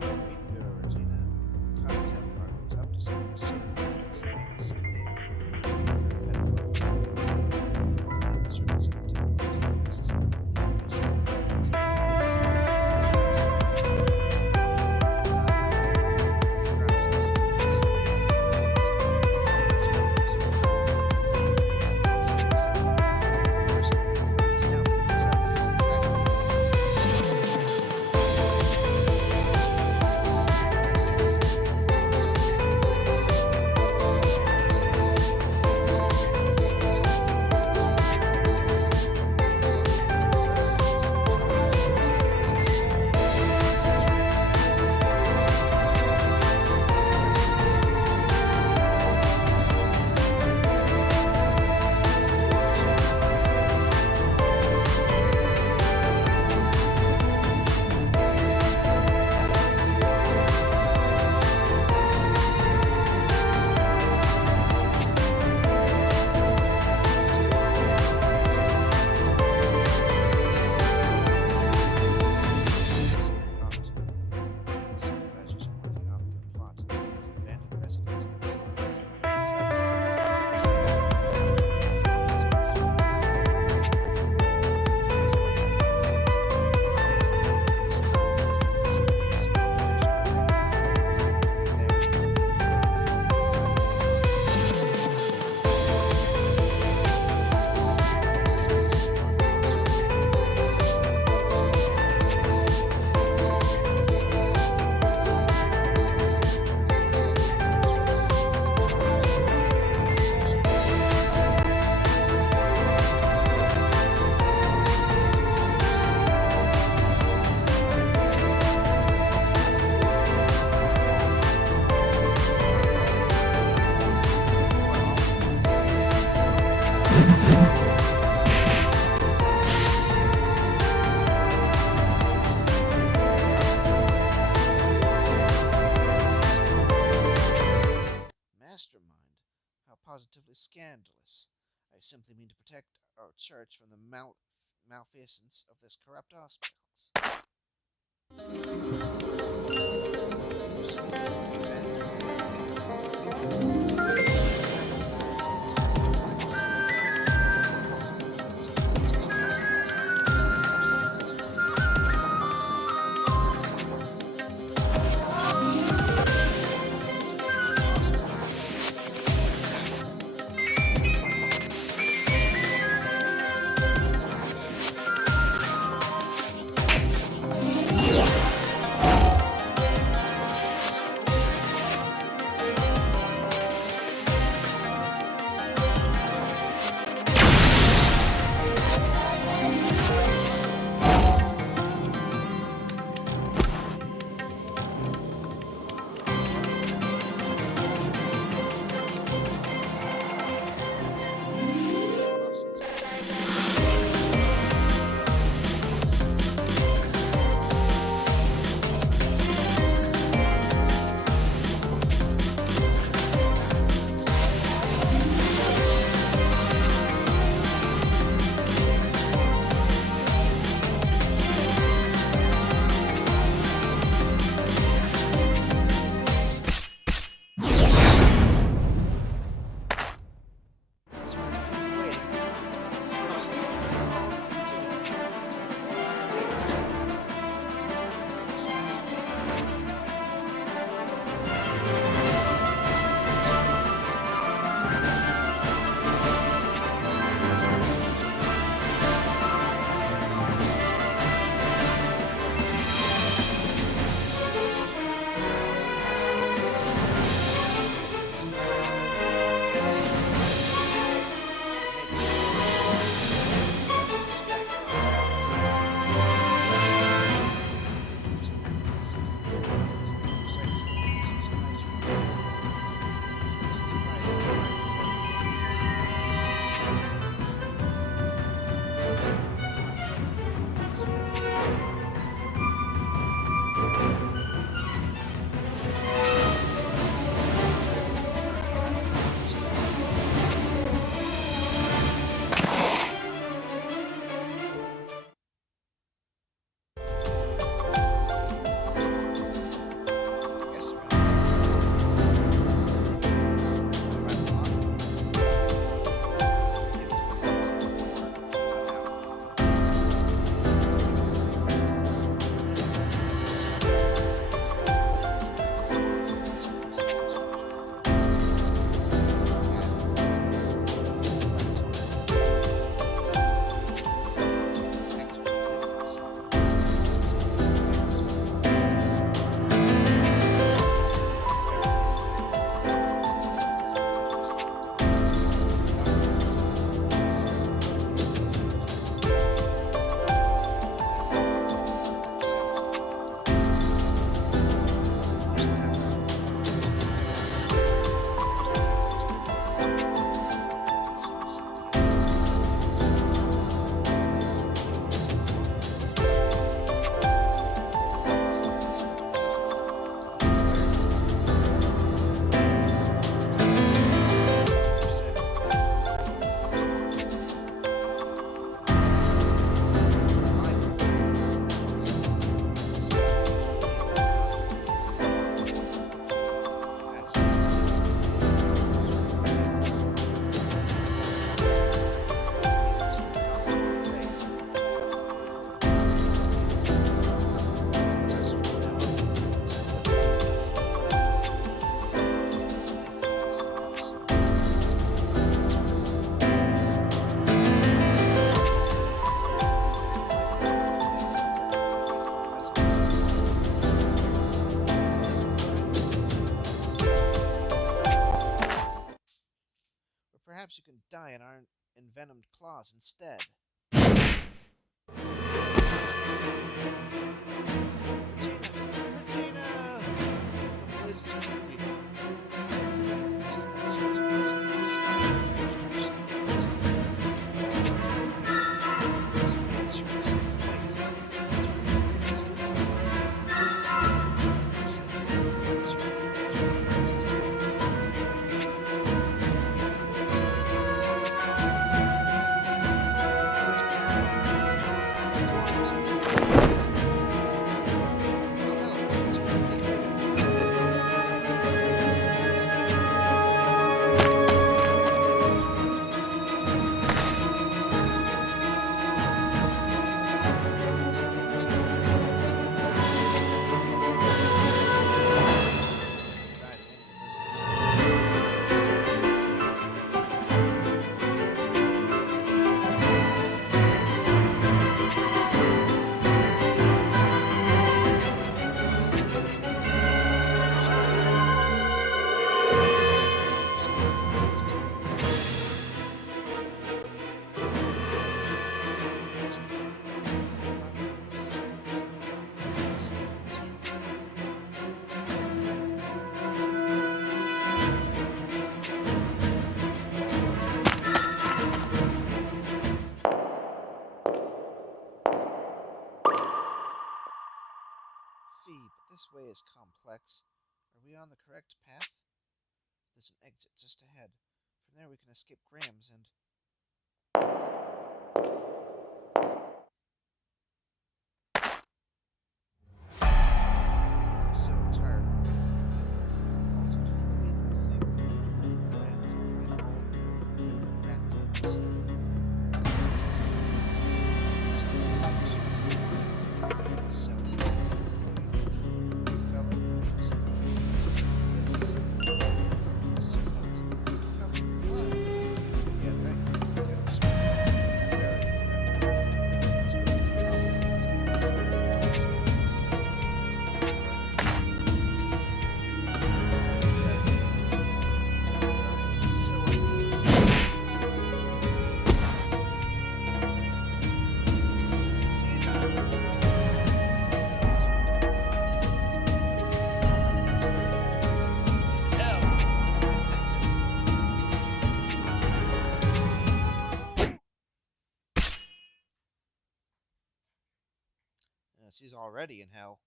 Bingo, Regina. Octopath Traveler was up to something so business and escapade. Mastermind? How positively scandalous. I simply mean to protect our church from the malfeasance of this corrupt hospitals. envenomed claws instead. Martina! The blazes are moving. But this way is complex. Are we on the correct path? There's an exit just ahead. From there we can escape Grams and... I'm so tired. She's already in hell.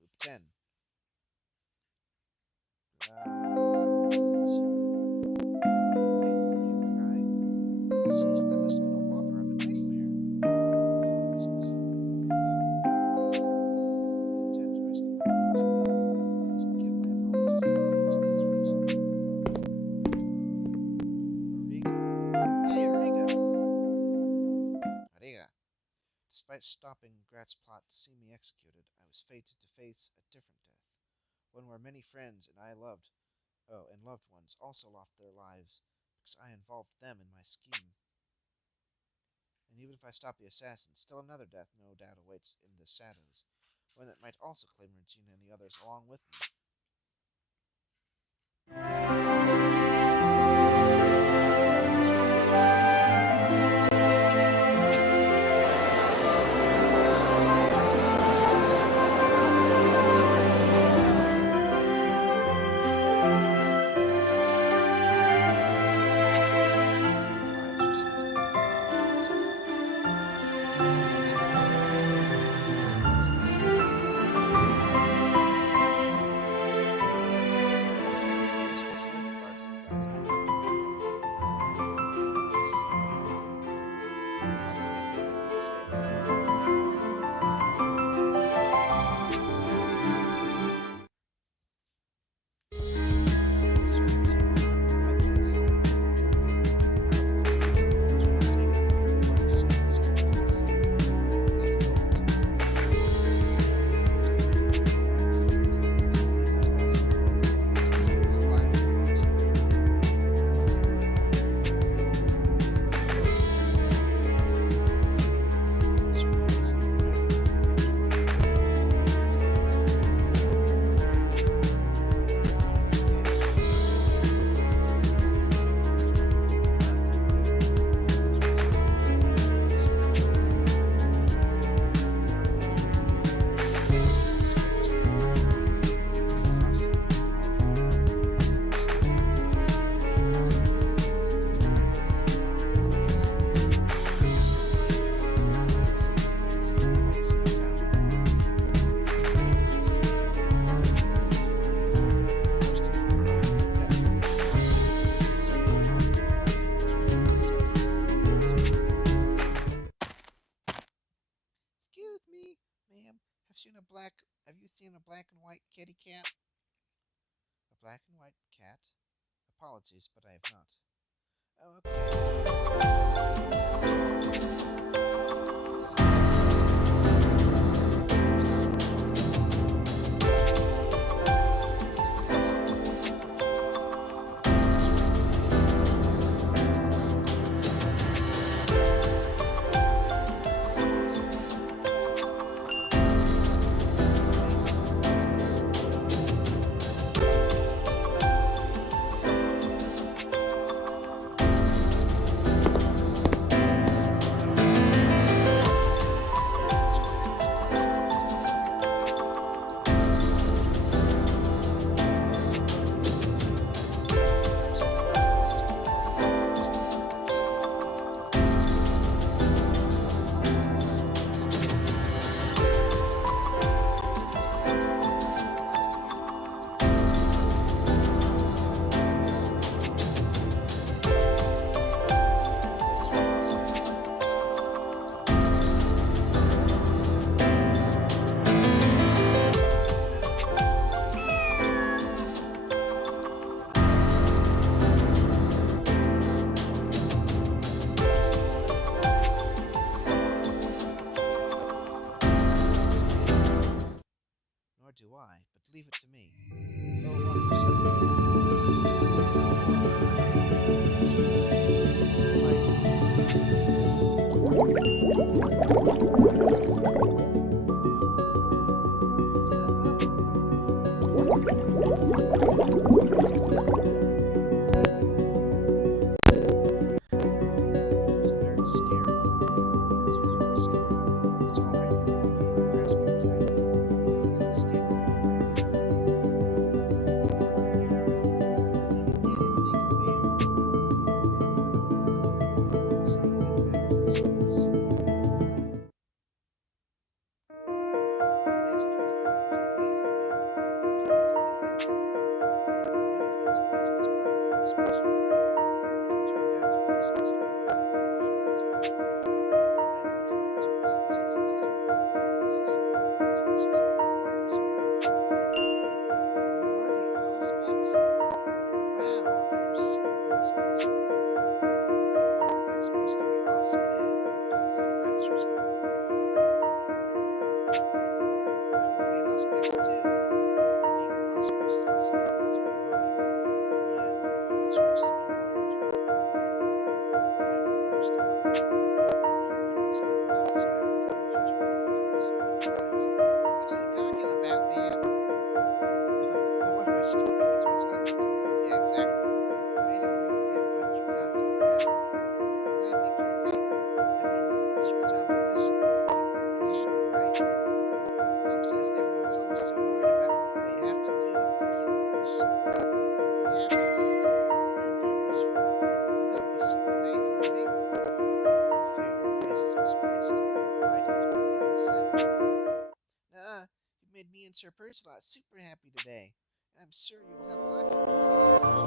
Loop 10. Jeez, that must have been a whopper of a nightmare. Despite stopping Grat's plot to see me executed, I was fated to face a different death. One where many friends and loved ones also lost their lives because I involved them in my scheme. And even if I stop the assassin, still another death no doubt awaits in the shadows, one that might also claim Regina and the others along with me. you seen a black and white kitty cat? A black and white cat? Apologies, but I have not. Oh, nor do I, but leave it to me. Me and Sir Percival super happy today. And I'm sure you will have lots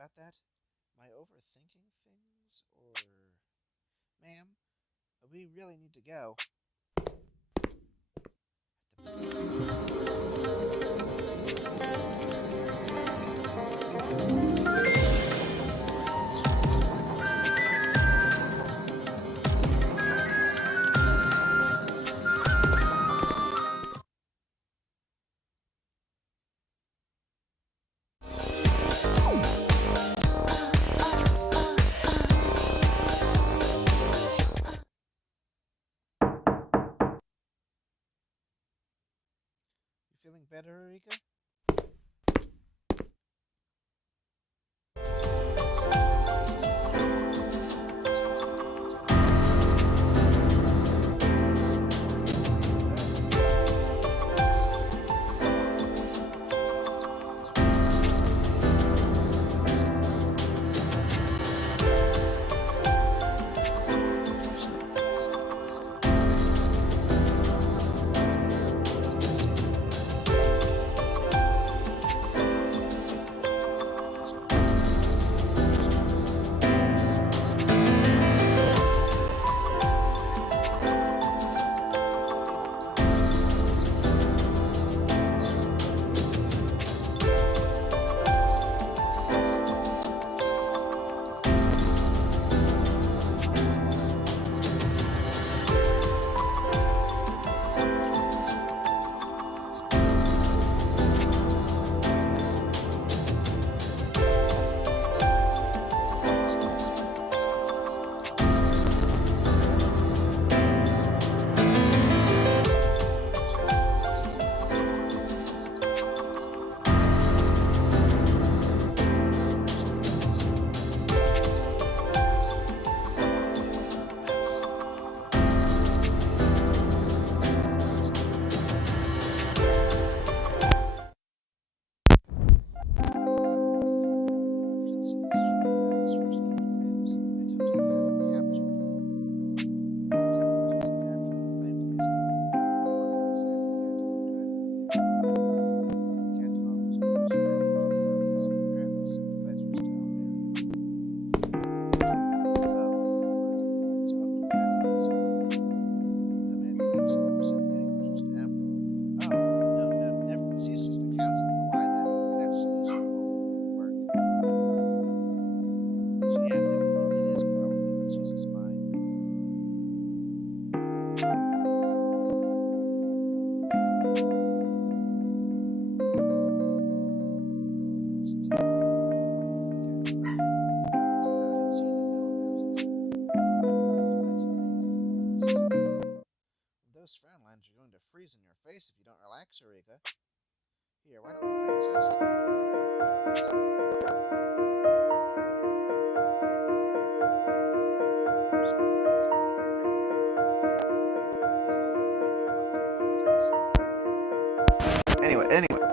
about that? Am I overthinking things, or... Ma'am, we really need to go. better, Eureka? Those frown lines are going to freeze in your face if you don't relax, Eureka. Here, why don't we play Anyway.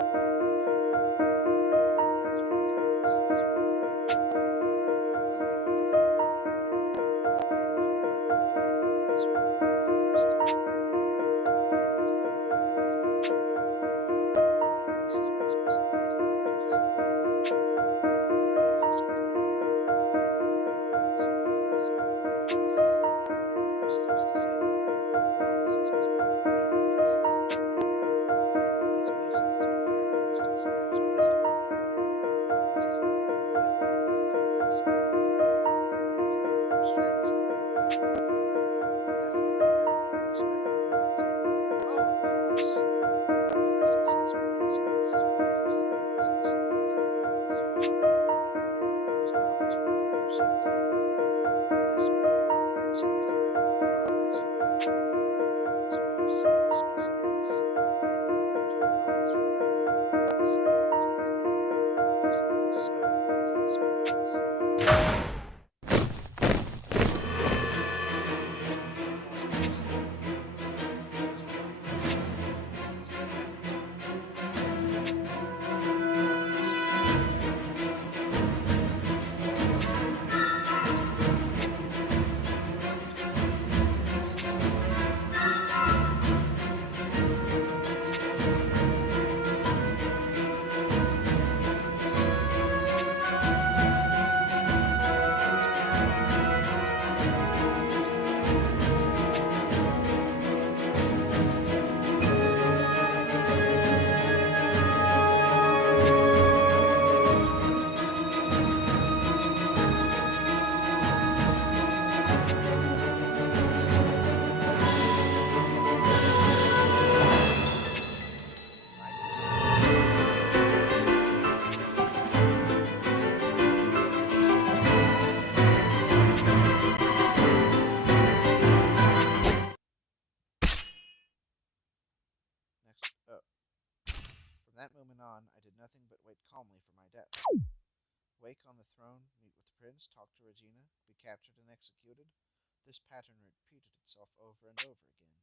gone, I did nothing but wait calmly for my death. Wake on the throne, meet with the prince, talk to Regina, be captured and executed. This pattern repeated itself over and over again.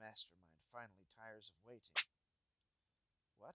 Mastermind finally tires of waiting. What?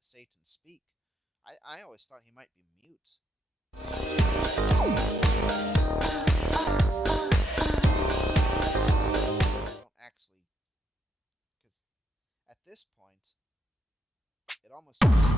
Satan speak. I always thought he might be mute. Don't actually, because at this point, it almost seems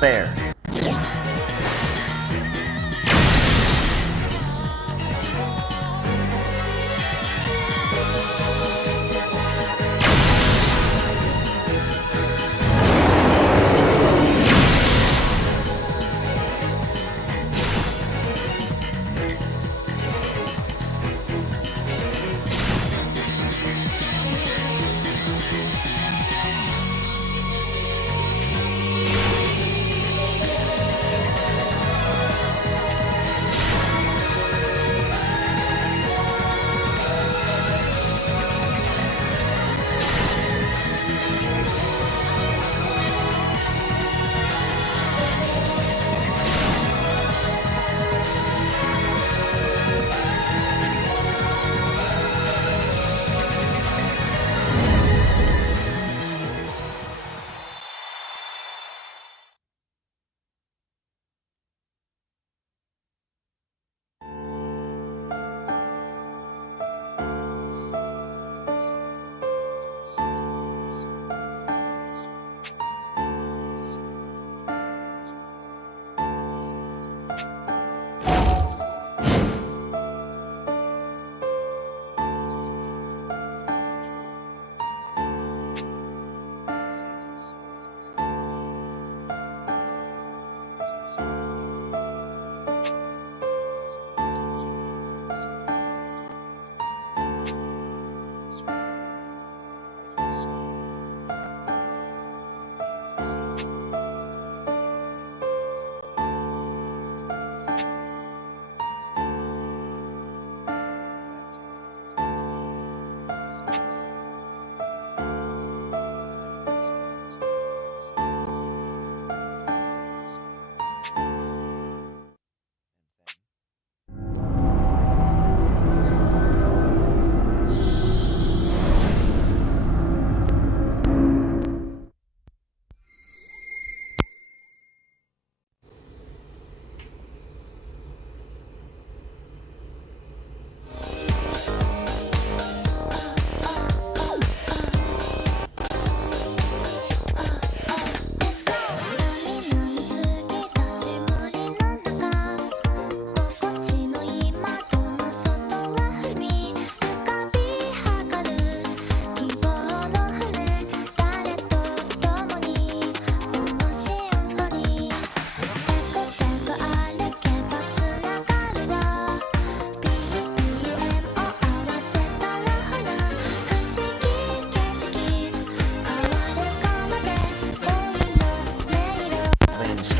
Despair.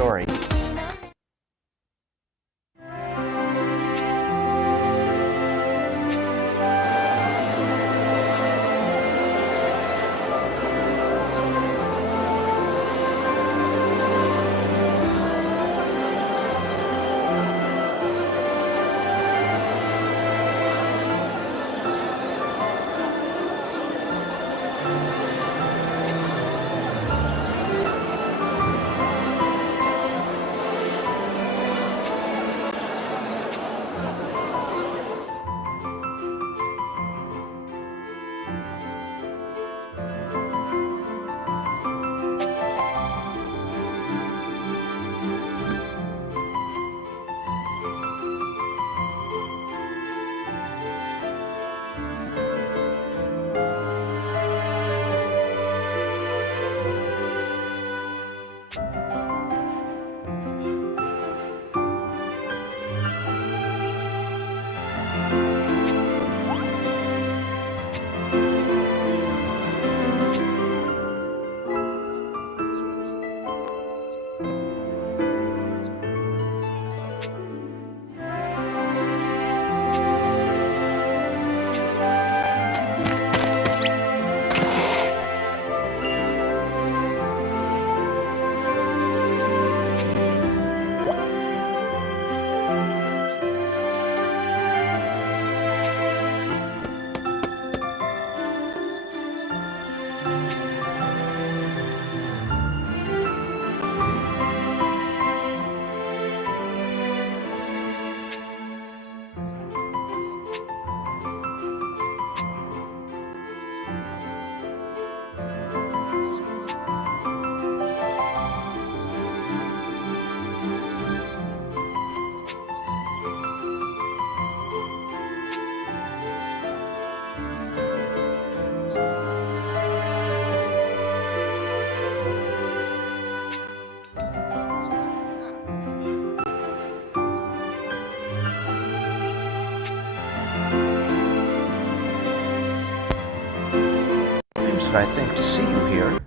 Story. did I think to see you here?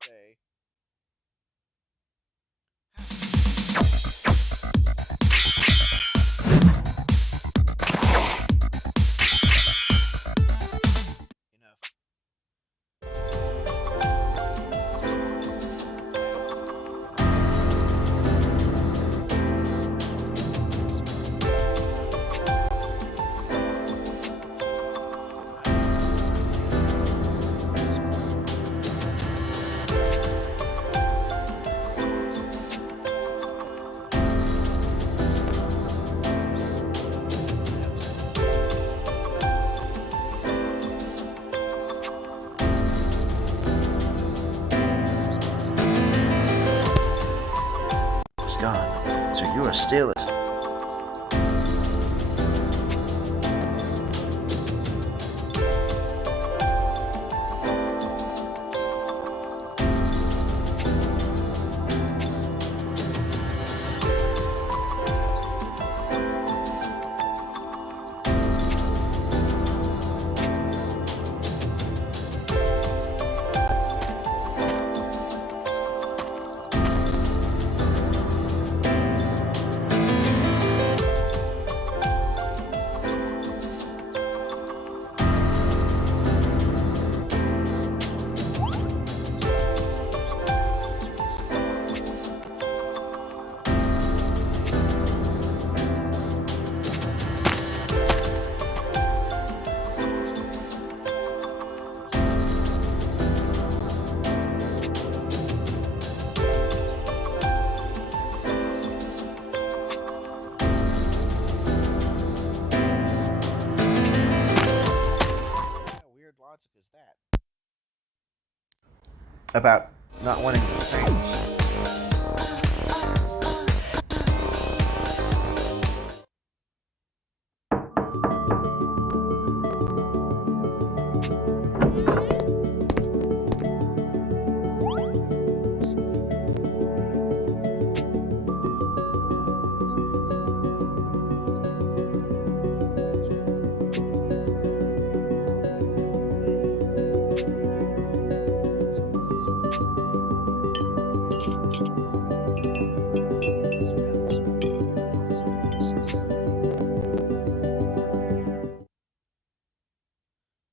Day. Enough. Gone. So you are still a about not wanting to change.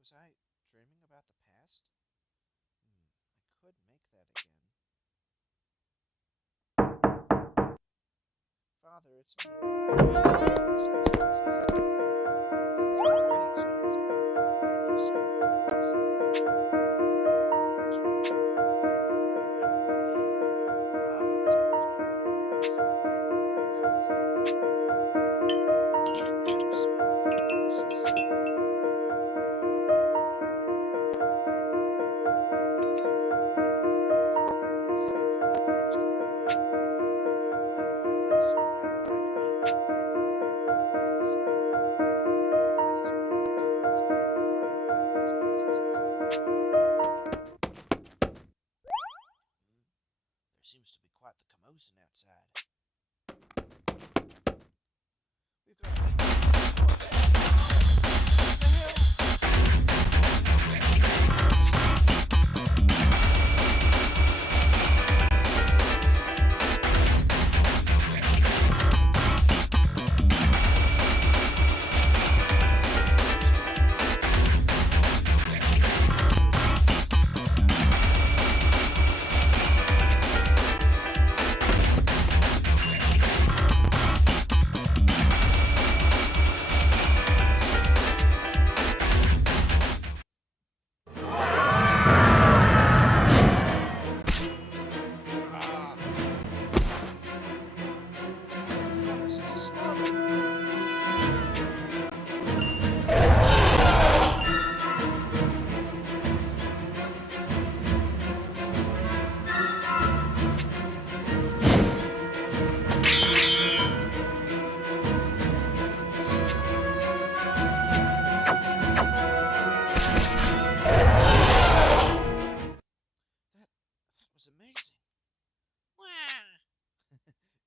Was I dreaming about the past? I could make that again. Father, it's me. There seems to be quite the commotion outside. We've got amazing.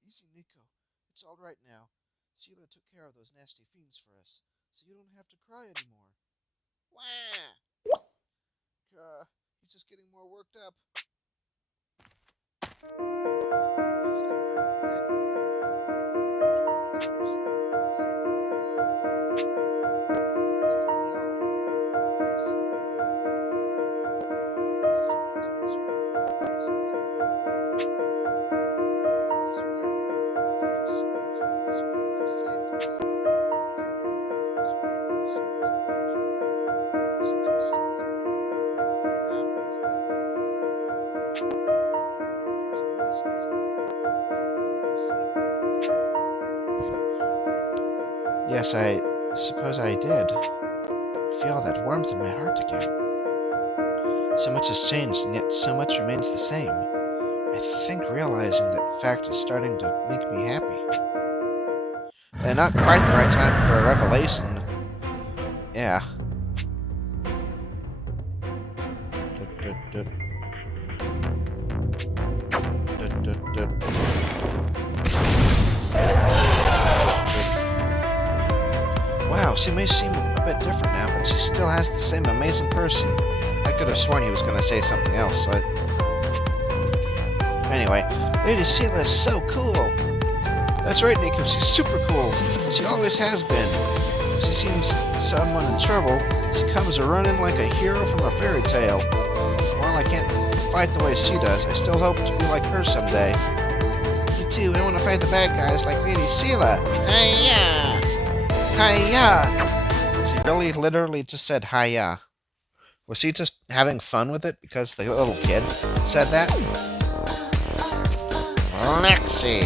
Easy, Nico. It's all right now. Sheila took care of those nasty fiends for us, so you don't have to cry anymore. He's just getting more worked up. Yes, I suppose I did. I feel that warmth in my heart again. So much has changed, and yet so much remains the same. I think realizing that fact is starting to make me happy. And not quite the right time for a revelation. Yeah. Wow, she may seem a bit different now, but she still has the same amazing person. I could have sworn he was going to say something else, so Anyway, Lady Sheila is so cool. That's right, Nico, she's super cool. She always has been. If she sees someone in trouble, she comes running like a hero from a fairy tale. While I can't fight the way she does, I still hope to be like her someday. Me too, I want to fight the bad guys like Lady Sheila. Hi-ya! Hi-ya! She really literally just said hi-ya. Was she just having fun with it because the little kid said that? Lexi!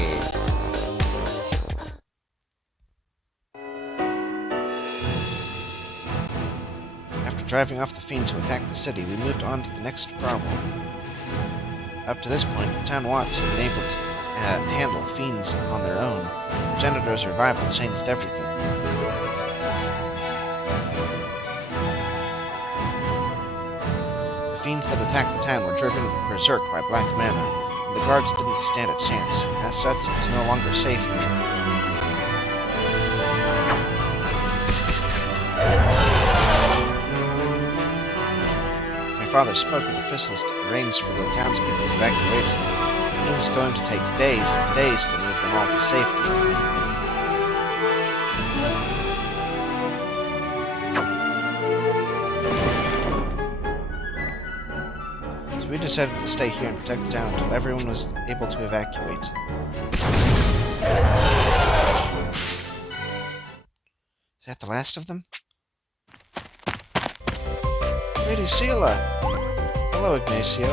After driving off the fiend to attack the city, we moved on to the next problem. Up to this point, the town Watts had been able to handle fiends on their own. The janitor's revival changed everything. The fiends that attacked the town were driven berserk by black mana, and the guards didn't stand a chance. As such, it was no longer safe here. My father spoke with officials to arrange for the townspeople's evacuation. It was going to take days and days to move them all to safety. So we decided to stay here and protect the town until everyone was able to evacuate. Is that the last of them? Lady Sheila! Hello, Ignacio.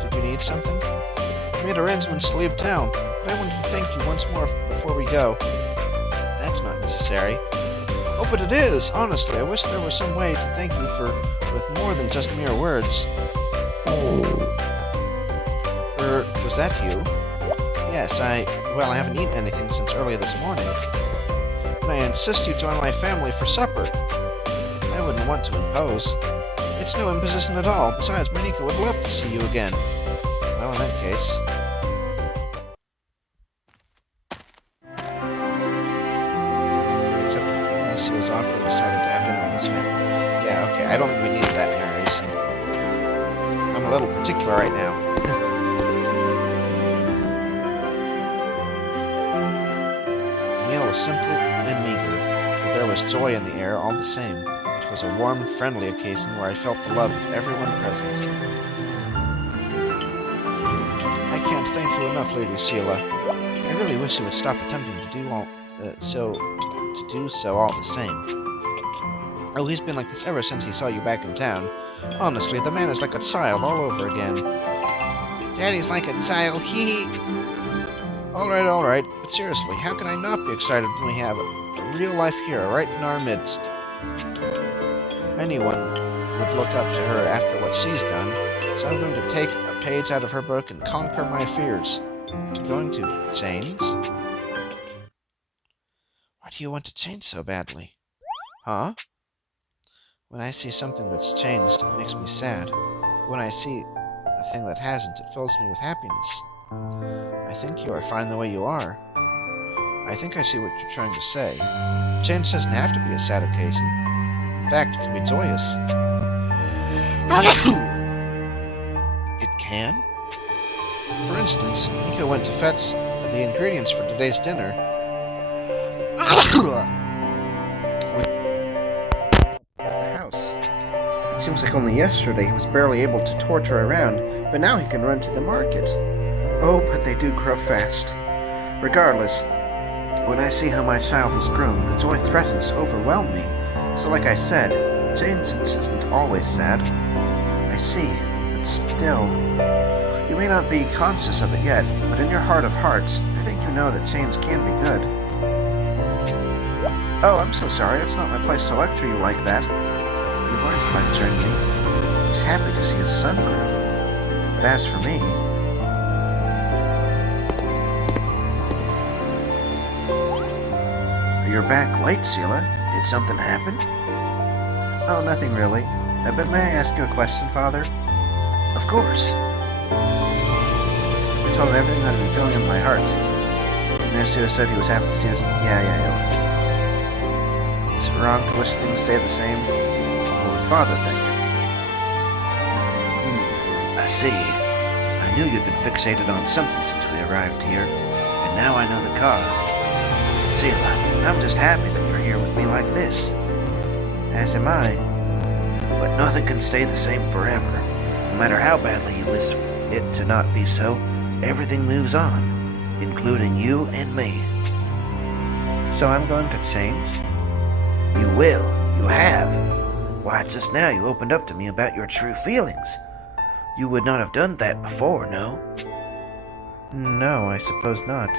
Did you need something? I made arrangements to leave town, but I wanted to thank you once more before we go. That's not necessary. Oh, but it is! Honestly, I wish there was some way to thank you with more than just mere words. Was that you? Yes, I haven't eaten anything since early this morning. But I insist you join my family for supper. I wouldn't want to impose. It's no imposition at all. Besides, Manika would love to see you again. Well, in that case... Except Ignacio's offer decided to have dinner with his family. Yeah, okay, I don't think we needed that narration. I'm a little particular right now. The meal was simple and meager, but there was joy in the air all the same. It was a warm, friendly occasion where I felt the love of everyone present. I can't thank you enough, Lady Sheila. I really wish you would stop attempting to do so all the same. Oh, he's been like this ever since he saw you back in town. Honestly, the man is like a child all over again. Daddy's like a child, hee. Alright, but seriously, how can I not be excited when we have a real-life hero right in our midst? Anyone would look up to her after what she's done, so I'm going to take a page out of her book and conquer my fears. Going to change? Why do you want to change so badly? Huh? When I see something that's changed, it makes me sad. When I see a thing that hasn't, it fills me with happiness. I think you are fine the way you are. I think I see what you're trying to say. Change doesn't have to be a sad occasion. In fact, it can be joyous. It can? For instance, Mika went to fetch the ingredients for today's dinner. The house. It seems like only yesterday he was barely able to torture around, but now he can run to the market. Oh, but they do grow fast. Regardless, when I see how my child has grown, the joy threatens to overwhelm me. So like I said, change isn't always sad. I see, but still. You may not be conscious of it yet, but in your heart of hearts, I think you know that change can be good. Oh, I'm so sorry, it's not my place to lecture you like that. You weren't lecturing me. He's happy to see his son grow. But as for me... You're back late, Sheila. Did something happen? Oh, nothing really. But may I ask you a question, Father? Of course. I told him everything that had been filling up my heart. Ignacio said he was happy to see us. Yeah. Is it wrong to wish things stay the same? Oh, Father, thank you. I see. I knew you'd been fixated on something since we arrived here, and now I know the cause. Sheila, I'm just happy that you're here with me like this. As am I. But nothing can stay the same forever. No matter how badly you wish it to not be so, everything moves on, including you and me. So I'm going to change? You will. You have. Why, just now you opened up to me about your true feelings. You would not have done that before, no? No, I suppose not.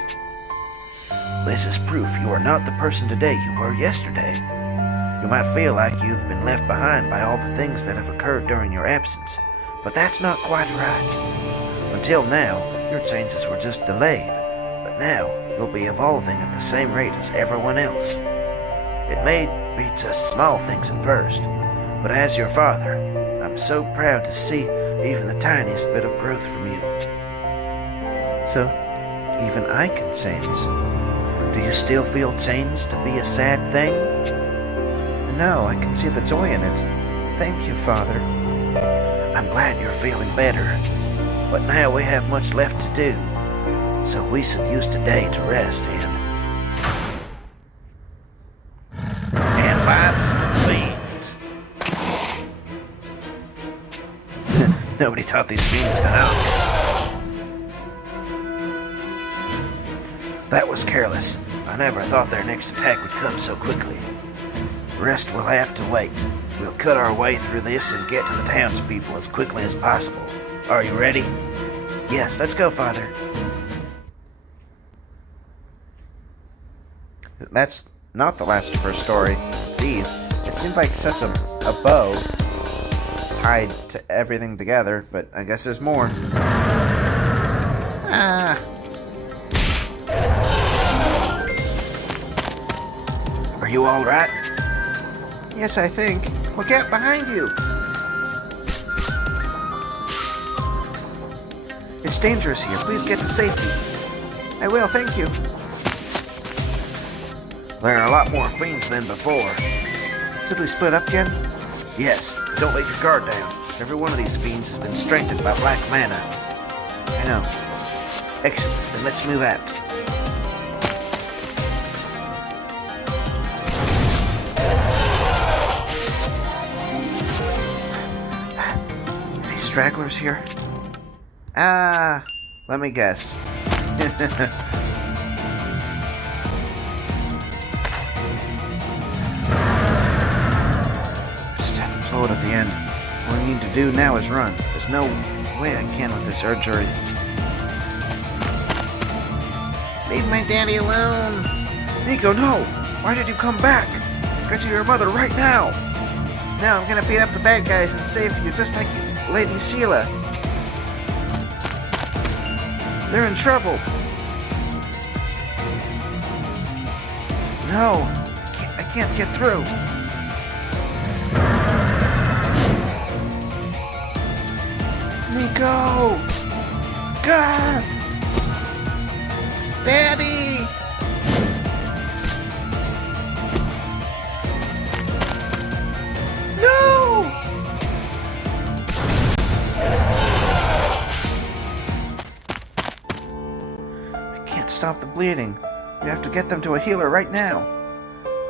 This is proof you are not the person today you were yesterday. You might feel like you've been left behind by all the things that have occurred during your absence, but that's not quite right. Until now, your changes were just delayed, but now you'll be evolving at the same rate as everyone else. It may be just small things at first, but as your father, I'm so proud to see even the tiniest bit of growth from you. So, even I can change. Do you still feel change to be a sad thing? No, I can see the joy in it. Thank you, Father. I'm glad you're feeling better, but now we have much left to do, so we should use today to rest and fight some fiends. Nobody taught these fiends to hunt. That was careless. I never thought their next attack would come so quickly. The rest will have to wait. We'll cut our way through this and get to the townspeople as quickly as possible. Are you ready? Yes, let's go, Father. That's not the last of her story. Jeez, it seemed like such a bow tied to everything together, but I guess there's more. Are you all right? Yes, I think. Look out behind you! It's dangerous here. Please get to safety. I will, thank you. There are a lot more fiends than before. Should we split up again? Yes, but don't let your guard down. Every one of these fiends has been strengthened by black mana. I know. Excellent, then let's move out. Stragglers here? Let me guess. Just had to blow it at the end. All we need to do now is run. There's no way I can with this urgery. Leave my daddy alone! Nico, no! Why did you come back? Go to your mother right now! Now I'm gonna beat up the bad guys and save you just like Lady Sheila. They're in trouble. No, I can't get through. Nico! God! Daddy! No! I can't stop the bleeding. We have to get them to a healer right now.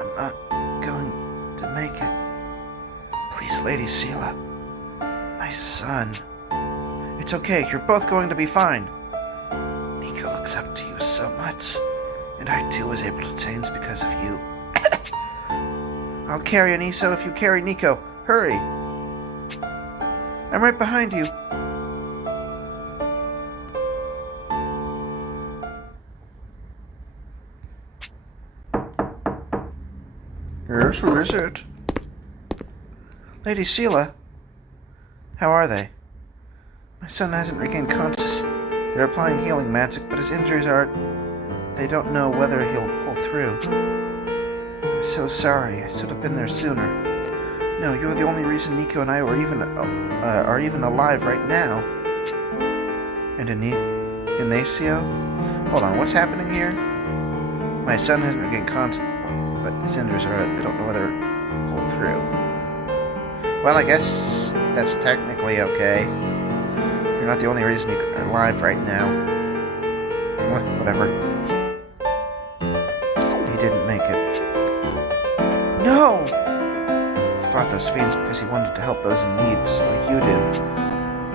I'm not going to make it. Please, Lady Sheila. My son. It's okay, you're both going to be fine. Nico looks up to you so much, and I too was able to change because of you. I'll carry Aniso if you carry Nico. Hurry! I'm right behind you. Yes, who is it? Lady Sheila. How are they? My son hasn't regained consciousness. They're applying healing magic, but his injuries are... They don't know whether he'll pull through. I'm so sorry. I should have been there sooner. No, you're the only reason Nico and I are even alive right now. And Ignacio? Hold on, what's happening here? My son hasn't regained consciousness, but his injuries are... They don't know whether he'll pull through. Well, I guess that's technically okay. You're not the only reason you're alive right now. Whatever. He didn't make it. No! He fought those fiends because he wanted to help those in need, just like you did.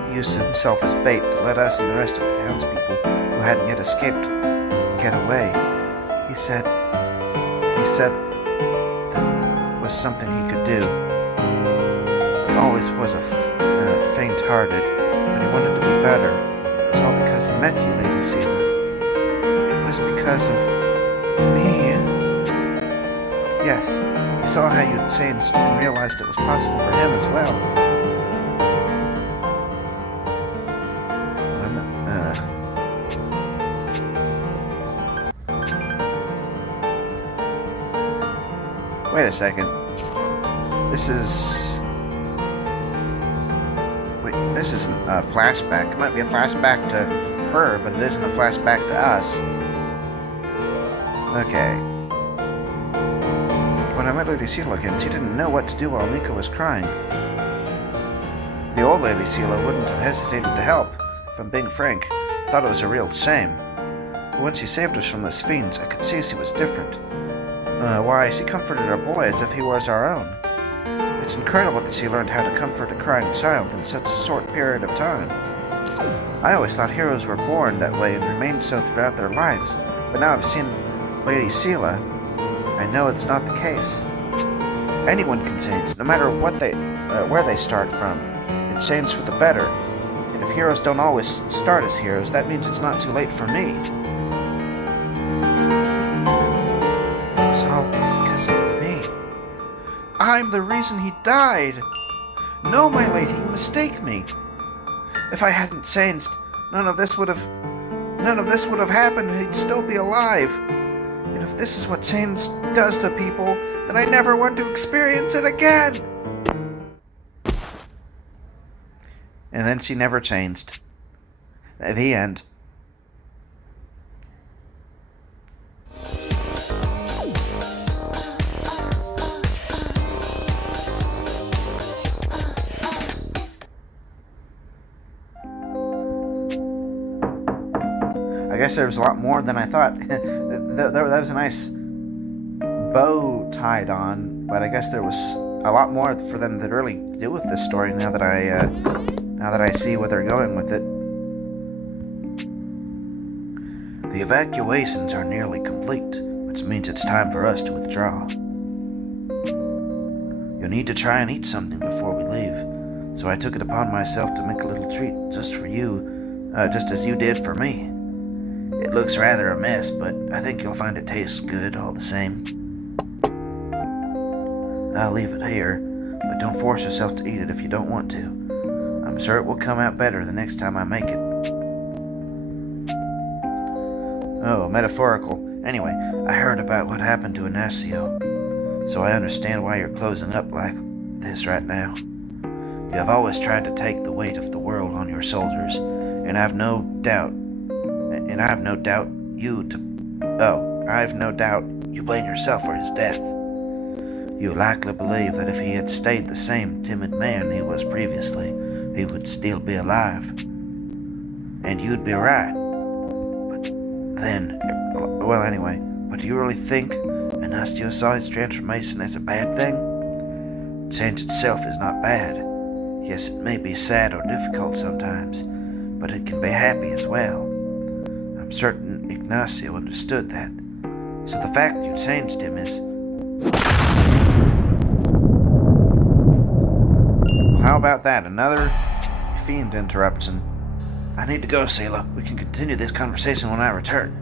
He used himself as bait to let us and the rest of the townspeople who hadn't yet escaped get away. He said that was something he could do. He always was faint-hearted, but he wanted to be better. It was all because he met you, Lady Sheila. It was because of me. Yes, he saw how you'd changed and realized it was possible for him as well. Wait a second. This is... Wait, this isn't a flashback. It might be a flashback to her, but it isn't a flashback to us. Okay. When I met Lady Sela again, she didn't know what to do while Mika was crying. The old Lady Sela wouldn't have hesitated to help. If I'm being frank, I thought it was a real shame. But when she saved us from those fiends, I could see she was different. Why, she comforted our boy as if he was our own. It's incredible that she learned how to comfort a crying child in such a short period of time. I always thought heroes were born that way and remained so throughout their lives, but now I've seen Lady Sela, I know it's not the case. Anyone can change, no matter what where they start from, and change for the better. And if heroes don't always start as heroes, that means it's not too late for me. It's all because of me. I'm the reason he died. No, my lady, you mistake me. If I hadn't changed, none of this would have happened, and he'd still be alive. And if this is what change does to people, then I never want to experience it again. And then she never changed. At the end. I guess there was a lot more than I thought. That was a nice bow tied on, but I guess there was a lot more for them to really do with this story now that I see where they're going with it. The evacuations are nearly complete, which means it's time for us to withdraw. You'll need to try and eat something before we leave, so I took it upon myself to make a little treat just for you, just as you did for me. It looks rather a mess, but I think you'll find it tastes good all the same. I'll leave it here, but don't force yourself to eat it if you don't want to. I'm sure it will come out better the next time I make it. Oh, metaphorical. Anyway, I heard about what happened to Ignacio, so I understand why you're closing up like this right now. You have always tried to take the weight of the world on your shoulders, and I've no doubt you blame yourself for his death. You likely believe that if he had stayed the same timid man he was previously, he would still be alive. And you'd be right. But do you really think Ignacio saw his transformation as a bad thing? Change itself is not bad. Yes, it may be sad or difficult sometimes, but it can be happy as well. I'm certain Ignacio understood that. So the fact that you changed him is... How about that? Another fiend interruption. I need to go, Sela. We can continue this conversation when I return.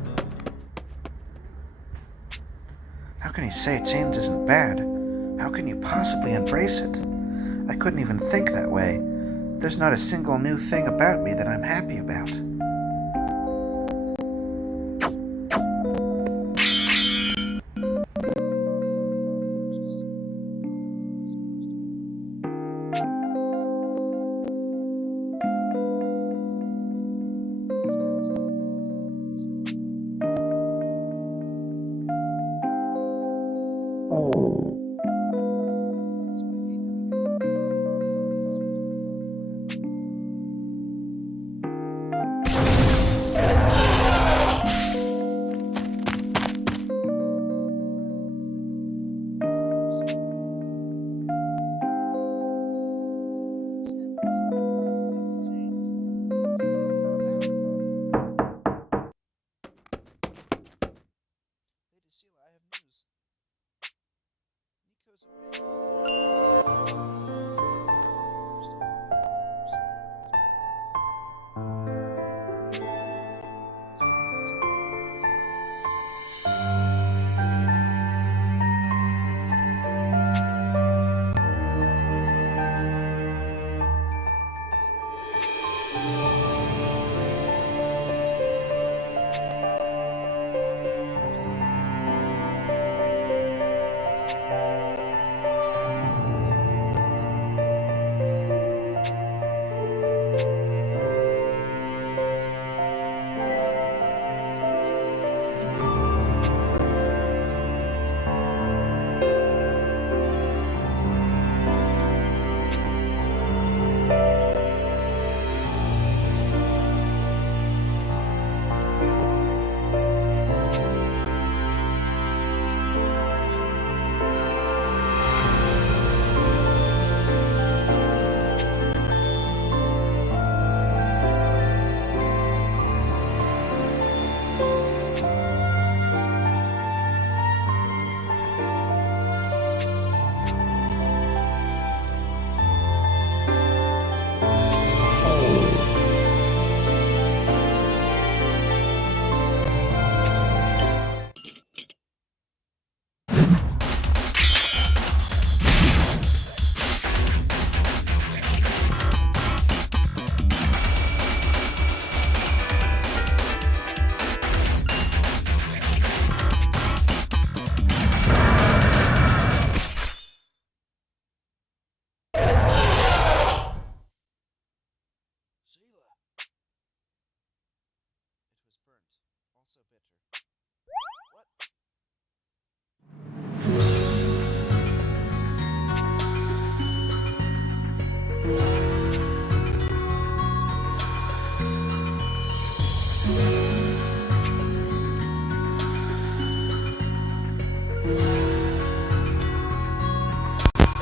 How can you say change isn't bad? How can you possibly embrace it? I couldn't even think that way. There's not a single new thing about me that I'm happy about. so bitter. What?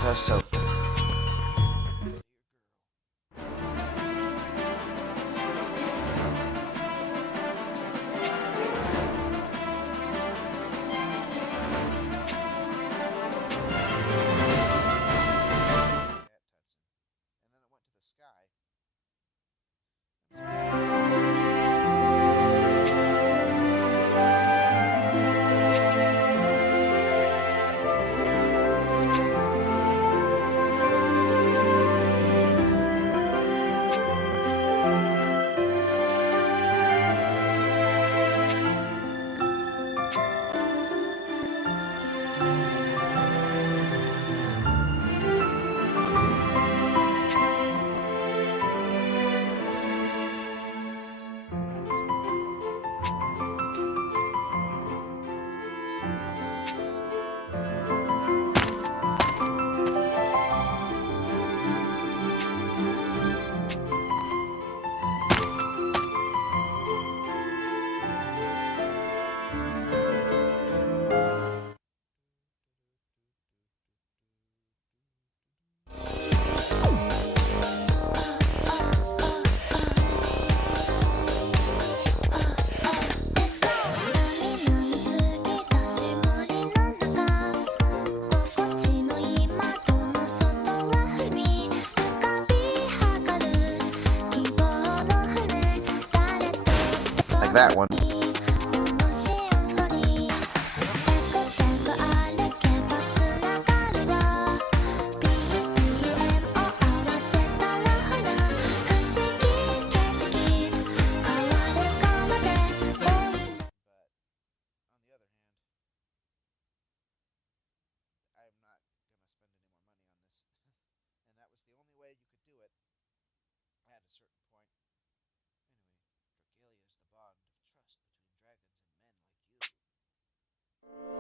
That's so funny. And then it went to the sky. Like that one. I'm not going to spend any more money on this. And that was the only way you could do it at a certain point. Anyway, Dragalia is the bond of trust between dragons and men like you. This one will be most worthwhile.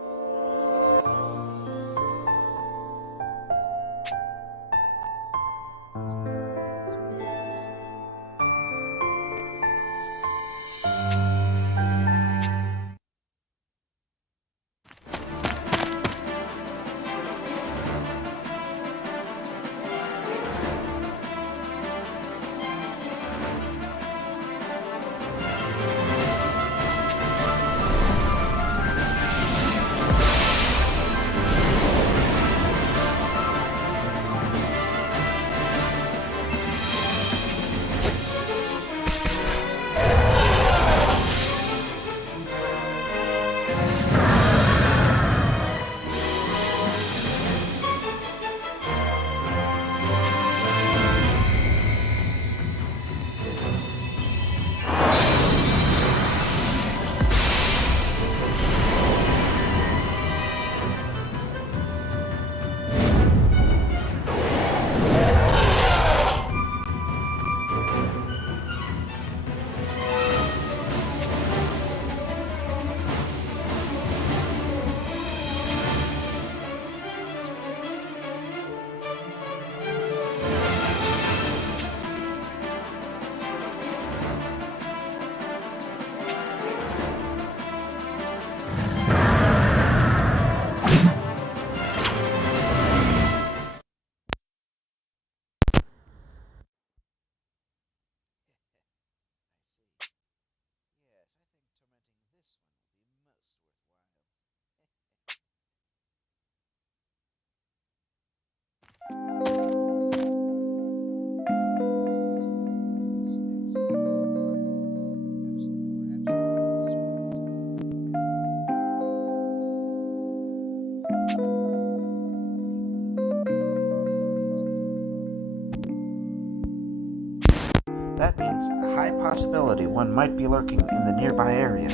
That means a high possibility one might be lurking in the nearby area.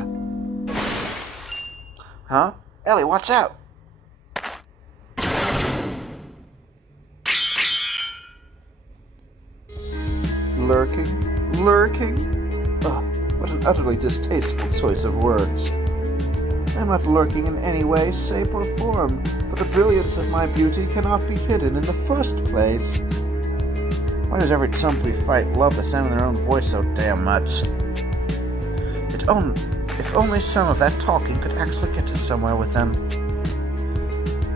Huh? Ellie, watch out! Lurking? Lurking? Ugh. What an utterly distasteful choice of words. I am not lurking in any way, shape, or form, for the brilliance of my beauty cannot be hidden in the first place. Why does every chump we fight love the sound of their own voice so damn much? If only some of that talking could actually get us somewhere with them.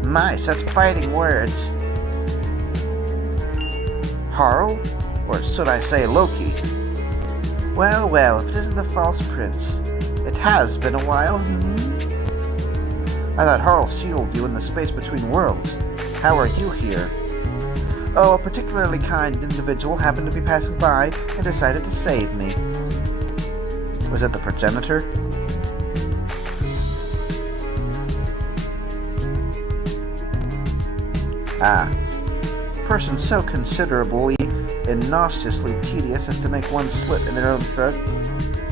My, such biting words. Harl? Or should I say Loki? Well, well, if it isn't the false prince. It has been a while, I thought Harl shielded you in the space between worlds. How are you here? Oh, a particularly kind individual happened to be passing by and decided to save me. Was it the progenitor? Ah. Person so considerably and nauseously tedious as to make one slit in their own throat.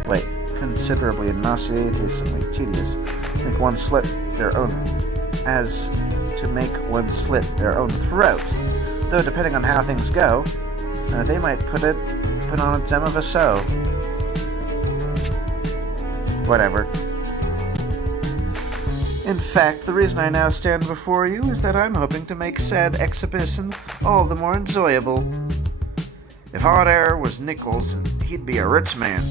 Wait, considerably and nauseously tedious. Make one slit their own as to make one slit their own throat. Though depending on how things go, they might put on a gem of a show. Whatever. In fact, the reason I now stand before you is that I'm hoping to make said exhibition all the more enjoyable. If Hot Air was Nichols, he'd be a rich man.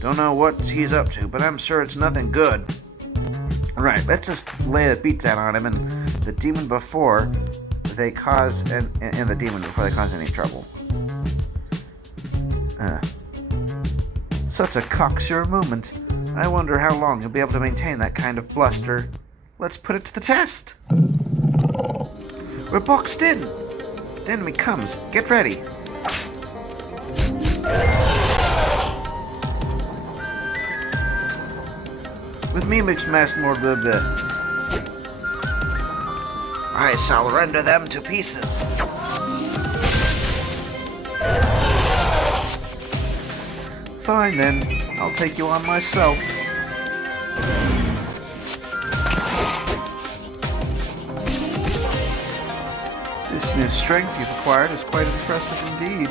Don't know what he's up to, but I'm sure it's nothing good. Right, let's just lay the beat down on him and the demon before they cause and the demon before they cause any trouble. Such a cocksure moment. I wonder how long he'll be able to maintain that kind of bluster. Let's put it to the test. We're boxed in. The enemy comes. Get ready. With me, mixed mass more blah blah. I shall render them to pieces. Fine then, I'll take you on myself. This new strength you've acquired is quite impressive indeed.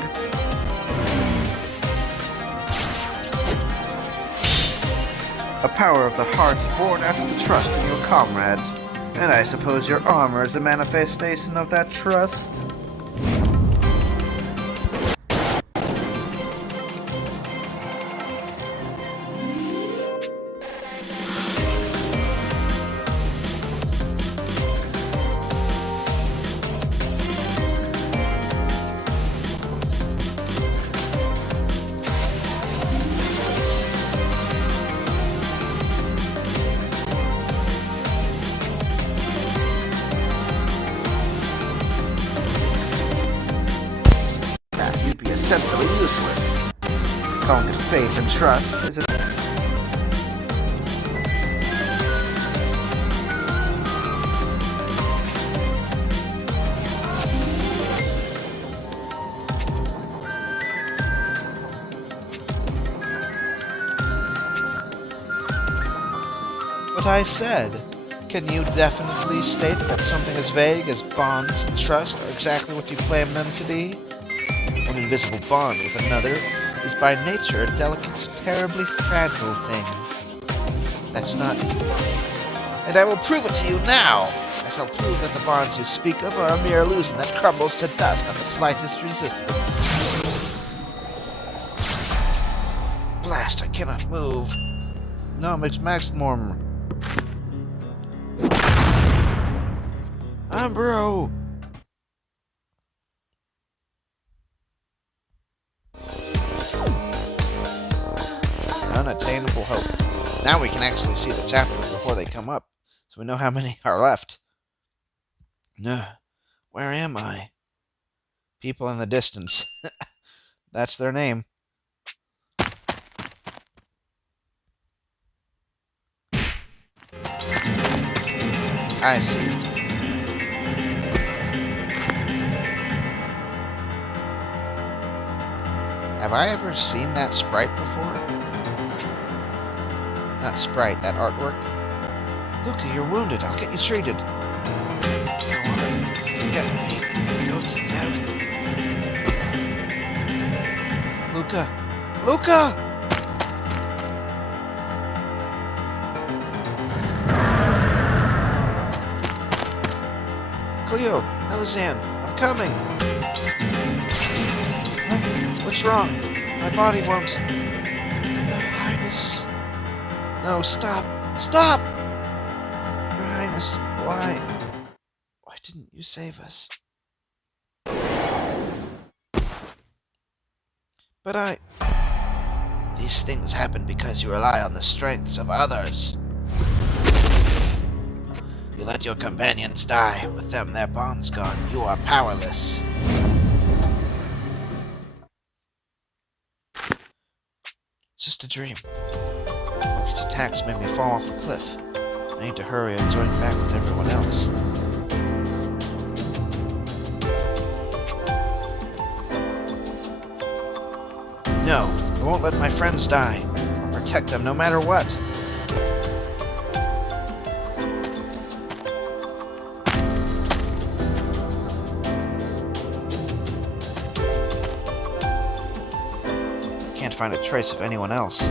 A power of the heart born out of the trust in your comrades, and I suppose your armor is a manifestation of that trust. Essentially useless. Calling it faith and trust is it? What I said. Can you definitely state that something as vague as bonds and trust are exactly what you claim them to be? One invisible bond with another is by nature a delicate, terribly fragile thing. That's not... And I will prove it to you now! I shall prove that the bonds you speak of are a mere illusion that crumbles to dust on the slightest resistance. Blast, I cannot move. No, makes maximum. Umbro! Unattainable hope. Now we can actually see the chapters before they come up, so we know how many are left. Where am I? People in the distance. That's their name. I see. Have I ever seen that sprite before? Not sprite, that artwork. Luca, you're wounded. I'll get you treated. Go on. Forget me. Go to them. Luca! Luca! Cleo! Elizan! I'm coming! What's wrong? My body won't... Your Highness... No, stop! Stop! Your Highness, why? Why didn't you save us? But I... These things happen because you rely on the strengths of others. You let your companions die. With them, their bonds gone. You are powerless. It's just a dream. Loki's attacks made me fall off the cliff. I need to hurry and join back with everyone else. No, I won't let my friends die. I'll protect them no matter what. Can't find a trace of anyone else.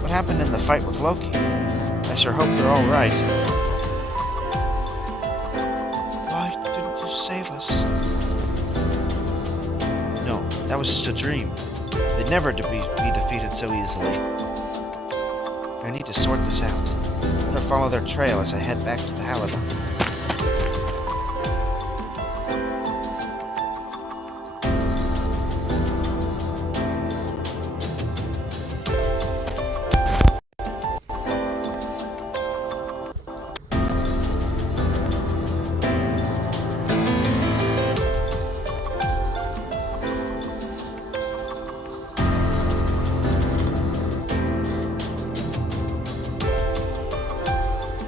What happened in the fight with Loki? I sure hope they're all right. Why didn't you save us? No, that was just a dream. They'd never be defeated so easily. I need to sort this out. Better follow their trail as I head back to the Halidon.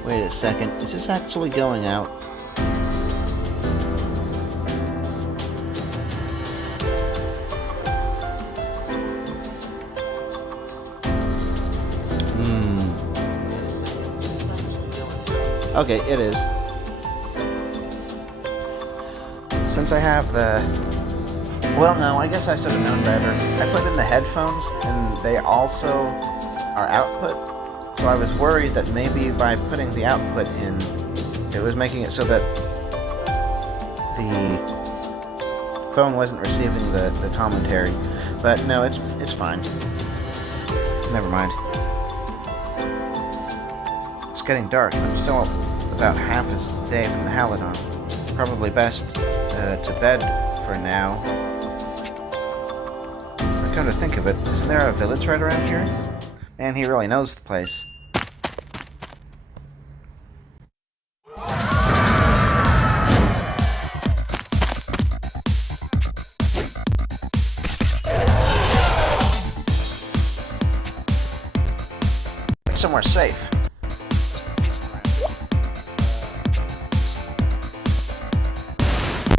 Wait a second, is this actually going out? Okay, it is. Since I have the... Well, no, I guess I should have known better. I put in the headphones, and they also are output. So I was worried that maybe by putting the output in, it was making it so that the phone wasn't receiving the commentary. But no, it's fine. Never mind. It's getting dark. I'm still about half a day from the Halidon. Probably best to bed for now. But come to think of it, isn't there a village right around here? Man, he really knows the place. Somewhere safe.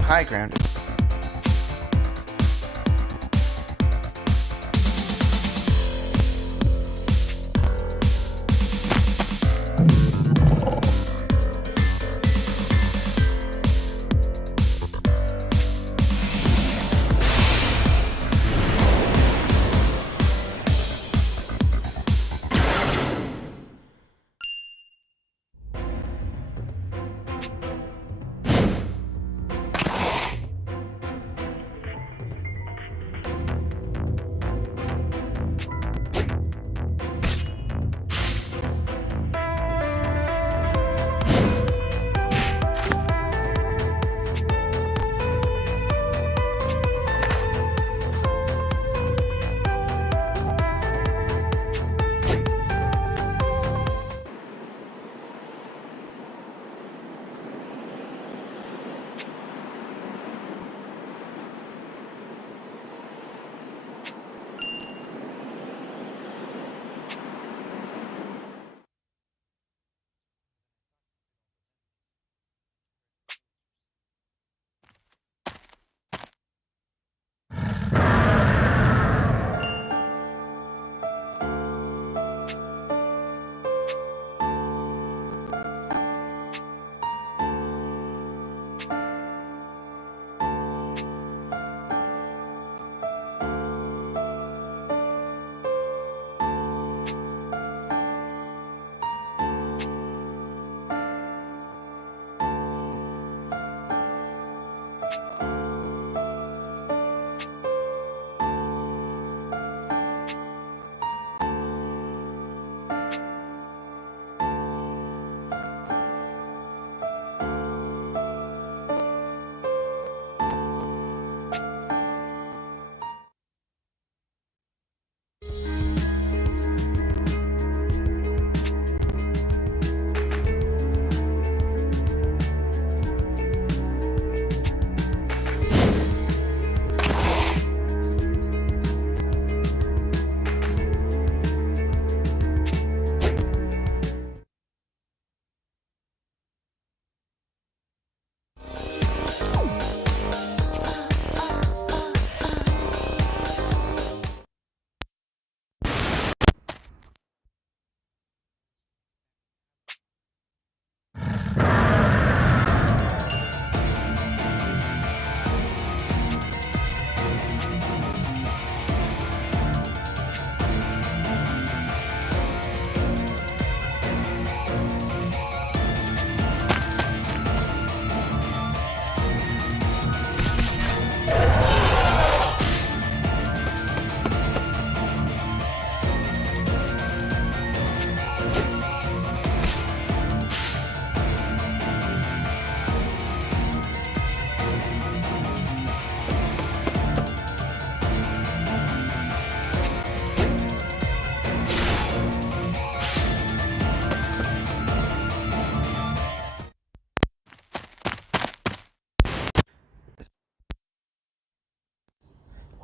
High ground.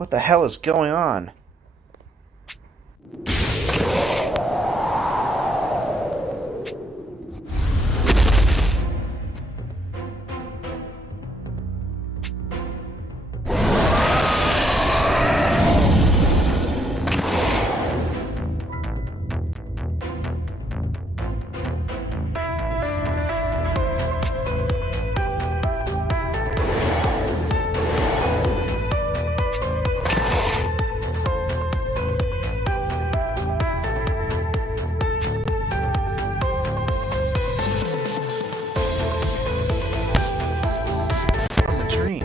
What the hell is going on? On the train.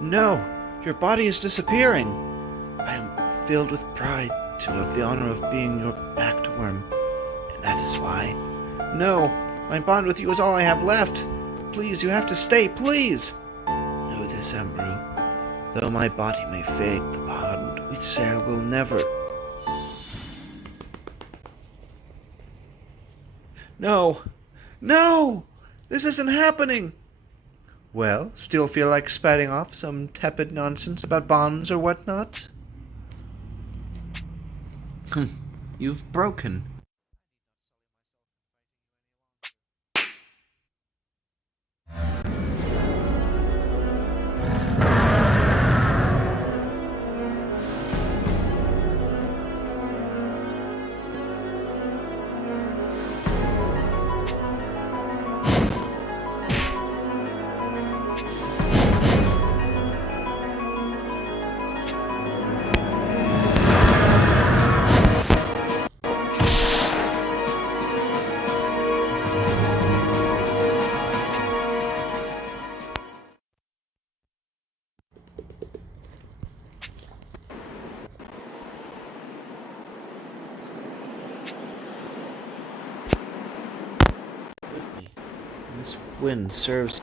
No, your body is disappearing. I am filled with pride to have the honor of being your pact worm, and that is why No, my bond with you is all I have left. Please, you have to stay, please. Know this, Ambrew. Though my body may fade, the bond we share will never... No! No! This isn't happening! Well, still feel like spouting off some tepid nonsense about bonds or whatnot? You've broken. This wind serves...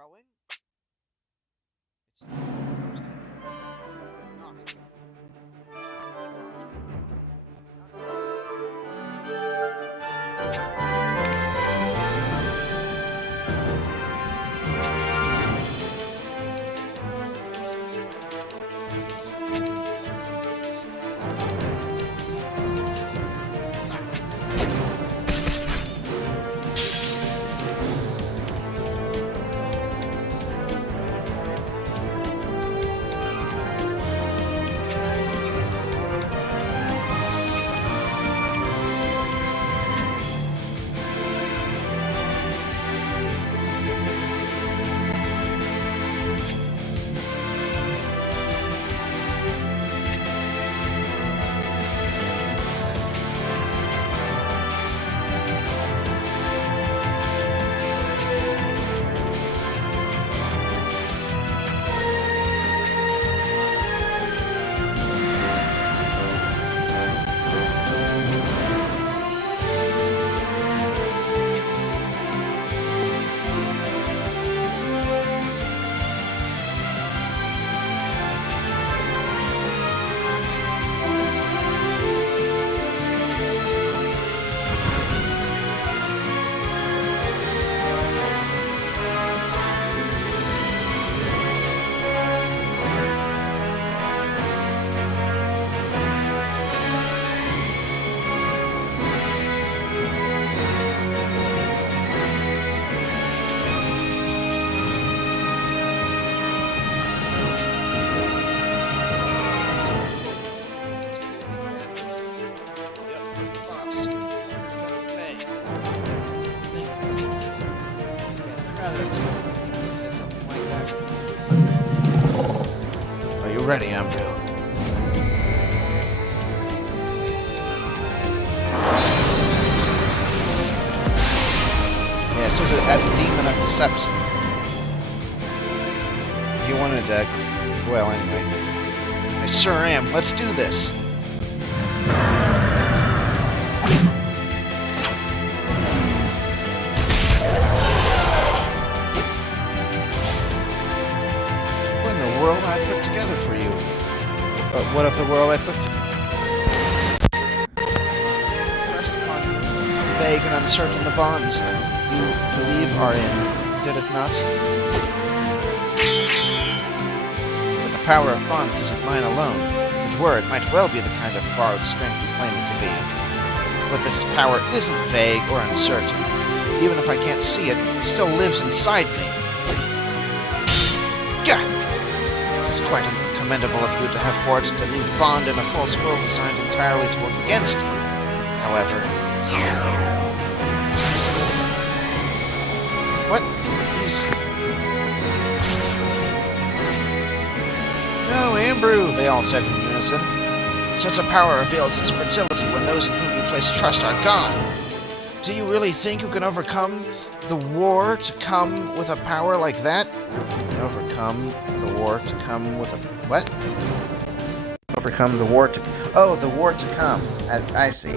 growing? It's Are you ready, Ambu? Yes, as a demon of deception. You wanted to... Well, anyway. I sure am. Let's do this. What in the world I put together for you? What of the world I put together? Pressed upon you, vague and uncertain the bonds you believe are in, did it not? But the power of bonds isn't mine alone. If it were, it might well be the kind of borrowed strength you claim it to be. But this power isn't vague or uncertain. Even if I can't see it, it still lives inside me. Gah! It's quite commendable of you to have forged a new bond in a false world designed entirely to work against you. However... What? He's... No, Ambrew, they all said in unison. Such a power reveals its fragility when those in whom you place trust are gone. Do you really think you can overcome the war to come with a power like that? Overcome the war to come with a... What? Overcome the war to... Oh, the war to come. I see.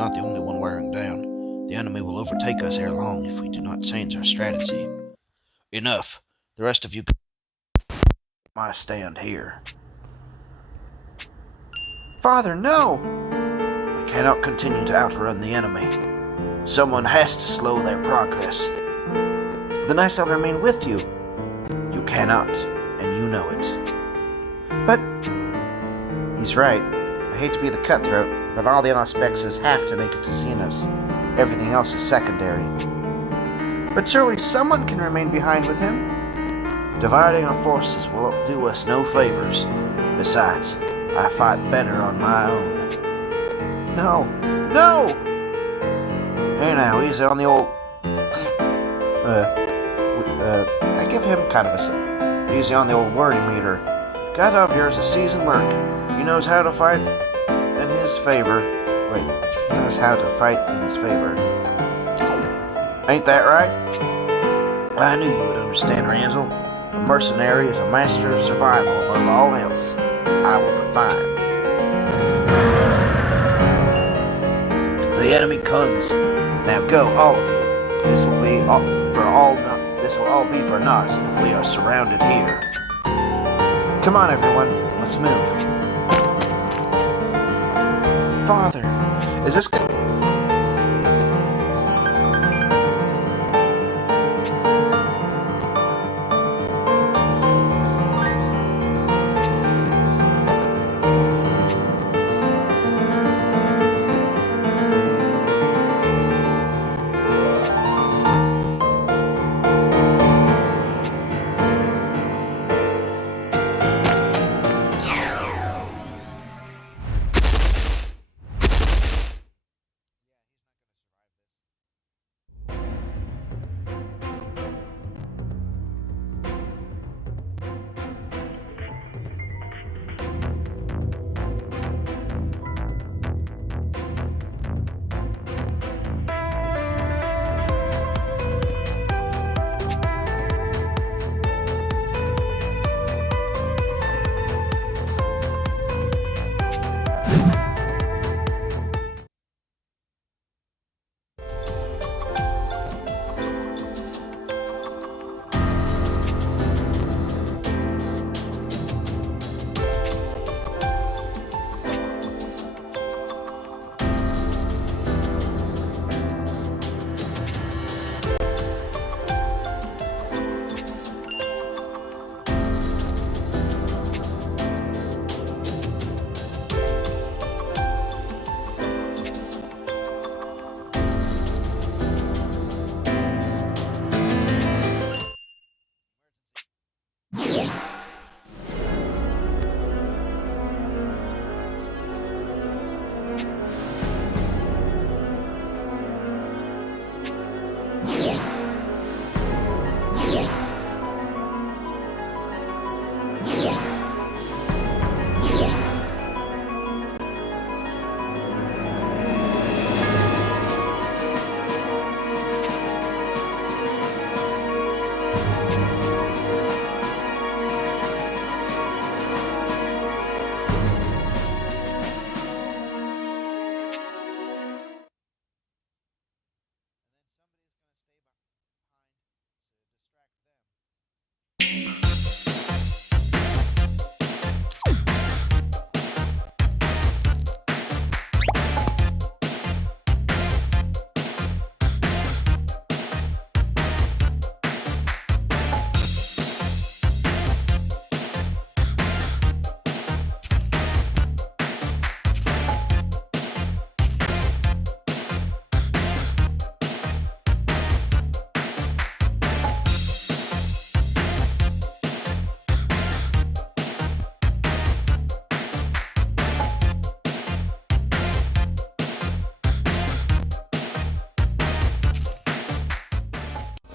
not the only one wearing down. The enemy will overtake us ere long if we do not change our strategy. Enough. The rest of you My stand here. Father, no! We cannot continue to outrun the enemy. Someone has to slow their progress. Then I shall remain with you. You cannot, and you know it. But he's right. I hate to be the cutthroat, but all the Auspexes have to make it to Xenos. Everything else is secondary. But surely someone can remain behind with him. Dividing our forces will do us no favors. Besides, I fight better on my own. No! No! Hey now, easy on the old... I give him kind of a... Easy on the old worry meter. Gadov here is a seasoned merc. He knows how to fight in his favor. Wait, he knows how to fight in his favor. Ain't that right? I knew you would understand, Ranzel. A mercenary is a master of survival above all else. I will be fine. The enemy comes. Now go, all of you. This will all be for naught if we are surrounded here. Come on, everyone. Let's move. Father, is this good?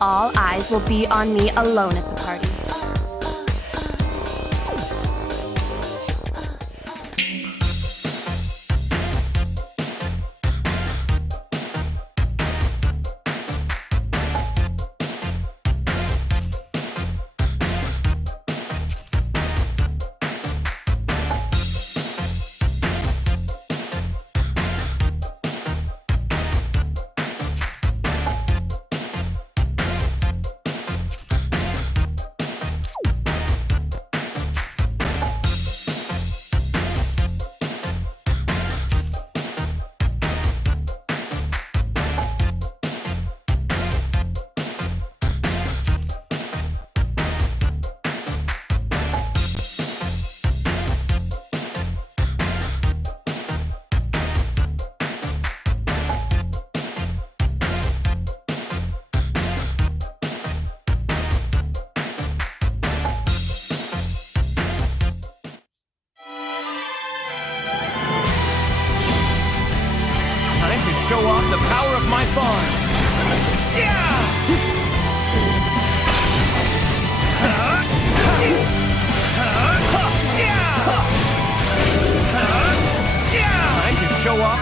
All eyes will be on me alone at the party.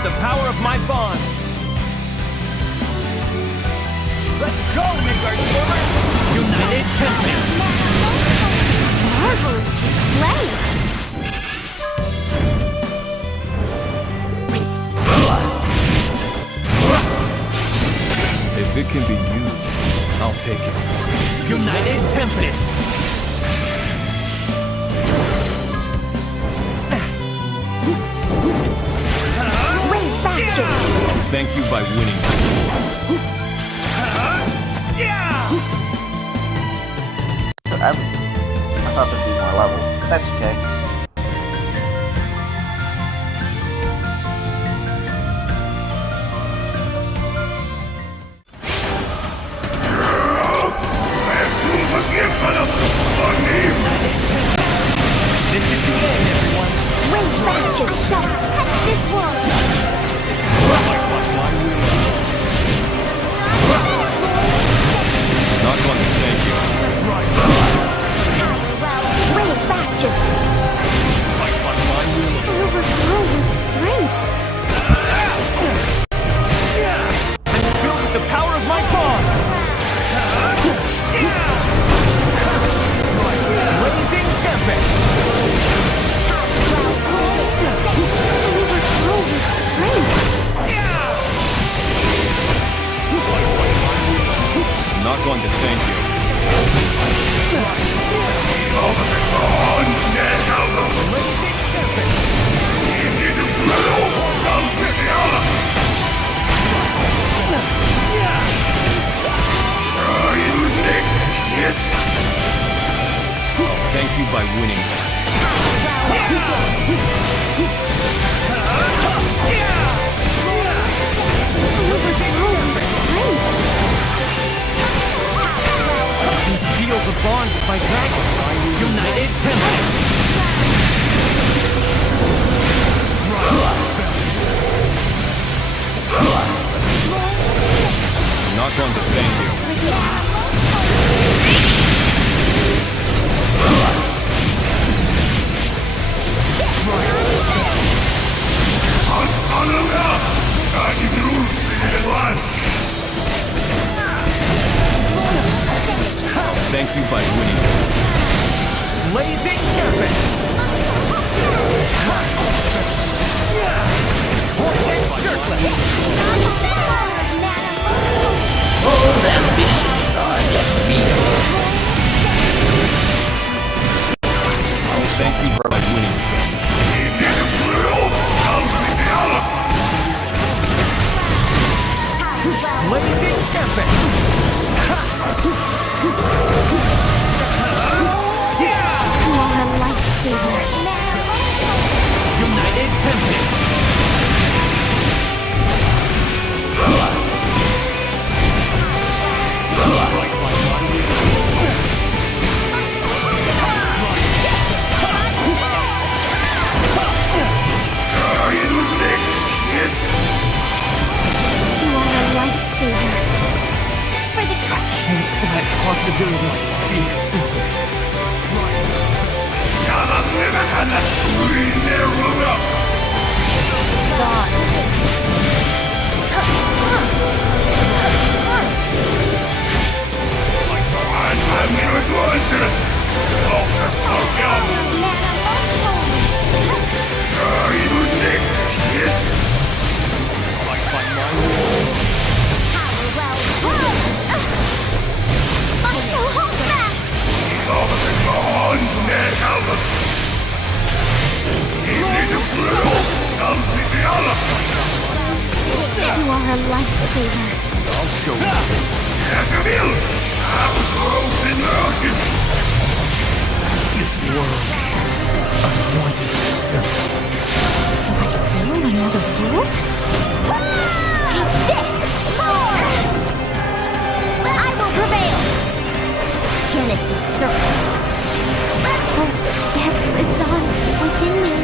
the power of my bonds. Let's go, Midgard Swimmer! United Tempest! Marvelous display! If it can be used, I'll take it. United Tempest! Way faster! I'll thank you by winning this. I thought there'd be more level. That's okay. This is the end, everyone. Way faster! I shall protect this world! Not going to thank you. Way faster! Overflow with strength! I'm filled with the power of my bonds. Blazing Tempest. Overflow with strength! Not going to thank you. Blazing Tempest. I'll thank you by winning this. You feel the bond with my dragon. United Tempest. Not going to thank you. Thank you by winning this. Blazing Tempest! Vortex Circlet! Bold ambitions are yet realized. I'll thank you by winning this. Blazing Tempest! You are a lifesaver! United Tempest! You are a lifesaver! For the Can't let possibility be extinguished. I shall hold back! You are a lifesaver! I'll show you. This world, unwanted temple. I feel another world? Take this! I will prevail! Genesis Circuit. Hope yet lives on within me.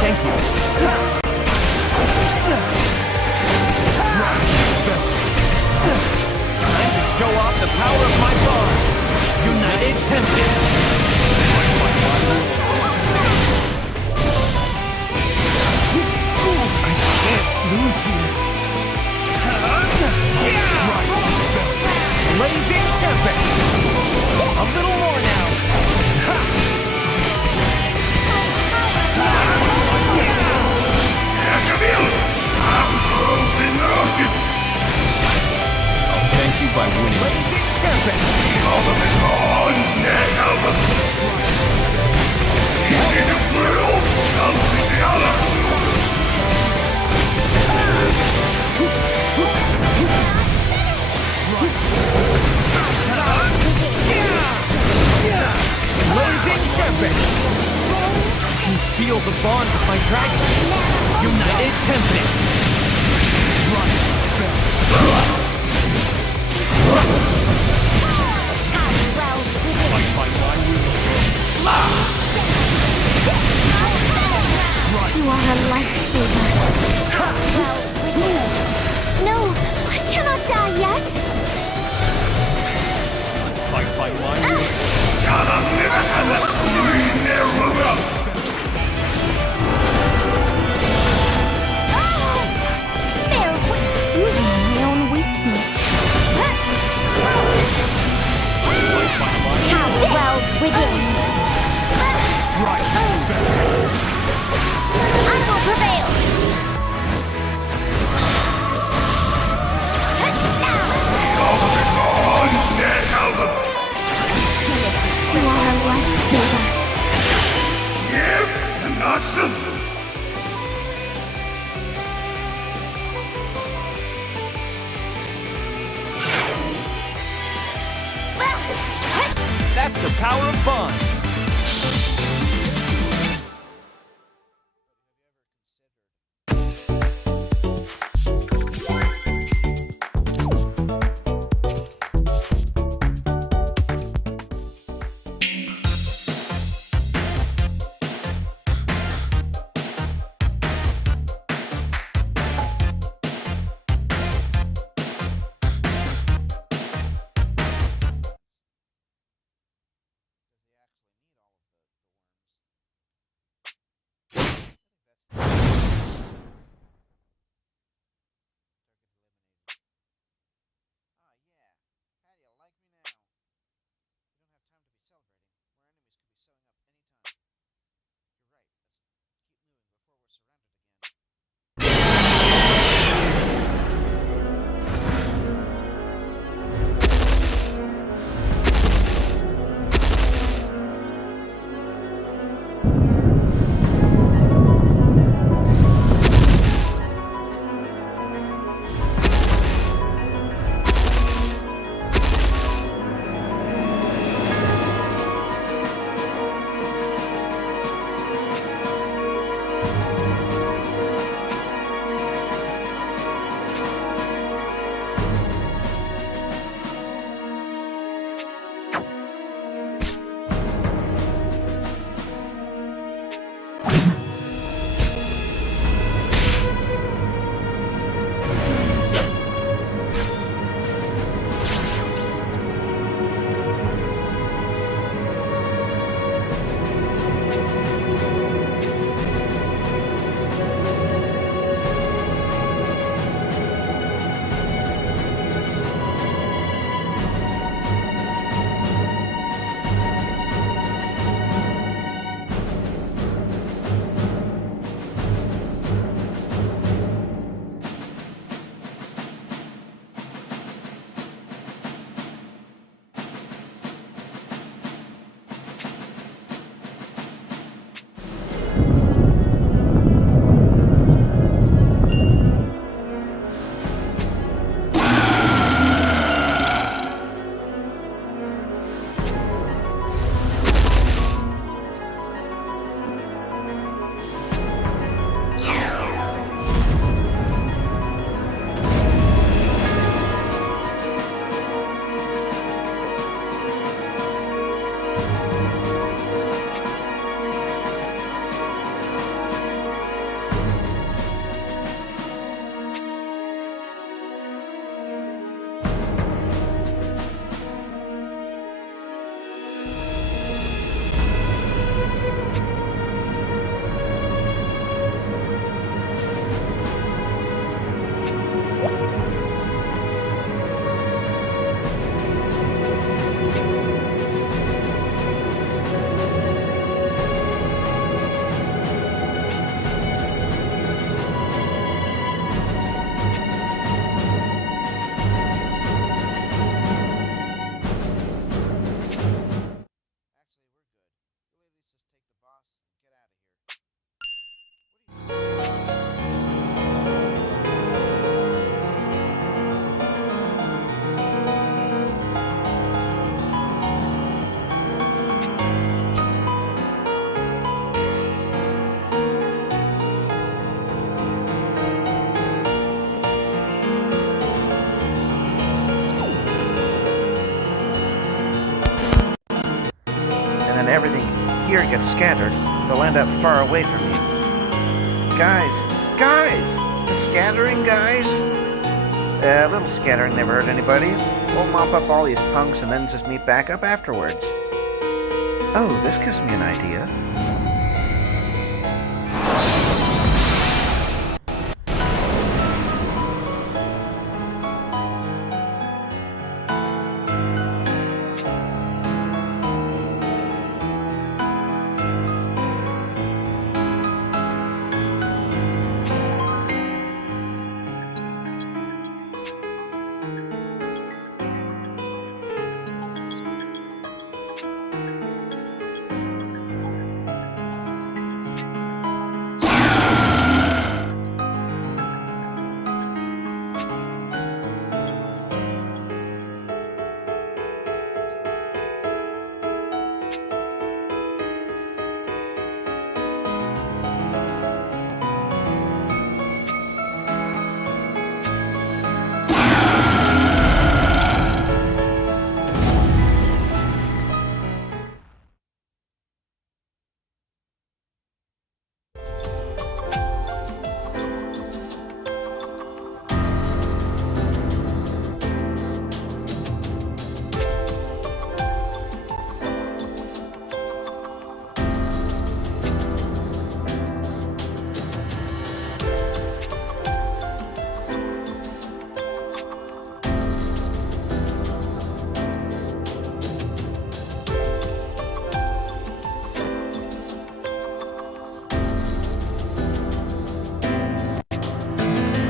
Thank you. Time to show off the power of my bonds. United Tempest! I can't lose here. Blazing Tempest! A little more now! I'll thank you by winning. Blazing Tempest! Blazing Tempest! I can feel the bond with my dragon. United Tempest! Fight by my will. You are a lifesaver. No, I cannot die yet. Fight by my will. They're using my own weakness. Power wells within. I will prevail. Genesis, you are a lifesaver. That's the power of bonds. gear gets scattered, they'll end up far away from you. Guys! Guys! The scattering guys? A little scattering never hurt anybody. We'll mop up all these punks and then just meet back up afterwards. Oh, this gives me an idea.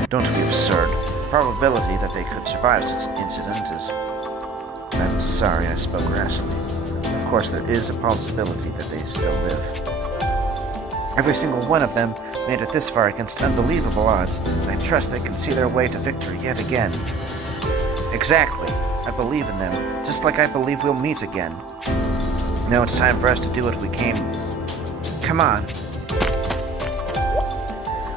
Don't be absurd. The probability that they could survive such an incident is... I'm sorry I spoke rashly. Of course, there is a possibility that they still live. Every single one of them made it this far against unbelievable odds, and I trust they can see their way to victory yet again. Exactly. I believe in them, just like I believe we'll meet again. Now it's time for us to do what we came... Come on.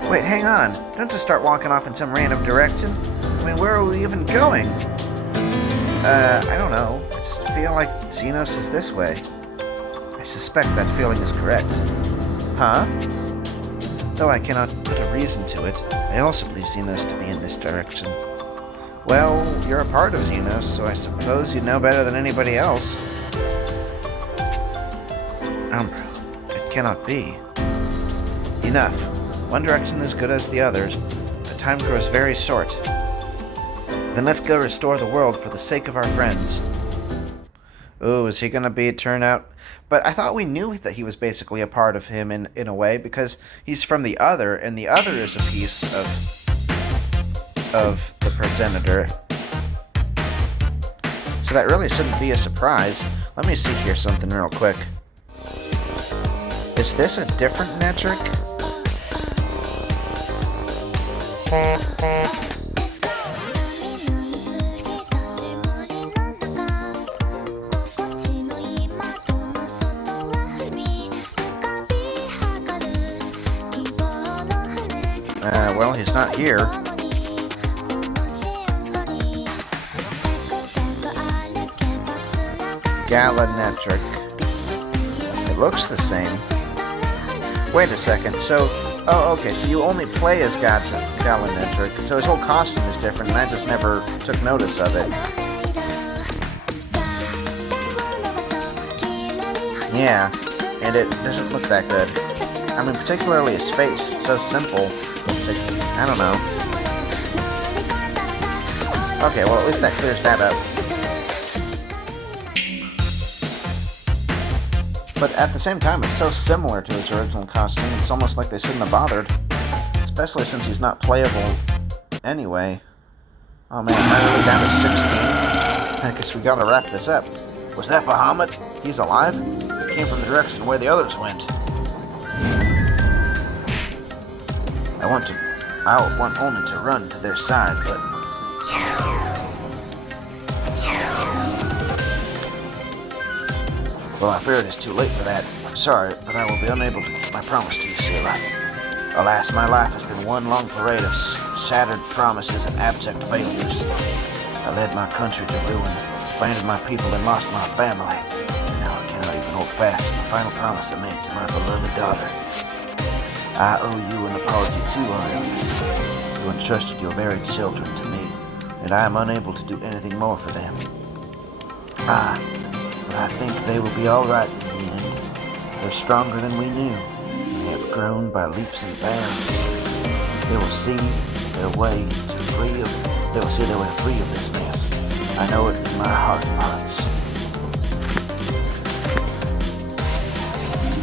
Wait, hang on. Don't just start walking off in some random direction. I mean, where are we even going? I don't know. I just feel like Xenos is this way. I suspect that feeling is correct. Huh? Though I cannot put a reason to it, I also believe Xenos to be in this direction. Well, you're a part of Xenos, so I suppose you know better than anybody else. Umbra, it cannot be. Enough. One direction is good as the others. The time grows very short. Then let's go restore the world for the sake of our friends. Ooh, is he gonna be turn out? But I thought we knew that he was basically a part of him in a way, because he's from the other, and the other is a piece of the progenitor. So that really shouldn't be a surprise. Let me see here something real quick. Is this a different metric? Well, he's not here. Galanetric. It looks the same. Wait a second, so... Oh, okay, so you only play as Galanetric, so his whole costume is different, and I just never took notice of it. Yeah, and it doesn't look that good. I mean, particularly his face. It's so simple. I don't know. Okay, well, at least that clears that up. But at the same time, it's so similar to his original costume, it's almost like they shouldn't have bothered. Especially since he's not playable anyway. Oh man, am I really down to 16? I guess we gotta wrap this up. Was that Bahamut? He's alive? He came from the direction where the others went. I want only to run to their side, but... Well, I fear it is too late for that. I'm sorry, but I will be unable to keep my promise to you, Selah. Alas, my life has been one long parade of shattered promises and abject failures. I led my country to ruin, abandoned my people, and lost my family. And now I cannot even hope fast as the final promise I made to my beloved daughter. I owe you an apology too, Aurelius. You entrusted your very children to me, and I am unable to do anything more for them. But I think they will be alright in the end. They're stronger than we knew, and have grown by leaps and bounds. They will see their way free of this mess. I know it in my heart of hearts.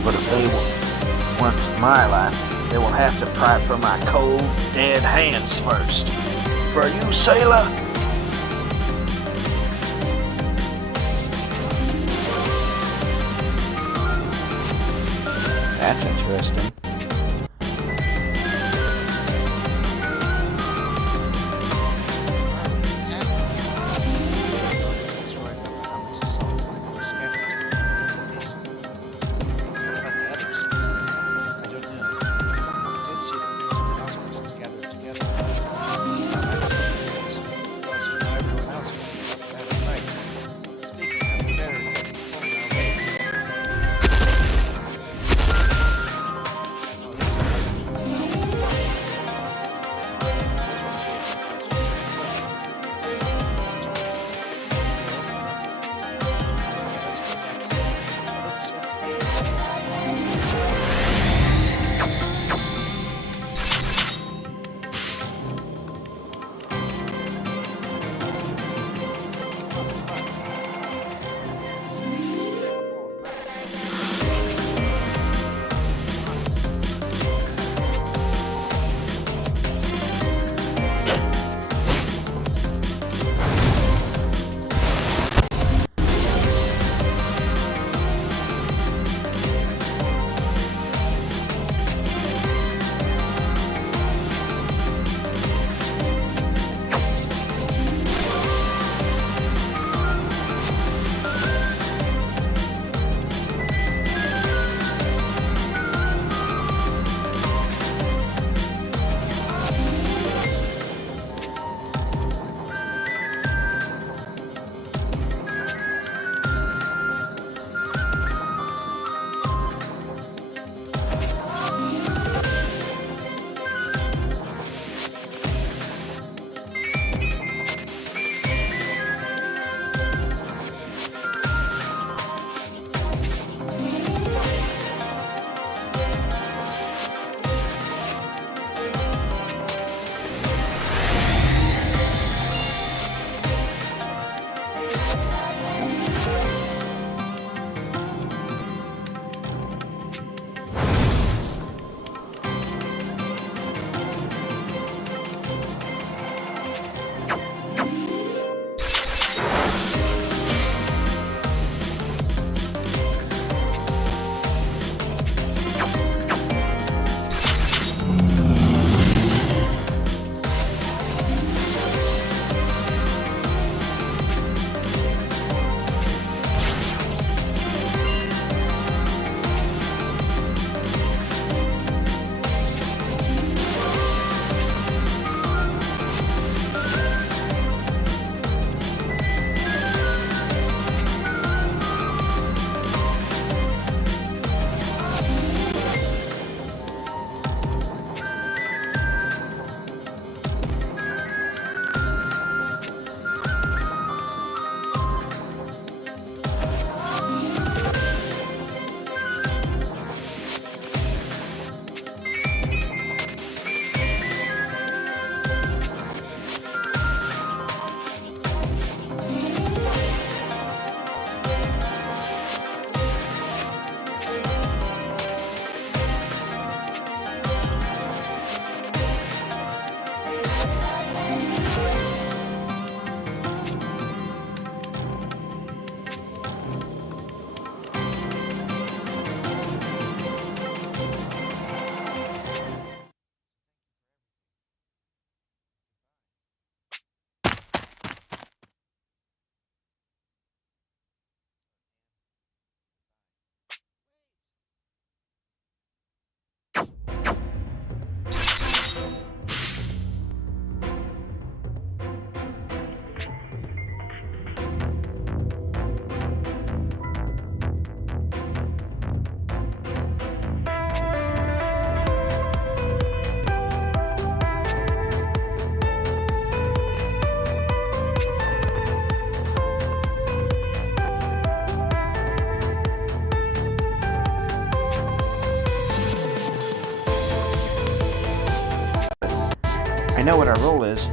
But if they want my life, they will have to pry it from my cold, dead hands first. For you, sailor? That's interesting. know what our role is.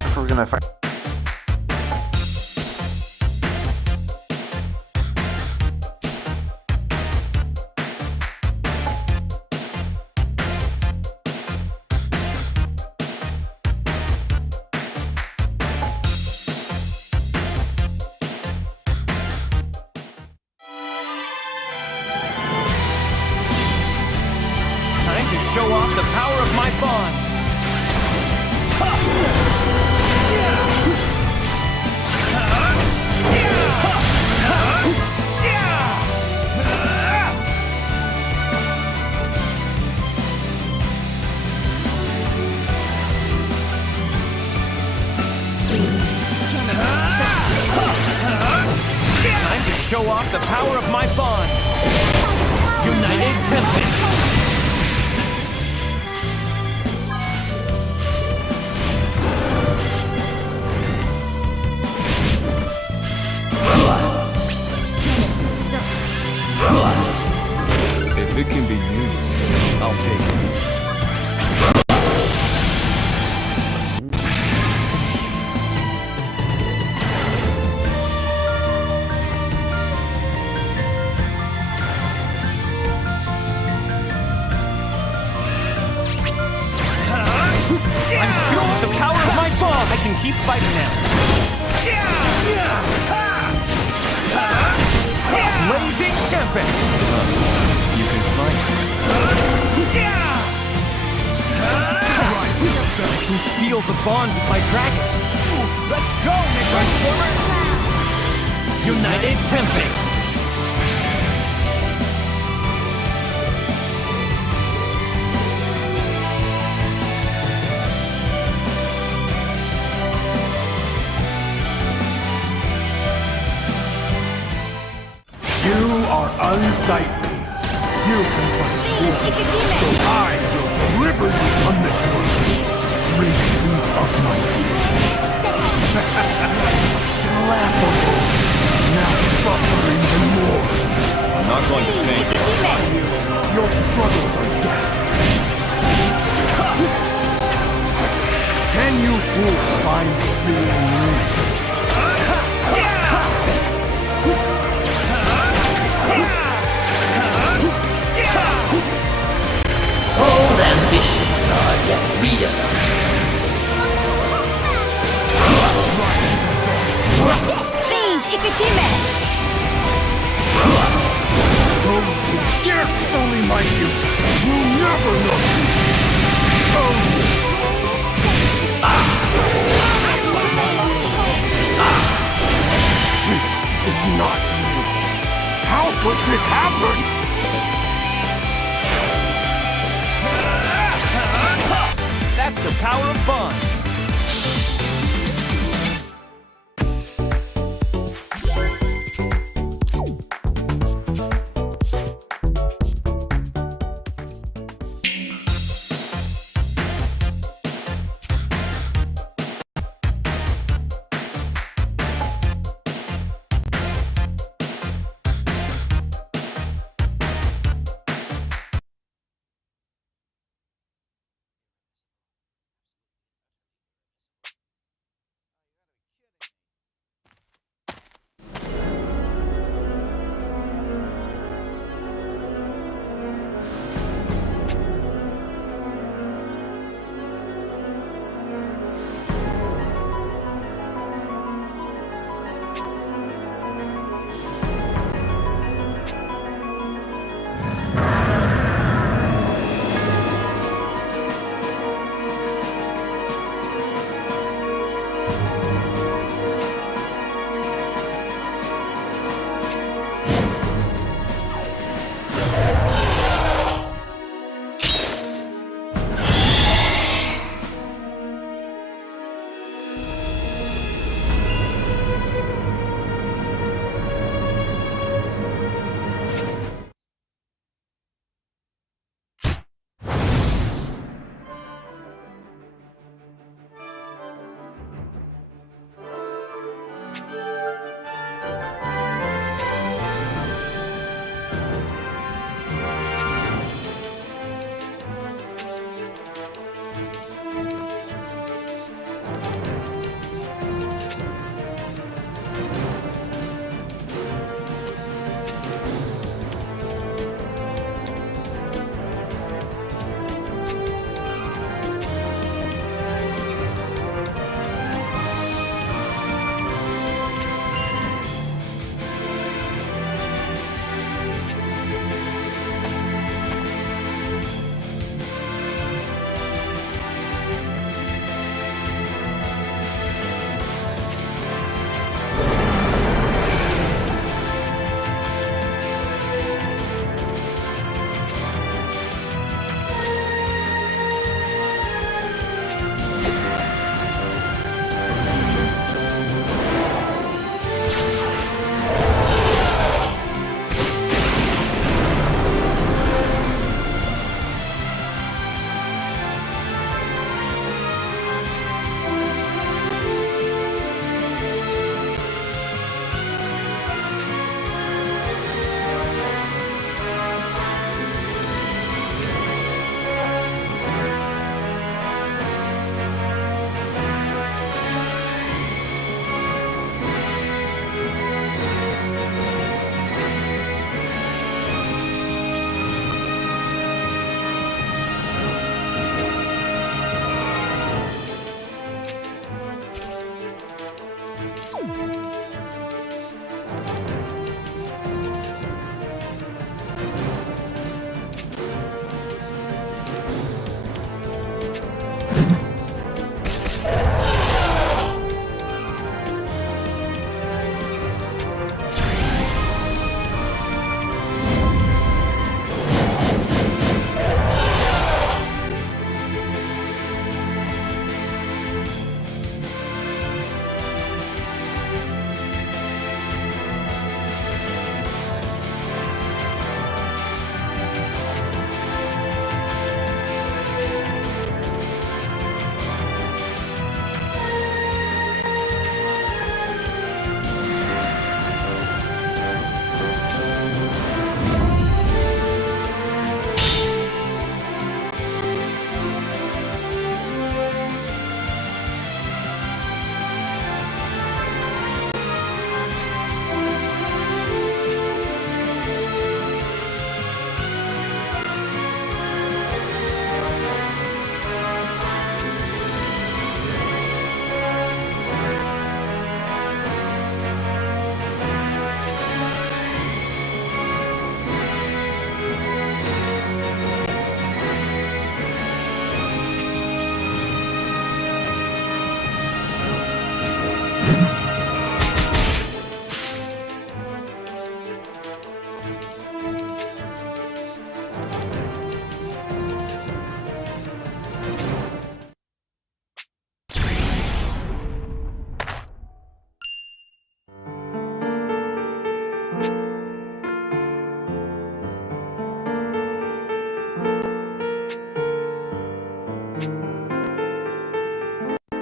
If we're gonna fight. time to show off the power of my bonds. Time to show off the power of my bonds. United Tempest. Genesis Circus. If it can be used, I'll take it. I'm filled with the power of my bond. I can keep fighting now. Blazing Tempest. You can fight. I can feel the bond with my dragon. Let's go, Transformer. United Tempest. You are unsightly. You can but swoon, so I will deliver you from this world. Drink deep of my being. Laughable. Now suffer even more. I'm not going to thank you. Your struggles are ghastly. Can you fools find the feeling new? Bold ambitions are yet realized. Fiend Ikajime! Those who dare sully my beauty will never know peace. Oh, yes. This is not true. How could this happen? That's the power of bonds.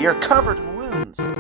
You're covered in wounds.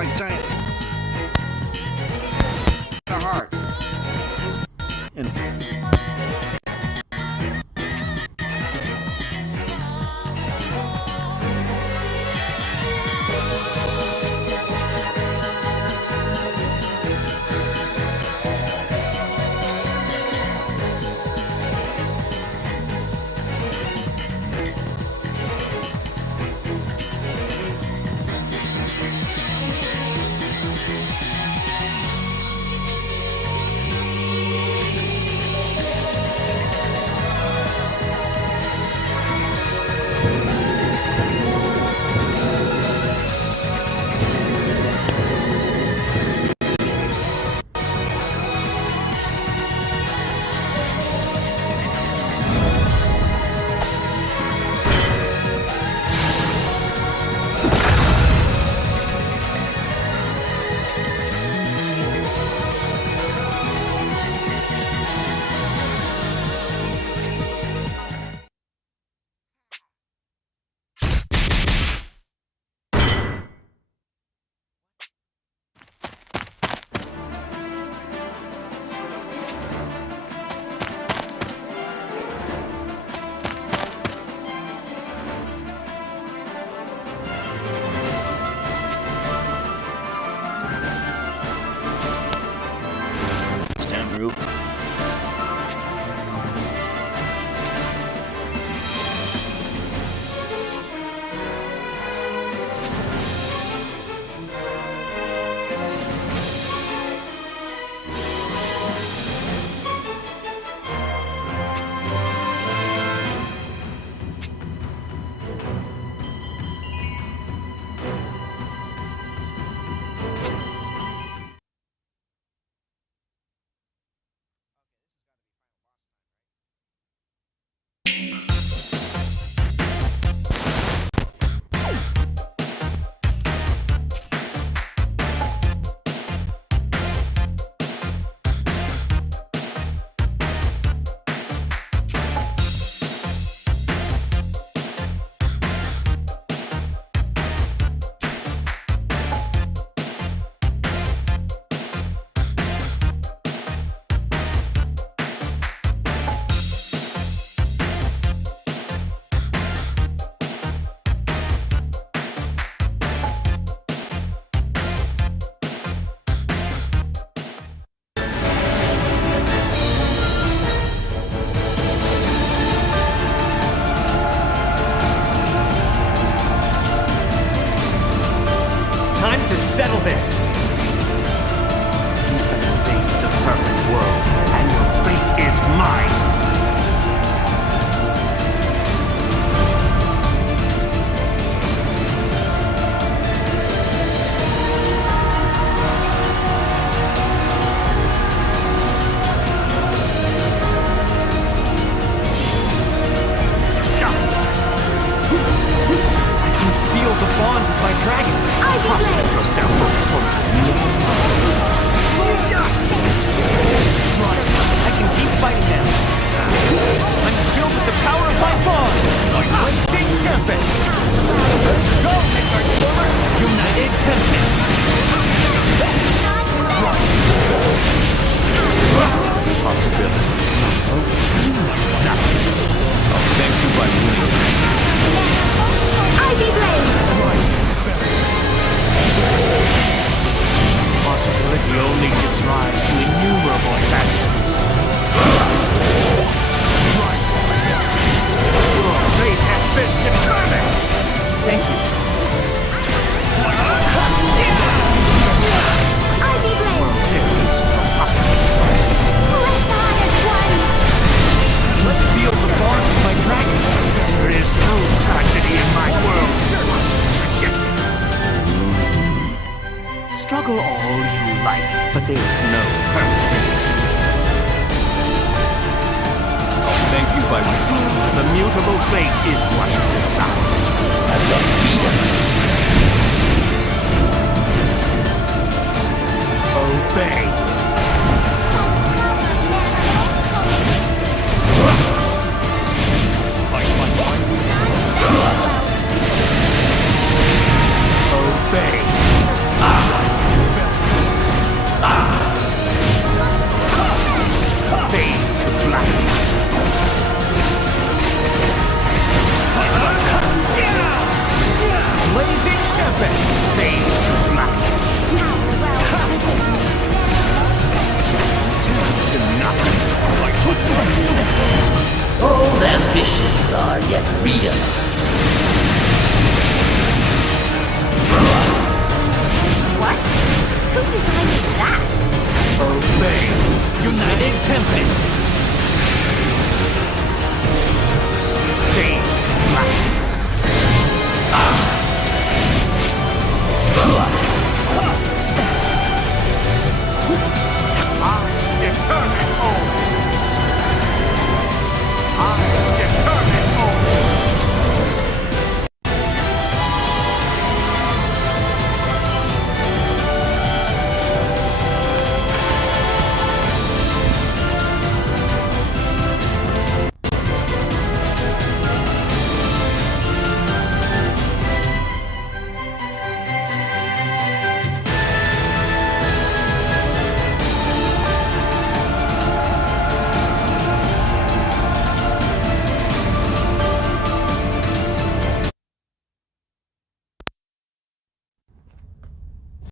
like giant a heart. And time to settle this. You have invaded the perfect world, and your fate is mine. Feel the bond with my dragon. Prostrate yourself before I can keep fighting now. I'm filled with the power of my bond. Racing Tempest. Let's go, heartwarmer. United Tempest. possibility is not over. I'll thank you by winning this. Ivy Blaze! Possibility only gives rise to innumerable tragedies. Your fate has been determined! Thank you. Ivy Blaze! Well, there is no possibility. Rexon is one! Feel the bond with my dragon. There is no tragedy in my world. Reject it. Struggle all you like, but there is no purpose in it. I'll thank you by winning. The mutable fate is what is decided. At the